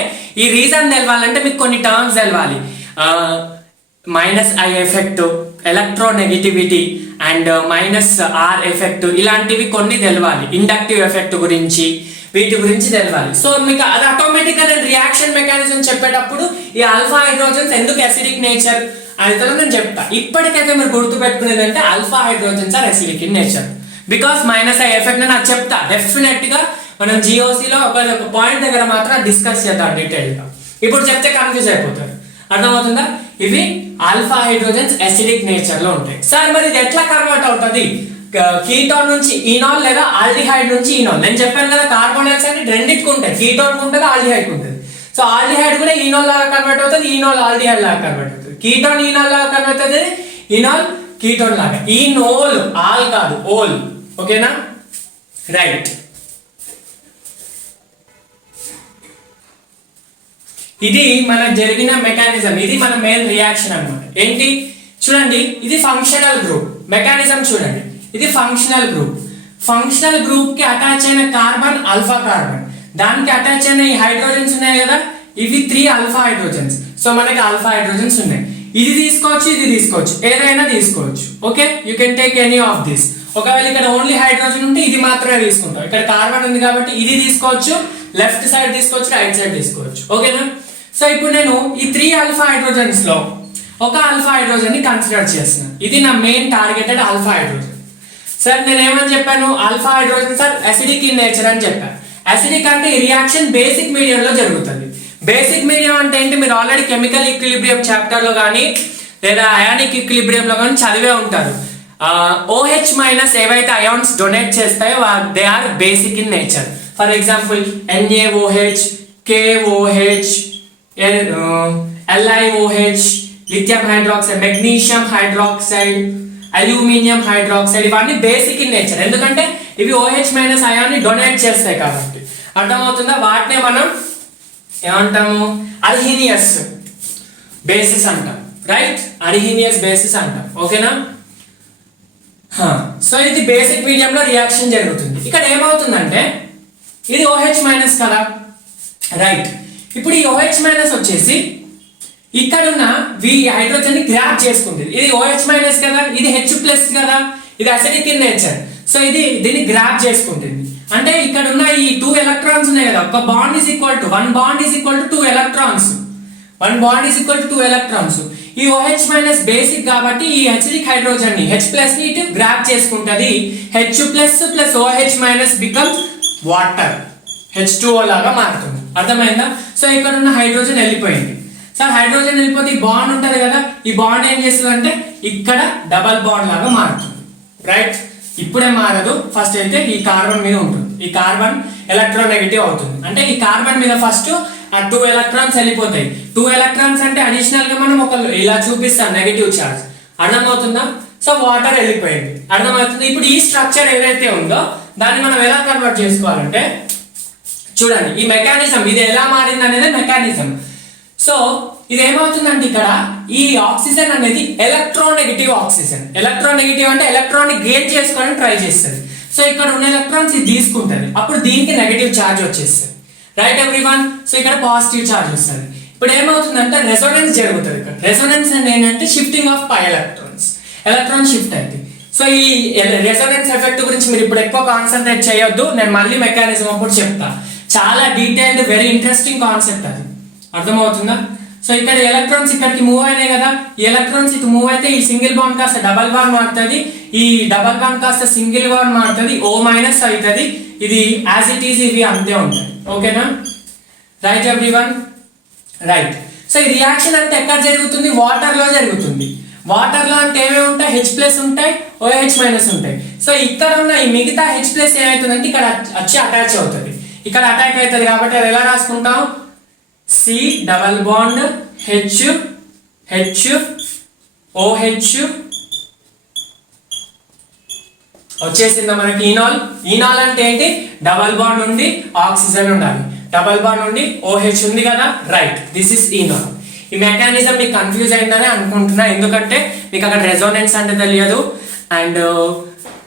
ఈ రీజన్ తెలవాలంటే మీకు కొన్ని టర్మ్స్ తెలవాలి. -I effect, electronegativity and -R effect, ఇలాంటివి కొన్ని తెలవాలి. ఇండక్టివ్ ఎఫెక్ట్ గురించి, వీటి గురించి తెలవాలి. సో మీకు అది ఆటోమేటిక్గా నేను రియాక్షన్ మెకానిజం చెప్పేటప్పుడు ఈ ఆల్ఫా హైడ్రోజన్స్ ఎందుకు అసిడిక్ నేచర్ అయితే నేను చెప్తా. ఇప్పటికైతే మీరు గుర్తుపెట్టుకునేది అంటే alpha hydrogens are acidic in nature because -I effect నేను చెప్తా. డెఫినెట్ గా మనం జిఓసిలో ఒక పాయింట్ దగ్గర మాత్రం డిస్కస్ చేద్దాం డీటెయిల్ గా. ఇప్పుడు చెప్తే కన్ఫ్యూజ్ అయిపోతారు. అర్థమవుతుందా? ఇవి ఆల్ఫా హైడ్రోజన్స్ అసిడిక్ నేచర్ లో ఉంటాయి. సార్ మరి ఇది ఎట్లా కన్వర్ట్ అవుతుంది? కీటోన్ నుంచి ఇనోల్ లేదా ఆల్డిహైడ్ నుంచి ఇనోల్. నేను చెప్పాను కదా కార్బోనైల్స్ అంటే రెండింటికి ఉంటాయి, కీటోన్ ఉంటుంది ఆల్డిహైడ్ ఉంటుంది. సో ఆల్డిహైడ్ కూడా ఇనోల్ లాగా కన్వర్ట్ అవుతుంది, ఇనోల్ ఆల్డిహైడ్ లాగా కన్వర్ట్ అవుతుంది. కీటోన్ ఇనోల్ లాగా కన్వర్ట్ అవుతుంది, ఇనోల్ కీటోన్ లాగా. ఇనోల్ ఆల్ కాదు, ఓల్. ఓకేనా? రైట్. ఇది మనకు జరిగిన మెకానిజం, ఇది మన మెయిన్ రియాక్షన్ అన్నమాట. ఏంటి చూడండి, ఇది ఫంక్షనల్ గ్రూప్. మెకానిజం చూడండి, ఇది ఫంక్షనల్ గ్రూప్. ఫంక్షనల్ గ్రూప్ కి అటాచ్ అయిన కార్బన్ ఆల్ఫా కార్బన్, దానికి అటాచ్ అయిన ఈ హైడ్రోజన్స్ ఉన్నాయి కదా, ఇవి 3 ఆల్ఫా హైడ్రోజన్స్. సో మనకి ఆల్ఫా హైడ్రోజన్స్ ఉన్నాయి. ఇది తీసుకోవచ్చు, ఇది తీసుకోవచ్చు, ఏదైనా తీసుకోవచ్చు. Okay, you can take any of this. ఒకవేళ ఇక్కడ ఓన్లీ హైడ్రోజన్ ఉంటే ఇది మాత్రమే తీసుకుంటాం. ఇక్కడ కార్బన్ ఉంది కాబట్టి ఇది తీసుకోవచ్చు, లెఫ్ట్ సైడ్ తీసుకోవచ్చు, రైట్ సైడ్ తీసుకోవచ్చు. ఓకేనా? సో ఇప్పుడు నేను ఈ 3 ఆల్ఫా హైడ్రోజన్స్ లో ఒక ఆల్ఫా హైడ్రోజన్ ని కన్సిడర్ చేస్తున్నాను. ఇది నా main targeted alpha hydrogen. Sir నేను ఏమని చెప్పాను? Alpha hydrogen sir acidic in nature అని చెప్పాను. అసిడిక్ అంటే ఈ రియాక్షన్ బేసిక్ మీడియం లో జరుగుతుంది. బేసిక్ మీడియం అంటే ఏంటి? మీరు ఆల్రెడీ కెమికల్ ఈక్విలిబ్రియం చాప్టర్ లో కానీ లేదా అయానిక్ ఈక్విలిబ్రియం లో కానీ చదివే ఉంటారు. OH మైనస్ ఏవైతే అయాన్స్ డొనేట్ చేస్తాయో they are basic in nature. For example NaOH, KOH, LiOH, lithium hydroxide, magnesium hydroxide, aluminium hydroxide, ఇవన్నీ బేసిక్ ఇన్ నేచర్. ఎందుకంటే ఇవి OH మైనస్ అయాన్ని డొనేట్ చేస్తాయి కాబట్టి. అర్థమవుతుందా? వాటినే మనం ఏమంటాము? అర్హీనియస్ బేసిస్ అంటాం. రైట్, అర్హీనియస్ బేసిస్ అంటాం. ఓకేనా? సో ఇది బేసిక్ మీడియం లో రియాక్షన్ జరుగుతుంది. ఇక్కడ ఏమవుతుందంటే ఇది OH మైనస్ కదా, రైట్. ఇప్పుడు ఈ OH మైనస్ వచ్చేసి ఇక్కడున్న హైడ్రోజన్ ని గ్రాబ్ చేసుకుంటుంది. ఇది OH మైనస్ కదా, ఇది H ప్లస్ కదా, ఇది అసిడిక్ ఇన్ నేచర్. సో ఇది దీన్ని గ్రాబ్ చేసుకుంటుంది. అంటే ఇక్కడ ఉన్న ఈ 2 ఎలక్ట్రాన్స్ ఉన్నాయి కదా, ఒక bond is equal to 1 bond is equal to 2 electrons. 1 bond is equal to 2 electrons. ఈ OH మైనస్ బేసిక్ కాబట్టి ఈ హెచ్లిక్ హైడ్రోజన్ ని H ప్లస్ ని ఇటు గ్రాబ్ చేసుకుంటది. H plus plus OH minus becomes water, H2O లాగా మారుతుంది. అర్థమైందా? సో ఇక్కడ ఉన్న హైడ్రోజన్ వెళ్ళిపోయింది. సార్ హైడ్రోజన్ వెళ్ళిపోతే ఈ బాండ్ ఉంటది కదా, ఈ బాండ్ ఏం చేస్తుంది అంటే ఇక్కడ డబల్ బాండ్ లాగా మారుతుంది. రైట్, ఇప్పుడే మారదు, ఫస్ట్ అయితే ఈ కార్బన్ మీద ఉంటుంది. ఈ కార్బన్ ఎలక్ట్రోనెగటివ్ అవుతుంది. అంటే ఈ కార్బన్ మీద ఫస్ట్ ఆ 2 ఎలక్ట్రాన్స్ వెళ్ళిపోతాయి. 2 ఎలక్ట్రాన్స్ అంటే అడిషనల్ గా మనం ఒక ఇలా చూపిస్తాం నెగటివ్ చార్జ్. అర్థమవుతుందా? సో వాటర్ వెళ్ళిపోయింది. అర్థమవుతుంది? ఇప్పుడు ఈ స్ట్రక్చర్ ఏదైతే ఉందో దాన్ని మనం ఎలా కన్వర్ట్ చేసుకోవాలంటే చూడండి, ఈ మెకానిజం ఇది ఎలా మారింది అనేది మెకానిజం. సో ఇది ఏమవుతుందంటే ఇక్కడ ఈ ఆక్సిజన్ అనేది ఎలక్ట్రోనెగటివ్ ఆక్సిజన్. ఎలక్ట్రోనెగటివ్ అంటే ఎలక్ట్రానిక్ గెయిన్ చేసుకోవడానికి ట్రై చేస్తుంది. సో ఇక్కడ ఉన్న ఎలక్ట్రాన్స్ ఇది తీసుకుంటుంది, అప్పుడు దీనికి నెగటివ్ ఛార్జ్ వచ్చేస్తుంది. Right everyone? సో ఇక్కడ పాజిటివ్ ఛార్జ్ వస్తుంది. ఇప్పుడు ఏమవుతుందంటే రెసోనెన్స్ జరుగుతుంది. ఇక్కడ రెసోనెన్స్ అంటే ఏంటంటే shifting of pi electrons. Electron shift అయింది. సో ఈ రెసోనెన్స్ ఎఫెక్ట్ గురించి మీరు ఇప్పుడు ఎక్కువ కాన్సన్ట్రేట్ చేయొద్దు, నేను మళ్ళీ మెకానిజం అప్పుడు చెప్తా. చాలా డీటెయిల్డ్ వెరీ ఇంట్రెస్టింగ్ కాన్సెప్ట్ అది. అర్థమవుతుందా? సో ఇక్కడ ఎలక్ట్రాన్స్ ఇక్కడికి మూవ్ అయినాయి కదా, ఈ ఎలక్ట్రాన్స్ ఇటు మూవ్ అయితే ఈ సింగిల్ బాండ్ కాస్త డబల్ బాండ్ మారుతుంది, ఈ డబల్ బాండ్ కాస్త సింగిల్ బాండ్ మారుతుంది, O మైనస్ అవుతుంది. ఇది యాజ్ ఇట్ ఈజ్ ఇవి అంతే ఉంటుంది. ఓకేనా? Right everyone? రైట్. సో ఈ రియాక్షన్ అంటే ఎక్కడ జరుగుతుంది? వాటర్ లో జరుగుతుంది. వాటర్ లో అంటే ఏమేమి ఉంటాయి? H ప్లస్ ఉంటాయి, OH మైనస్ ఉంటాయి. సో ఇక్కడ ఉన్న ఈ మిగతా H ప్లస్ ఏమవుతుందంటే ఇక్కడ వచ్చి అటాచ్ అవుతుంది. ఇక్కడ అటాక్ అవుతుంది కాబట్టి అది ఎలా రాసుకుంటాం? C double bond H OH వచ్చేసిందా మనకి ఈనాల్. ఈనాల్ అంటే ఏంటి? డబల్ బాండ్ ఉండి ఆక్సిజన్ ఉండాలి, డబల్ బాండ్ ఉండి OH ఉంది కదా. Right, this is enol. ఈ మెకానిజం మీకు కన్ఫ్యూజ్ అయిందని అనుకుంటున్నా, ఎందుకంటే మీకు అక్కడ రెజోనెన్స్ అంటే తెలియదు అండ్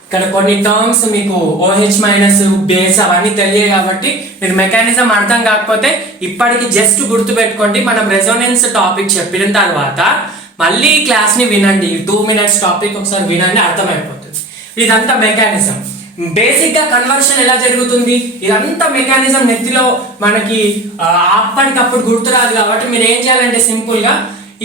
ఇక్కడ కొన్ని టర్మ్స్ మీకు OH మైనస్ బేస్ అవన్నీ తెలియదు కాబట్టి మీరు మెకానిజం అర్థం కాకపోతే ఇప్పటికి జస్ట్ గుర్తు పెట్టుకోండి. మనం రెజోనెన్స్ టాపిక్ చెప్పిన తర్వాత మళ్ళీ ఈ క్లాస్ ని వినండి, 2 minutes టాపిక్ ఒకసారి వినండి, అర్థమైపోతుంది. ఇదంతా మెకానిజం. బేసిక్ గా కన్వర్షన్ ఎలా జరుగుతుంది ఇదంతా మెకానిజం నెత్తిలో మనకి అప్పటికప్పుడు గుర్తురాదు కాబట్టి మీరు ఏం చేయాలంటే సింపుల్ గా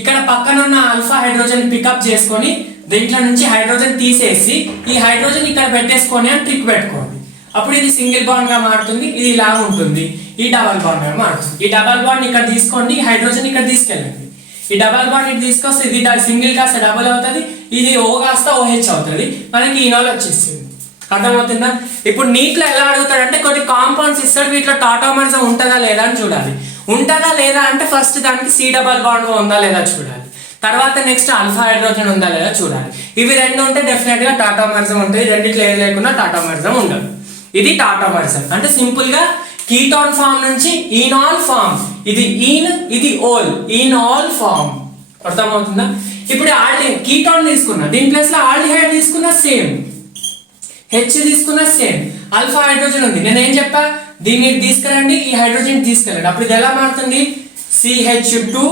ఇక్కడ పక్కన ఉన్న ఆల్ఫా హైడ్రోజన్ పికప్ చేసుకొని దీంట్లో నుంచి హైడ్రోజన్ తీసేసి ఈ హైడ్రోజన్ ఇక్కడ పెట్టేసుకొని అని ట్రిక్ పెట్టుకోండి. అప్పుడు ఇది సింగిల్ బాండ్ గా మారుతుంది, ఇది ఇలా ఉంటుంది, ఈ డబల్ బాండ్ గా మారుతుంది. ఈ డబల్ బాండ్ ఇక్కడ తీసుకోండి, హైడ్రోజన్ ఇక్కడ తీసుకెళ్ళండి. ఈ డబల్ బాండ్ ఇటు తీసుకొస్తే ఇది సింగిల్ కాస్త డబల్ అవుతుంది, ఇది O కాస్త OH అవుతుంది, మనకి ఈనాల్ వచ్చేస్తుంది. అర్థమవుతుందా? ఇప్పుడు నీటిలో ఎలా అడుగుతాడంటే కొన్ని కాంపౌండ్స్ ఇస్తాడు, వీటిలో టాటోమర్స్ ఉంటుందా లేదా అని చూడాలి. ఉంటుందా లేదా అంటే ఫస్ట్ దానికి C డబల్ బాండ్ ఉందా లేదా చూడాలి, తర్వాత నెక్స్ట్ ఆల్ఫా హైడ్రోజన్ ఉందా లేదా చూడాలి. ఇవి రెండు ఉంటే డెఫినెట్ గా టాటోమర్జం ఉంటుంది, రెండిట్లో ఏది లేకుండా టాటోమర్జం ఉండదు. ఇది టాటోమర్జం అంటే సింపుల్ గా కీటోన్ ఫామ్ నుంచి ఈనాల్ ఫామ్, ఇది ఈన్ ఇది ఓల్, ఈనాల్ ఫామ్. అర్థమవుతుందా? ఇప్పుడు కీటోన్ తీసుకున్నా, దీని ప్లేస్ లో ఆల్డిహైడ్ తీసుకున్నా సేమ్, H తీసుకున్నా సేమ్, ఆల్ఫా హైడ్రోజన్ ఉంది. నేను ఏం చెప్పా? దీన్ని తీసుకురండి, ఈ హైడ్రోజన్ తీసుకెళ్ళండి, అప్పుడు ఇది ఎలా మారుతుంది? CH2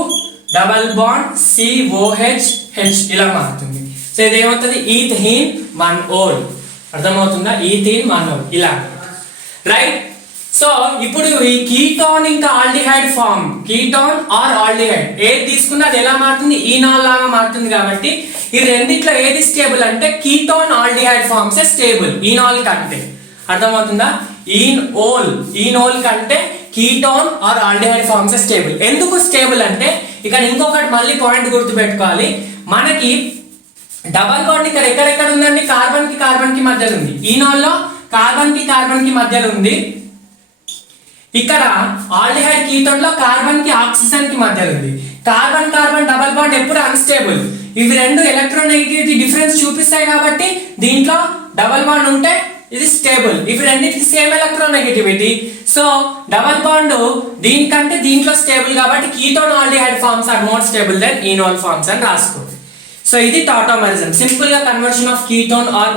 double bond COH H ఇలా మారుతుంది. సో ఇది ఏమవుతుంది? Ethene 1 ol. అర్థమవుతుందా? ఈథీన్ 1 ఓల్ ఇలా. రైట్. సో ఇప్పుడు ఈ కీటోన్ ఇంకా aldehyde form, ketone or aldehyde ఏది తీసుకున్నా అది ఎలా మారుతుంది? ఈనాల్ లాగా మారుతుంది. కాబట్టి ఈ రెండిట్లో ఏది స్టేబుల్ అంటే ketone aldehyde forms stable enol కంటే. అర్థమవుతుందా? ఈనోల్ కంటే ketone or aldehyde forms stable. ఎందుకు స్టేబుల్ అంటే ఇక్కడ ఇంకొకటి మళ్ళీ పాయింట్ గుర్తు పెట్టుకోవాలి. మనకి డబల్ బాండ్ ఇక్కడ ఎక్కడెక్కడ ఉందండి? కార్బన్ కి మధ్యలో ఉంది. ఈనాల్ లో కార్బన్ కి మధ్యలో ఉంది. ఇక్కడ ఆల్డిహైడ్ కీటోన్ లో కార్బన్ కి ఆక్సిజన్ కి మధ్యలో ఉంది. కార్బన్ డబల్ బాండ్ ఎప్పుడు అన్స్టేబుల్. ఇవి రెండు ఎలక్ట్రోనెగటివిటీ డిఫరెన్స్ చూపిస్తాయి కాబట్టి దీంట్లో డబల్ బాండ్ ఉంటే ఇది స్టేబుల్. ఇవి రెండింటికి same electronegativity. So double bond దీనికంటే దీంట్లో స్టేబుల్ కాబట్టి ketone aldehyde forms are more stable than enol forms అని రాసుకోండి. సో ఇది టాటోమరిజం, సింపుల్ గా కన్వర్షన్ ఆఫ్ కీటోన్ ఆర్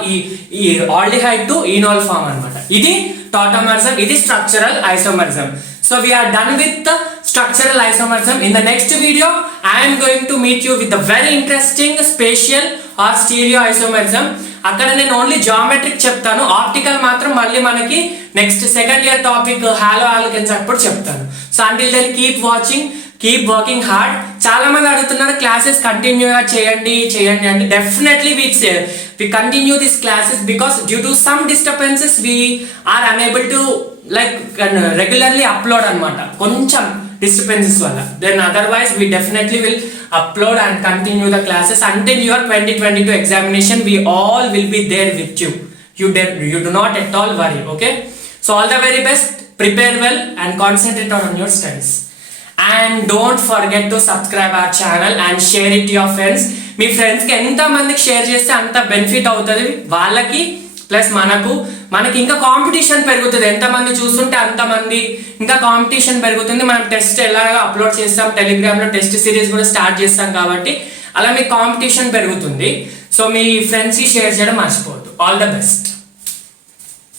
ఈ ఆల్డిహైడ్ టు ఈనోల్ ఫార్మ్ అన్నమాట. ఇది టాటోమరిజం, ఇది structural isomerism. So we are done with the structural isomerism. In the next video, I am going to meet you with the very interesting spatial or stereo isomerism. అక్కడ నేను only geometric చెప్తాను, optical మాత్రం మళ్ళీ మనకి next second year topic halo alkanes అప్పుడు చెప్తాను. So until then keep watching, keep working hard. చాలా మంది అడుగుతున్నారు క్లాసెస్ కంటిన్యూగా చేయండి అంటే definitely we continue these classes because due to some disturbances we are unable to like regularly upload అన్నమాట, కొంచెం disturbances వల్ల. Then otherwise we definitely will upload and continue the classes until your 2022 examination. We all will be there with you. You do not at all worry, okay? So all the very best, prepare well and concentrate on your studies. And don't forget to subscribe our channel and share it to your friends. మీ ఫ్రెండ్స్కి ఎంత మందికి share చేస్తే అంత benefit అవుతుంది వాళ్ళకి, plus మనకి ఇంకా competition పెరుగుతుంది. ఎంతమంది చూస్తుంటే అంతమంది ఇంకా కాంపిటీషన్ పెరుగుతుంది. మనం టెస్ట్ ఎలాగ అప్లోడ్ చేస్తాం, టెలిగ్రామ్లో టెస్ట్ సిరీస్ కూడా స్టార్ట్ చేస్తాం కాబట్టి అలా మీ కాంపిటీషన్ పెరుగుతుంది. సో మీ ఫ్రెండ్స్కి షేర్ చేయడం మర్చిపోవద్దు. All the best.